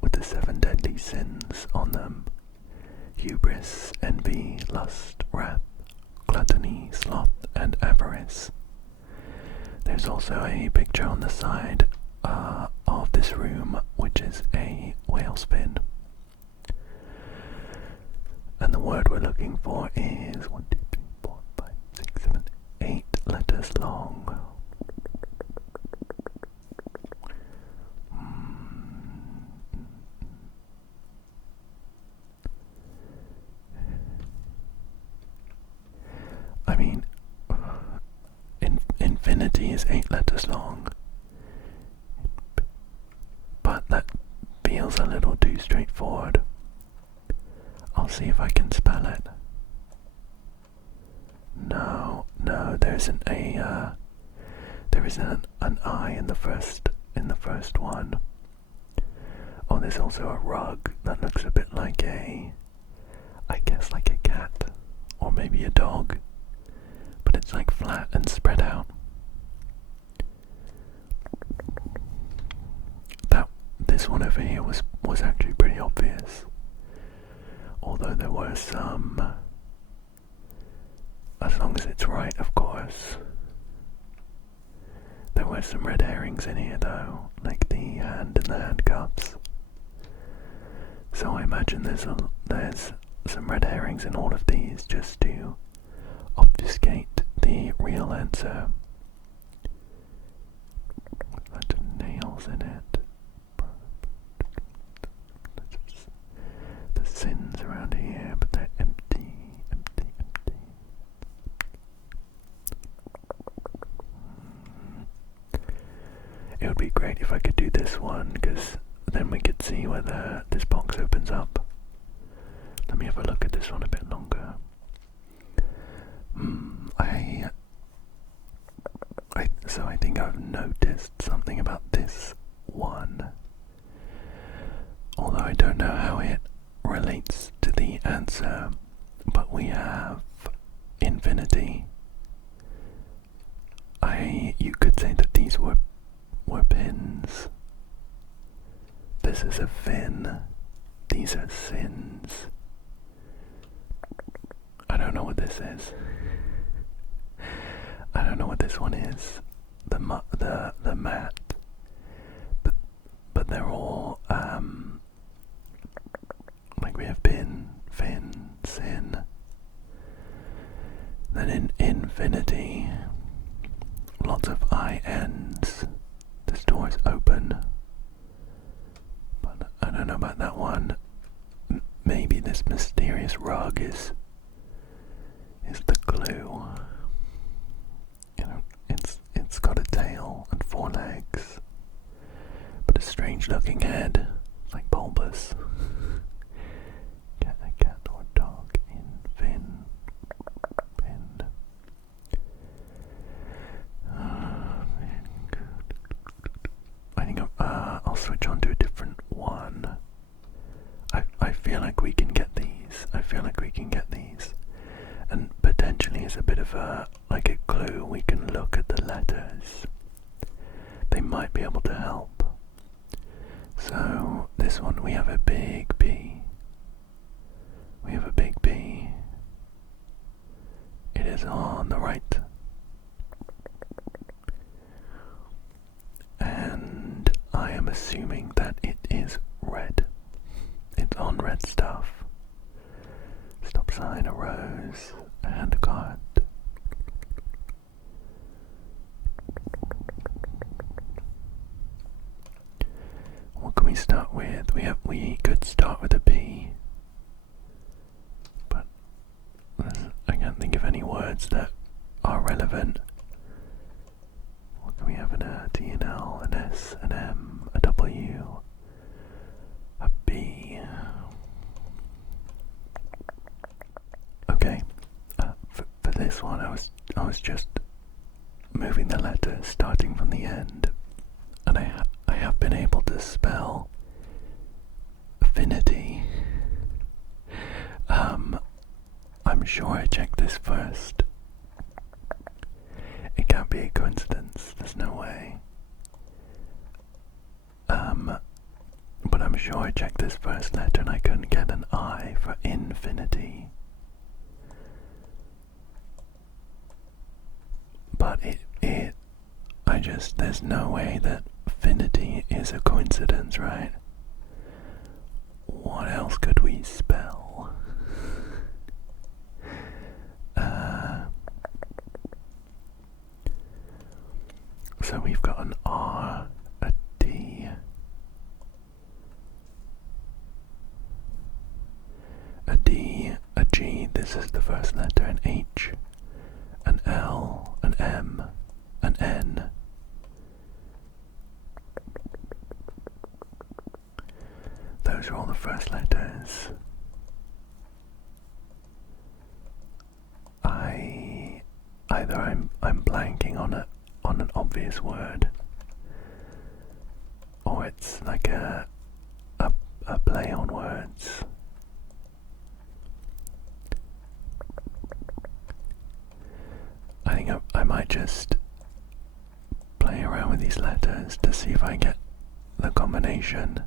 with the 7 deadly sins on them: hubris, envy, lust, wrath, gluttony, sloth, and avarice. There's also a picture on the side of this room, which is a whale spin. And the word we're looking for is 1, 2, 3, 4, 5, 6, 7, 8 letters long. I mean, infinity is 8 letters long, but that feels a little too straightforward. I'll see if I can spell it. No, there isn't an I in the first one. Oh, there's also a rug that looks a bit like I guess like a cat, or maybe a dog, but it's like flat and spread out. This one over here was actually pretty obvious, although there were some, as long as it's right, of course. There were some red herrings in here though, like the hand and the handcuffs. So I imagine there's some red herrings in all of these just to obfuscate the real answer. Lots of nails in it. The sins around here, but they're empty. It would be great if I could do this one, because then we could see whether this box opens up. Let me have a look at this one a bit longer. So I think I've noticed something about this one, although I don't know how it relates to the answer. But we have infinity. You could say that these were pins. This is a fin. These are sins. I don't know what this is. I don't know what this one is. The mat. But they're all like we have pin, fin, sin. Then in infinity, lots of I ends. This door is open. But I don't know about that one. Maybe this mysterious rug is the clue. You know, it's got a tail and 4 legs, but a strange looking head. It's like bulbous. Get a cat or dog in fin. Pin. I think I'll switch on to a different one. I feel like we can get these. And potentially as a bit of a clue, we can look at the letters. They might be able to help. So this one, we have a big B. It is on the right. And I am assuming that it is red. It's on red stuff. Stop sign, a rose, and a card. What can we start with? We could start with a B, but I can't think of any words that are relevant. What can we have in a T and L, an S, an M, a W, a B? Okay, for this one I was just moving the letters starting from the end, and I have been able to spell affinity. I'm sure I checked this first. It can't be a coincidence. There's no way. But I'm sure I checked this first letter and I couldn't get an I for infinity. But there's no way that finity is a coincidence, right? What else could we spell? So we've got an R, a D, a D, a G, this is the first letter, an H, an L, an M, an N. Those are all the first letters. Either I'm blanking on an obvious word, or it's like a play on words. I think I might just play around with these letters to see if I get the combination.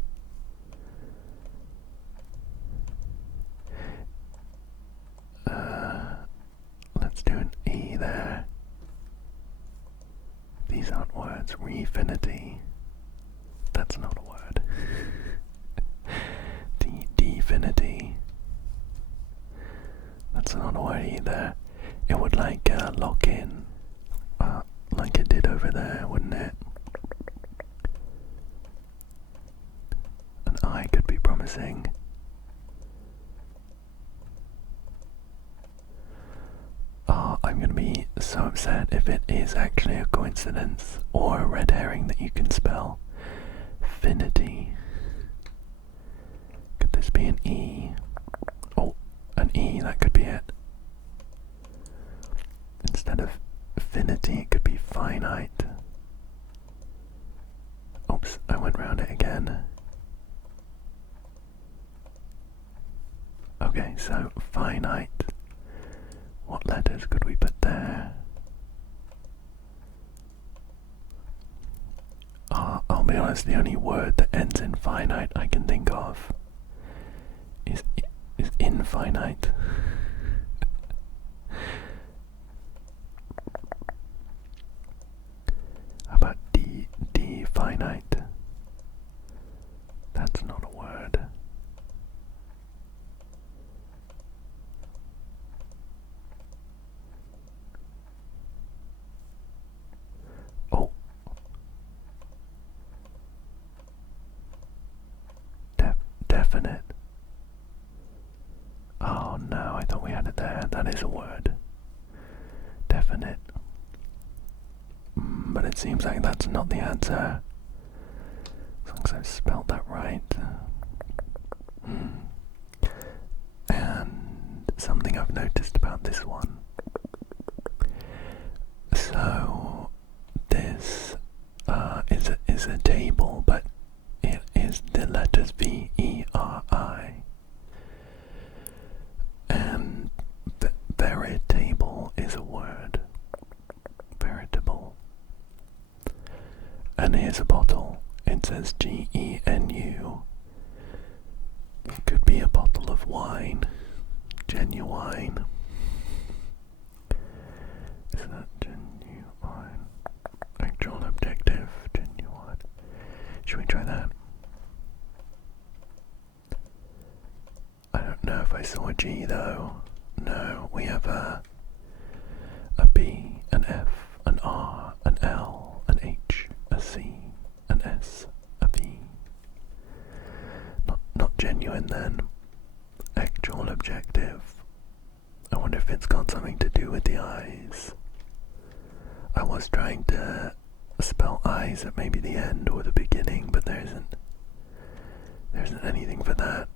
Let's do an E there. These aren't words. Refinity. That's not a word. Definity. That's not a word either. It would like lock in, like it did over there, wouldn't it? An I could be promising. I'm going to be so upset if it is actually a coincidence or a red herring that you can spell. Finity. Could this be an E? Oh, an E, that could be it. Instead of finity, it could be finite. Oops, I went round it again. Okay, so finite. What letters could we put there? I'll be honest, the only word that ends in finite I can think of is infinite. How about definite? That's not a word. Oh. Definite. Oh no, I thought we had it there. That is a word. Definite. But it seems like that's not the answer. As long as I've spelled that right. And something I've noticed about this one. So this is a table, but it is the letters V-E-R-I. And veritable is a word. Veritable. And here's a bottle. It says G-E-N-U. It could be a bottle of wine. Genuine. Is that genuine? Actual objective. Genuine. Should we try that? I don't know if I saw a G though. No, we have a B, an F, an R, an L, an H, a C, an S, a V. Not genuine then. Actual objective. I wonder if it's got something to do with the eyes. I was trying to spell eyes at maybe the end or the beginning, but there isn't anything for that.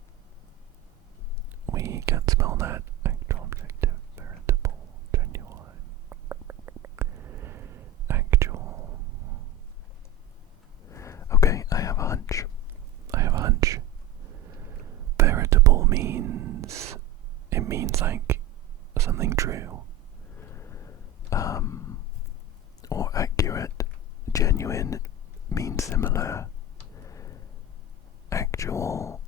We can't spell that. Actual objective, veritable, genuine. Actual. Okay, I have a hunch. Veritable means, it means like something true. Or similar. Actual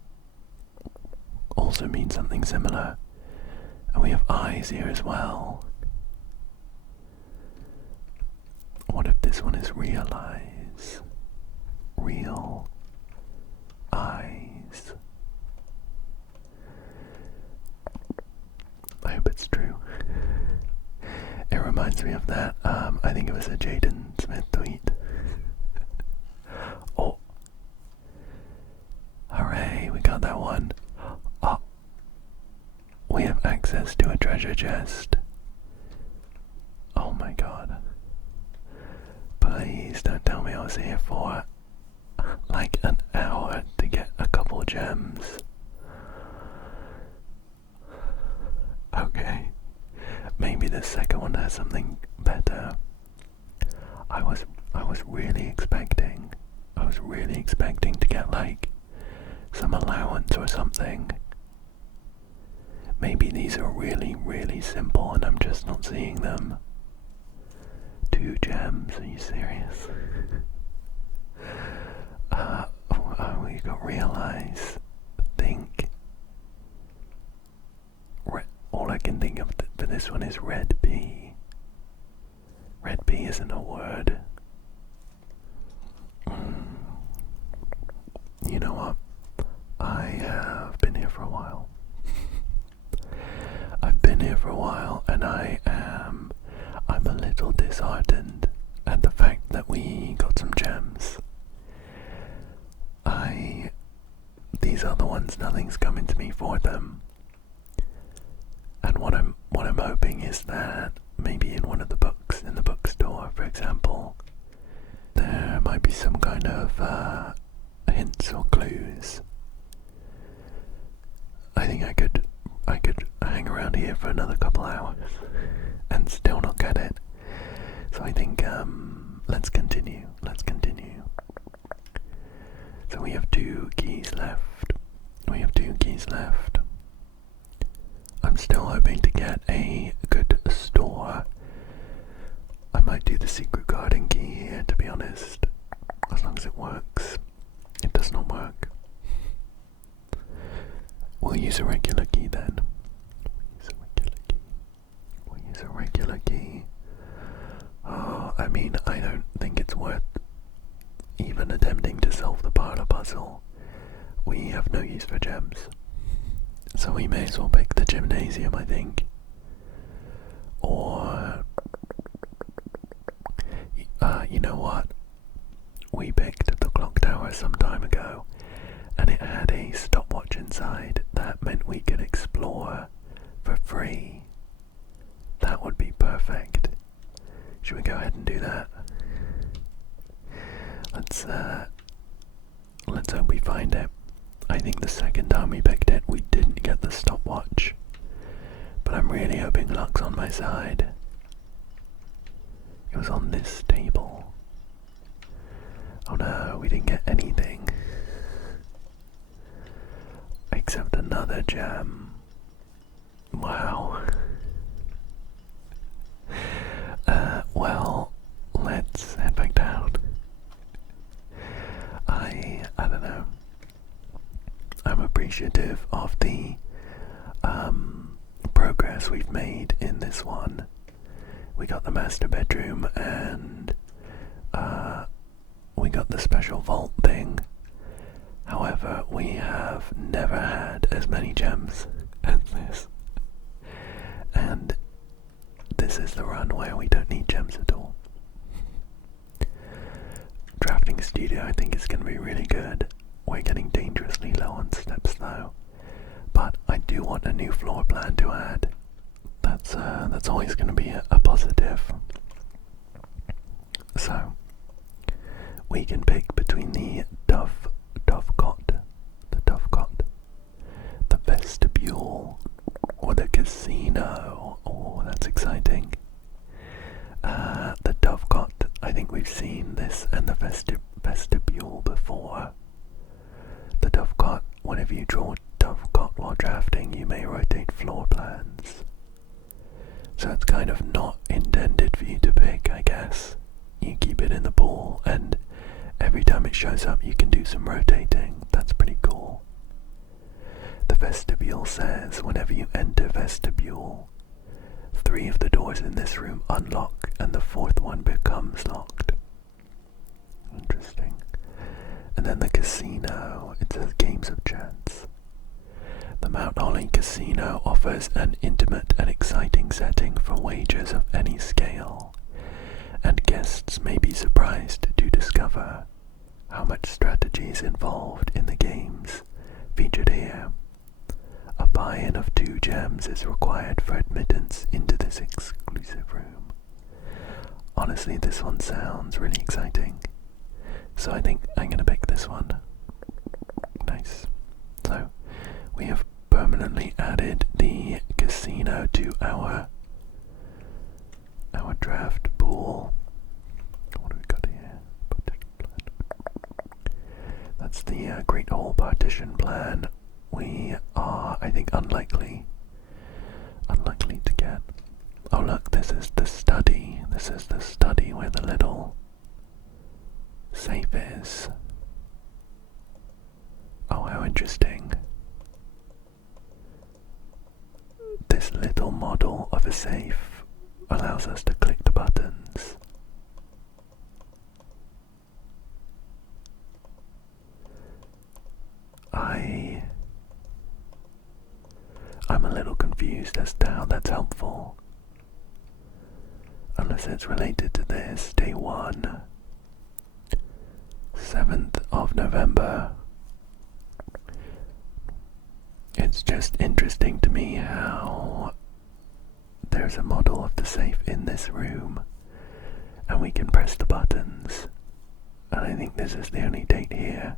also means something similar. And we have eyes here as well. What if this one is realize? Real eyes. I hope it's true. It reminds me of that, I think it was a Jaden Smith tweet. Oh. Hooray, we got that one. Oh. We have access to a treasure chest. Oh my god. Please don't tell me I was here for like an hour to get a couple gems. Okay. Maybe the second one has something better. I was really expecting to get like some allowance or something. Maybe these are really, really simple and I'm just not seeing them. 2 gems, are you serious? We got realize, think. All I can think of for this one is red bee. Red bee isn't a word. You know what? I have been here for a while. I've been here for a while and I'm a little disheartened at the fact that we got some gems. These other ones, nothing's coming to me for them. And what I'm hoping is that maybe in one of the books in the bookstore, for example, there might be some kind of hints or clues. I think I could hang around here for another couple hours and still not get it. So I think let's continue. So we have 2 keys left. I'm still hoping to get a good store. I might do the secret garden key here, to be honest, as long as it works. It does not work. We'll use a regular key then. We'll use a regular key. Oh, I mean, I don't think it's worth even attempting to solve the parlor puzzle. We have no use for gems. So we may as well pick the gymnasium, I think. Or, you know what? We picked the clock tower some time ago, and it had a stopwatch inside. That meant we could explore for free. That would be perfect. Should we go ahead and do that? Let's hope we find it. I think the second time we picked it, we didn't get the stopwatch. But I'm really hoping luck's on my side. It was on this table. Oh no, we didn't get anything. Except another gem. Wow. Well, let's head back down. I don't know. I'm appreciative of the progress we've made in this one. We got the master bedroom and we got the special vault thing. However, we have never had as many gems as this. And this is the run where we don't need gems at all. Drafting studio, I think, is going to be really good. We're getting dangerously low on steps though. But I do want a new floor plan to add. That's always going to be a positive. So we can pick between the Dovecot, the vestibule, or the casino. Oh, that's exciting. The Dovecot, I think we've seen this and the vestibule before. The Dovecot, whenever you draw Dovecot while drafting, you may rotate floor plans. So it's kind of not intended for you to pick, I guess. You keep it in the pool, and Every time it shows up, you can do some rotating. That's pretty cool. The vestibule says, whenever you enter vestibule, 3 of the doors in this room unlock and the 4th one becomes locked. Interesting. And then the casino, it says games of chance. The Mount Ollie Casino offers an intimate and exciting setting for wagers of any scale, and guests may be surprised to discover how much strategy is involved in the games featured here. A buy-in of 2 gems is required for admittance into this exclusive room. Honestly, this one sounds really exciting, so I think I'm going to pick this one. Nice. So, we have permanently added the casino to our draft pool. What do we got here? That's the Great Hall partition plan. We are, I think, unlikely to get. Oh look, this is the study. This is the study where the little safe is. Oh, how interesting. This little model of a safe allows us to click the buttons. I'm a little confused as to how that's helpful. Unless it's related to this. Day 1, 7th of November. It's just interesting to me how there's a model of the safe in this room and we can press the buttons, and I think this is the only date here.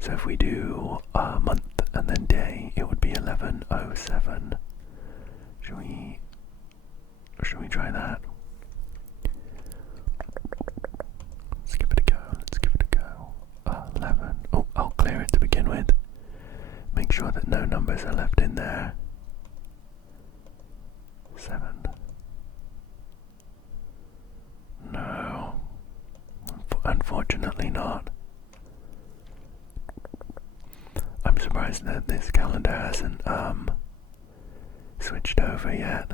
So if we do a month and then day, it would be 11/07. Should we try that? Let's give it a go. 11. Oh, I'll clear it to begin with. Make sure that no numbers are left in there. 7. No. Unfortunately not. I'm surprised that this calendar hasn't switched over yet.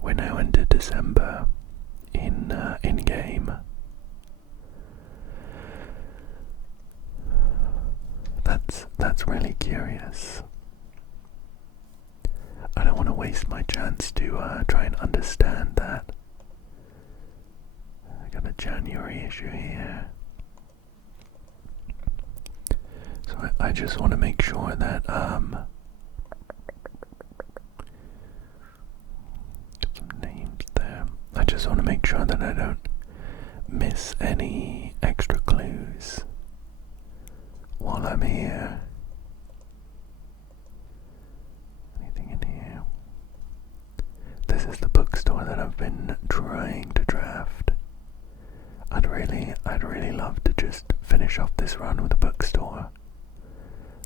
We're now into December in game. That's really curious. I don't want to waste my chance to try and understand that. I got a January issue here. So I just want to make sure that get some names there. I just want to make sure that I don't miss any extra clues while I'm here. Anything in here? This is the bookstore that I've been trying to draft. I'd really love to just finish off this run with a bookstore.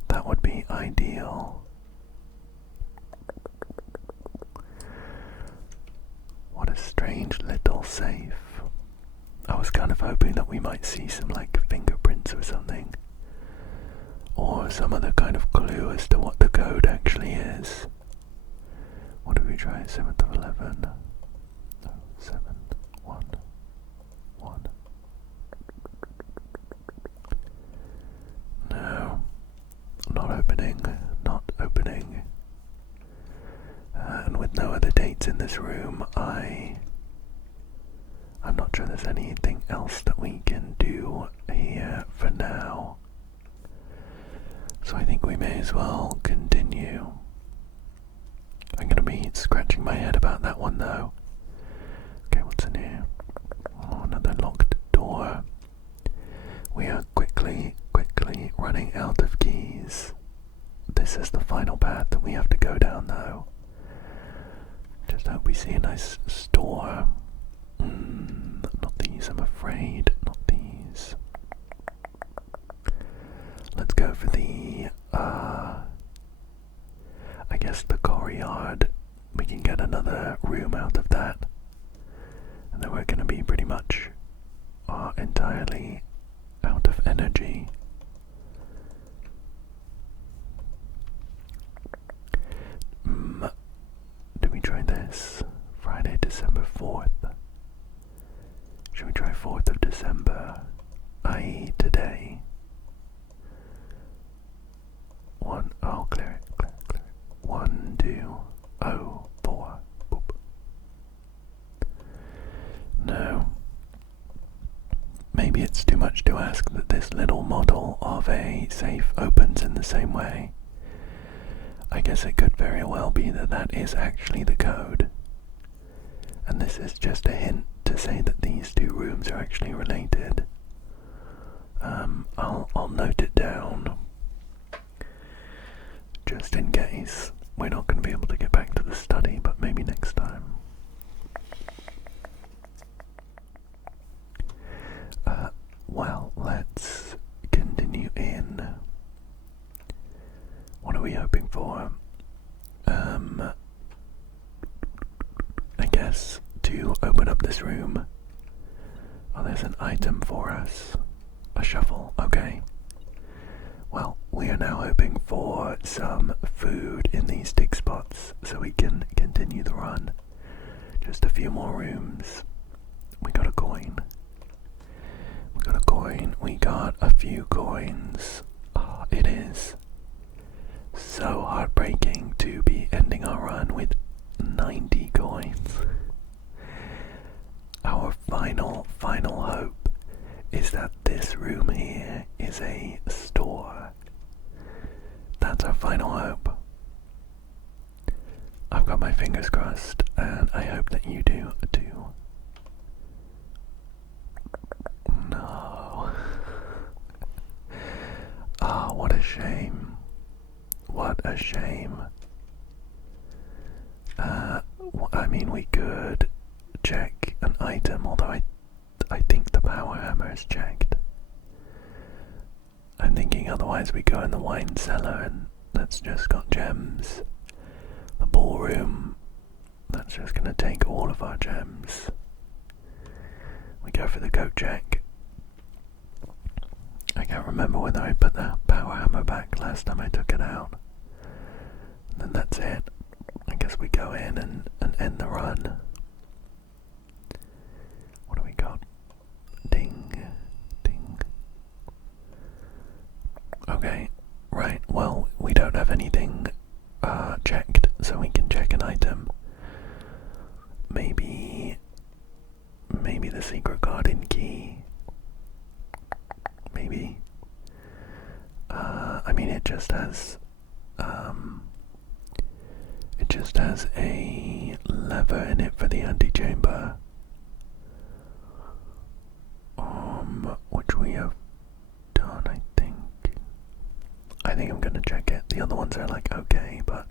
That would be ideal. What a strange little safe. I was kind of hoping that we might see some like fingerprints or something, or some other kind of clue as to what the code actually is. What did we try? 7th of 11. No, 7, 1, 1. No. Not opening. And with no other dates in this room, I'm not sure there's anything else that we can do here for now. So I think we may as well continue. I'm going to be scratching my head about that one though. Okay, what's in here? Oh, another locked door. We are quickly running out of keys. This is the final path that we have to go down though. Just hope we see a nice store. Not these, I'm afraid. Not these. Let's go for the, I guess the courtyard. We can get another room out of that. And then we're going to be pretty much entirely out of energy. Do we try this? Friday, December 4th. Should we try 4th of December, i.e. today? Clear it. 1, 2, 0, 4. Boop. No. Maybe it's too much to ask that this little model of a safe opens in the same way. I guess it could very well be that that is actually the code. And this is just a hint to say that these two rooms are actually related. I'll note it down, just in case. We're not going to be able to get back to the study, but maybe next time. Well, let's continue in. What are we hoping for? I guess to open up this room. Oh, there's an item for us. A shovel, okay. Well, we are now hoping for some food in these dig spots so we can continue the run. Just a few more rooms. We got a coin. We got a few coins. Oh, it is so heartbreaking to be ending our run with 90 coins. Our final hope is that this room here is a store. That's our final hope. I've got my fingers crossed, and I hope that you do too. No. Oh, what a shame. What a shame. I mean, we could check an item, although I think the power hammer is checked. I'm thinking otherwise we go in the wine cellar and that's just got gems. The ballroom, that's just gonna take all of our gems. We go for the coat check. I can't remember whether I put that power hammer back last time I took it out. And then that's it. I guess we go in and end the run. What do we got? Ding, ding. Okay, right, well, we don't have anything checked, so we can check an item. Maybe the secret garden key. Maybe. I mean, it just has a lever in it for the antechamber. Which we have done, I think. I think I'm gonna check it. The other ones are like okay, but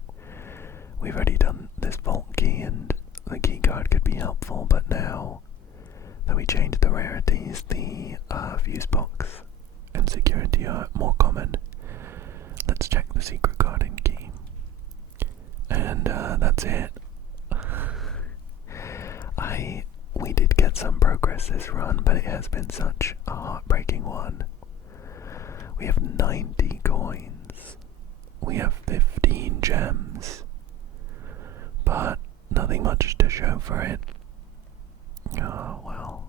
we've already done this vault key and the key card could be helpful, but now that we changed the rarities, the fuse box and security are more common. Let's check the secret garden key. And that's it. We did get some progress this run, but it has been such a heartbreaking one. We have 90 coins. We have 15 gems. But nothing much to show for it. Oh well.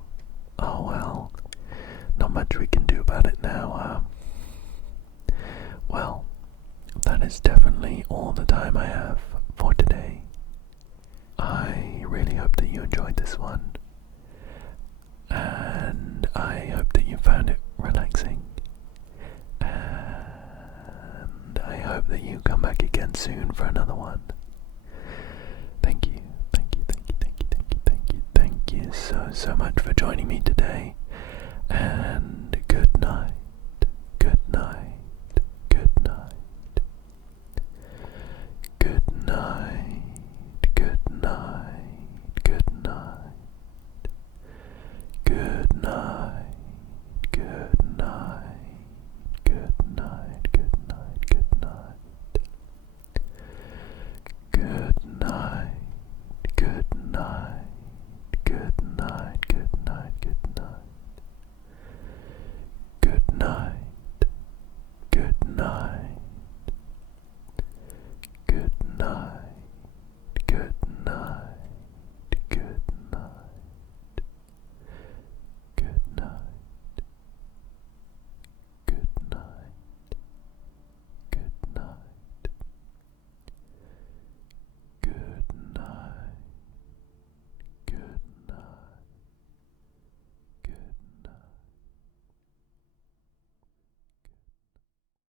Not much we can do about it now. Well, that is definitely all the time I have for today. I really hope that you enjoyed this one, and I hope that you found it relaxing, and I hope that you come back again soon for another one. Thank you so much for joining me today, and good night.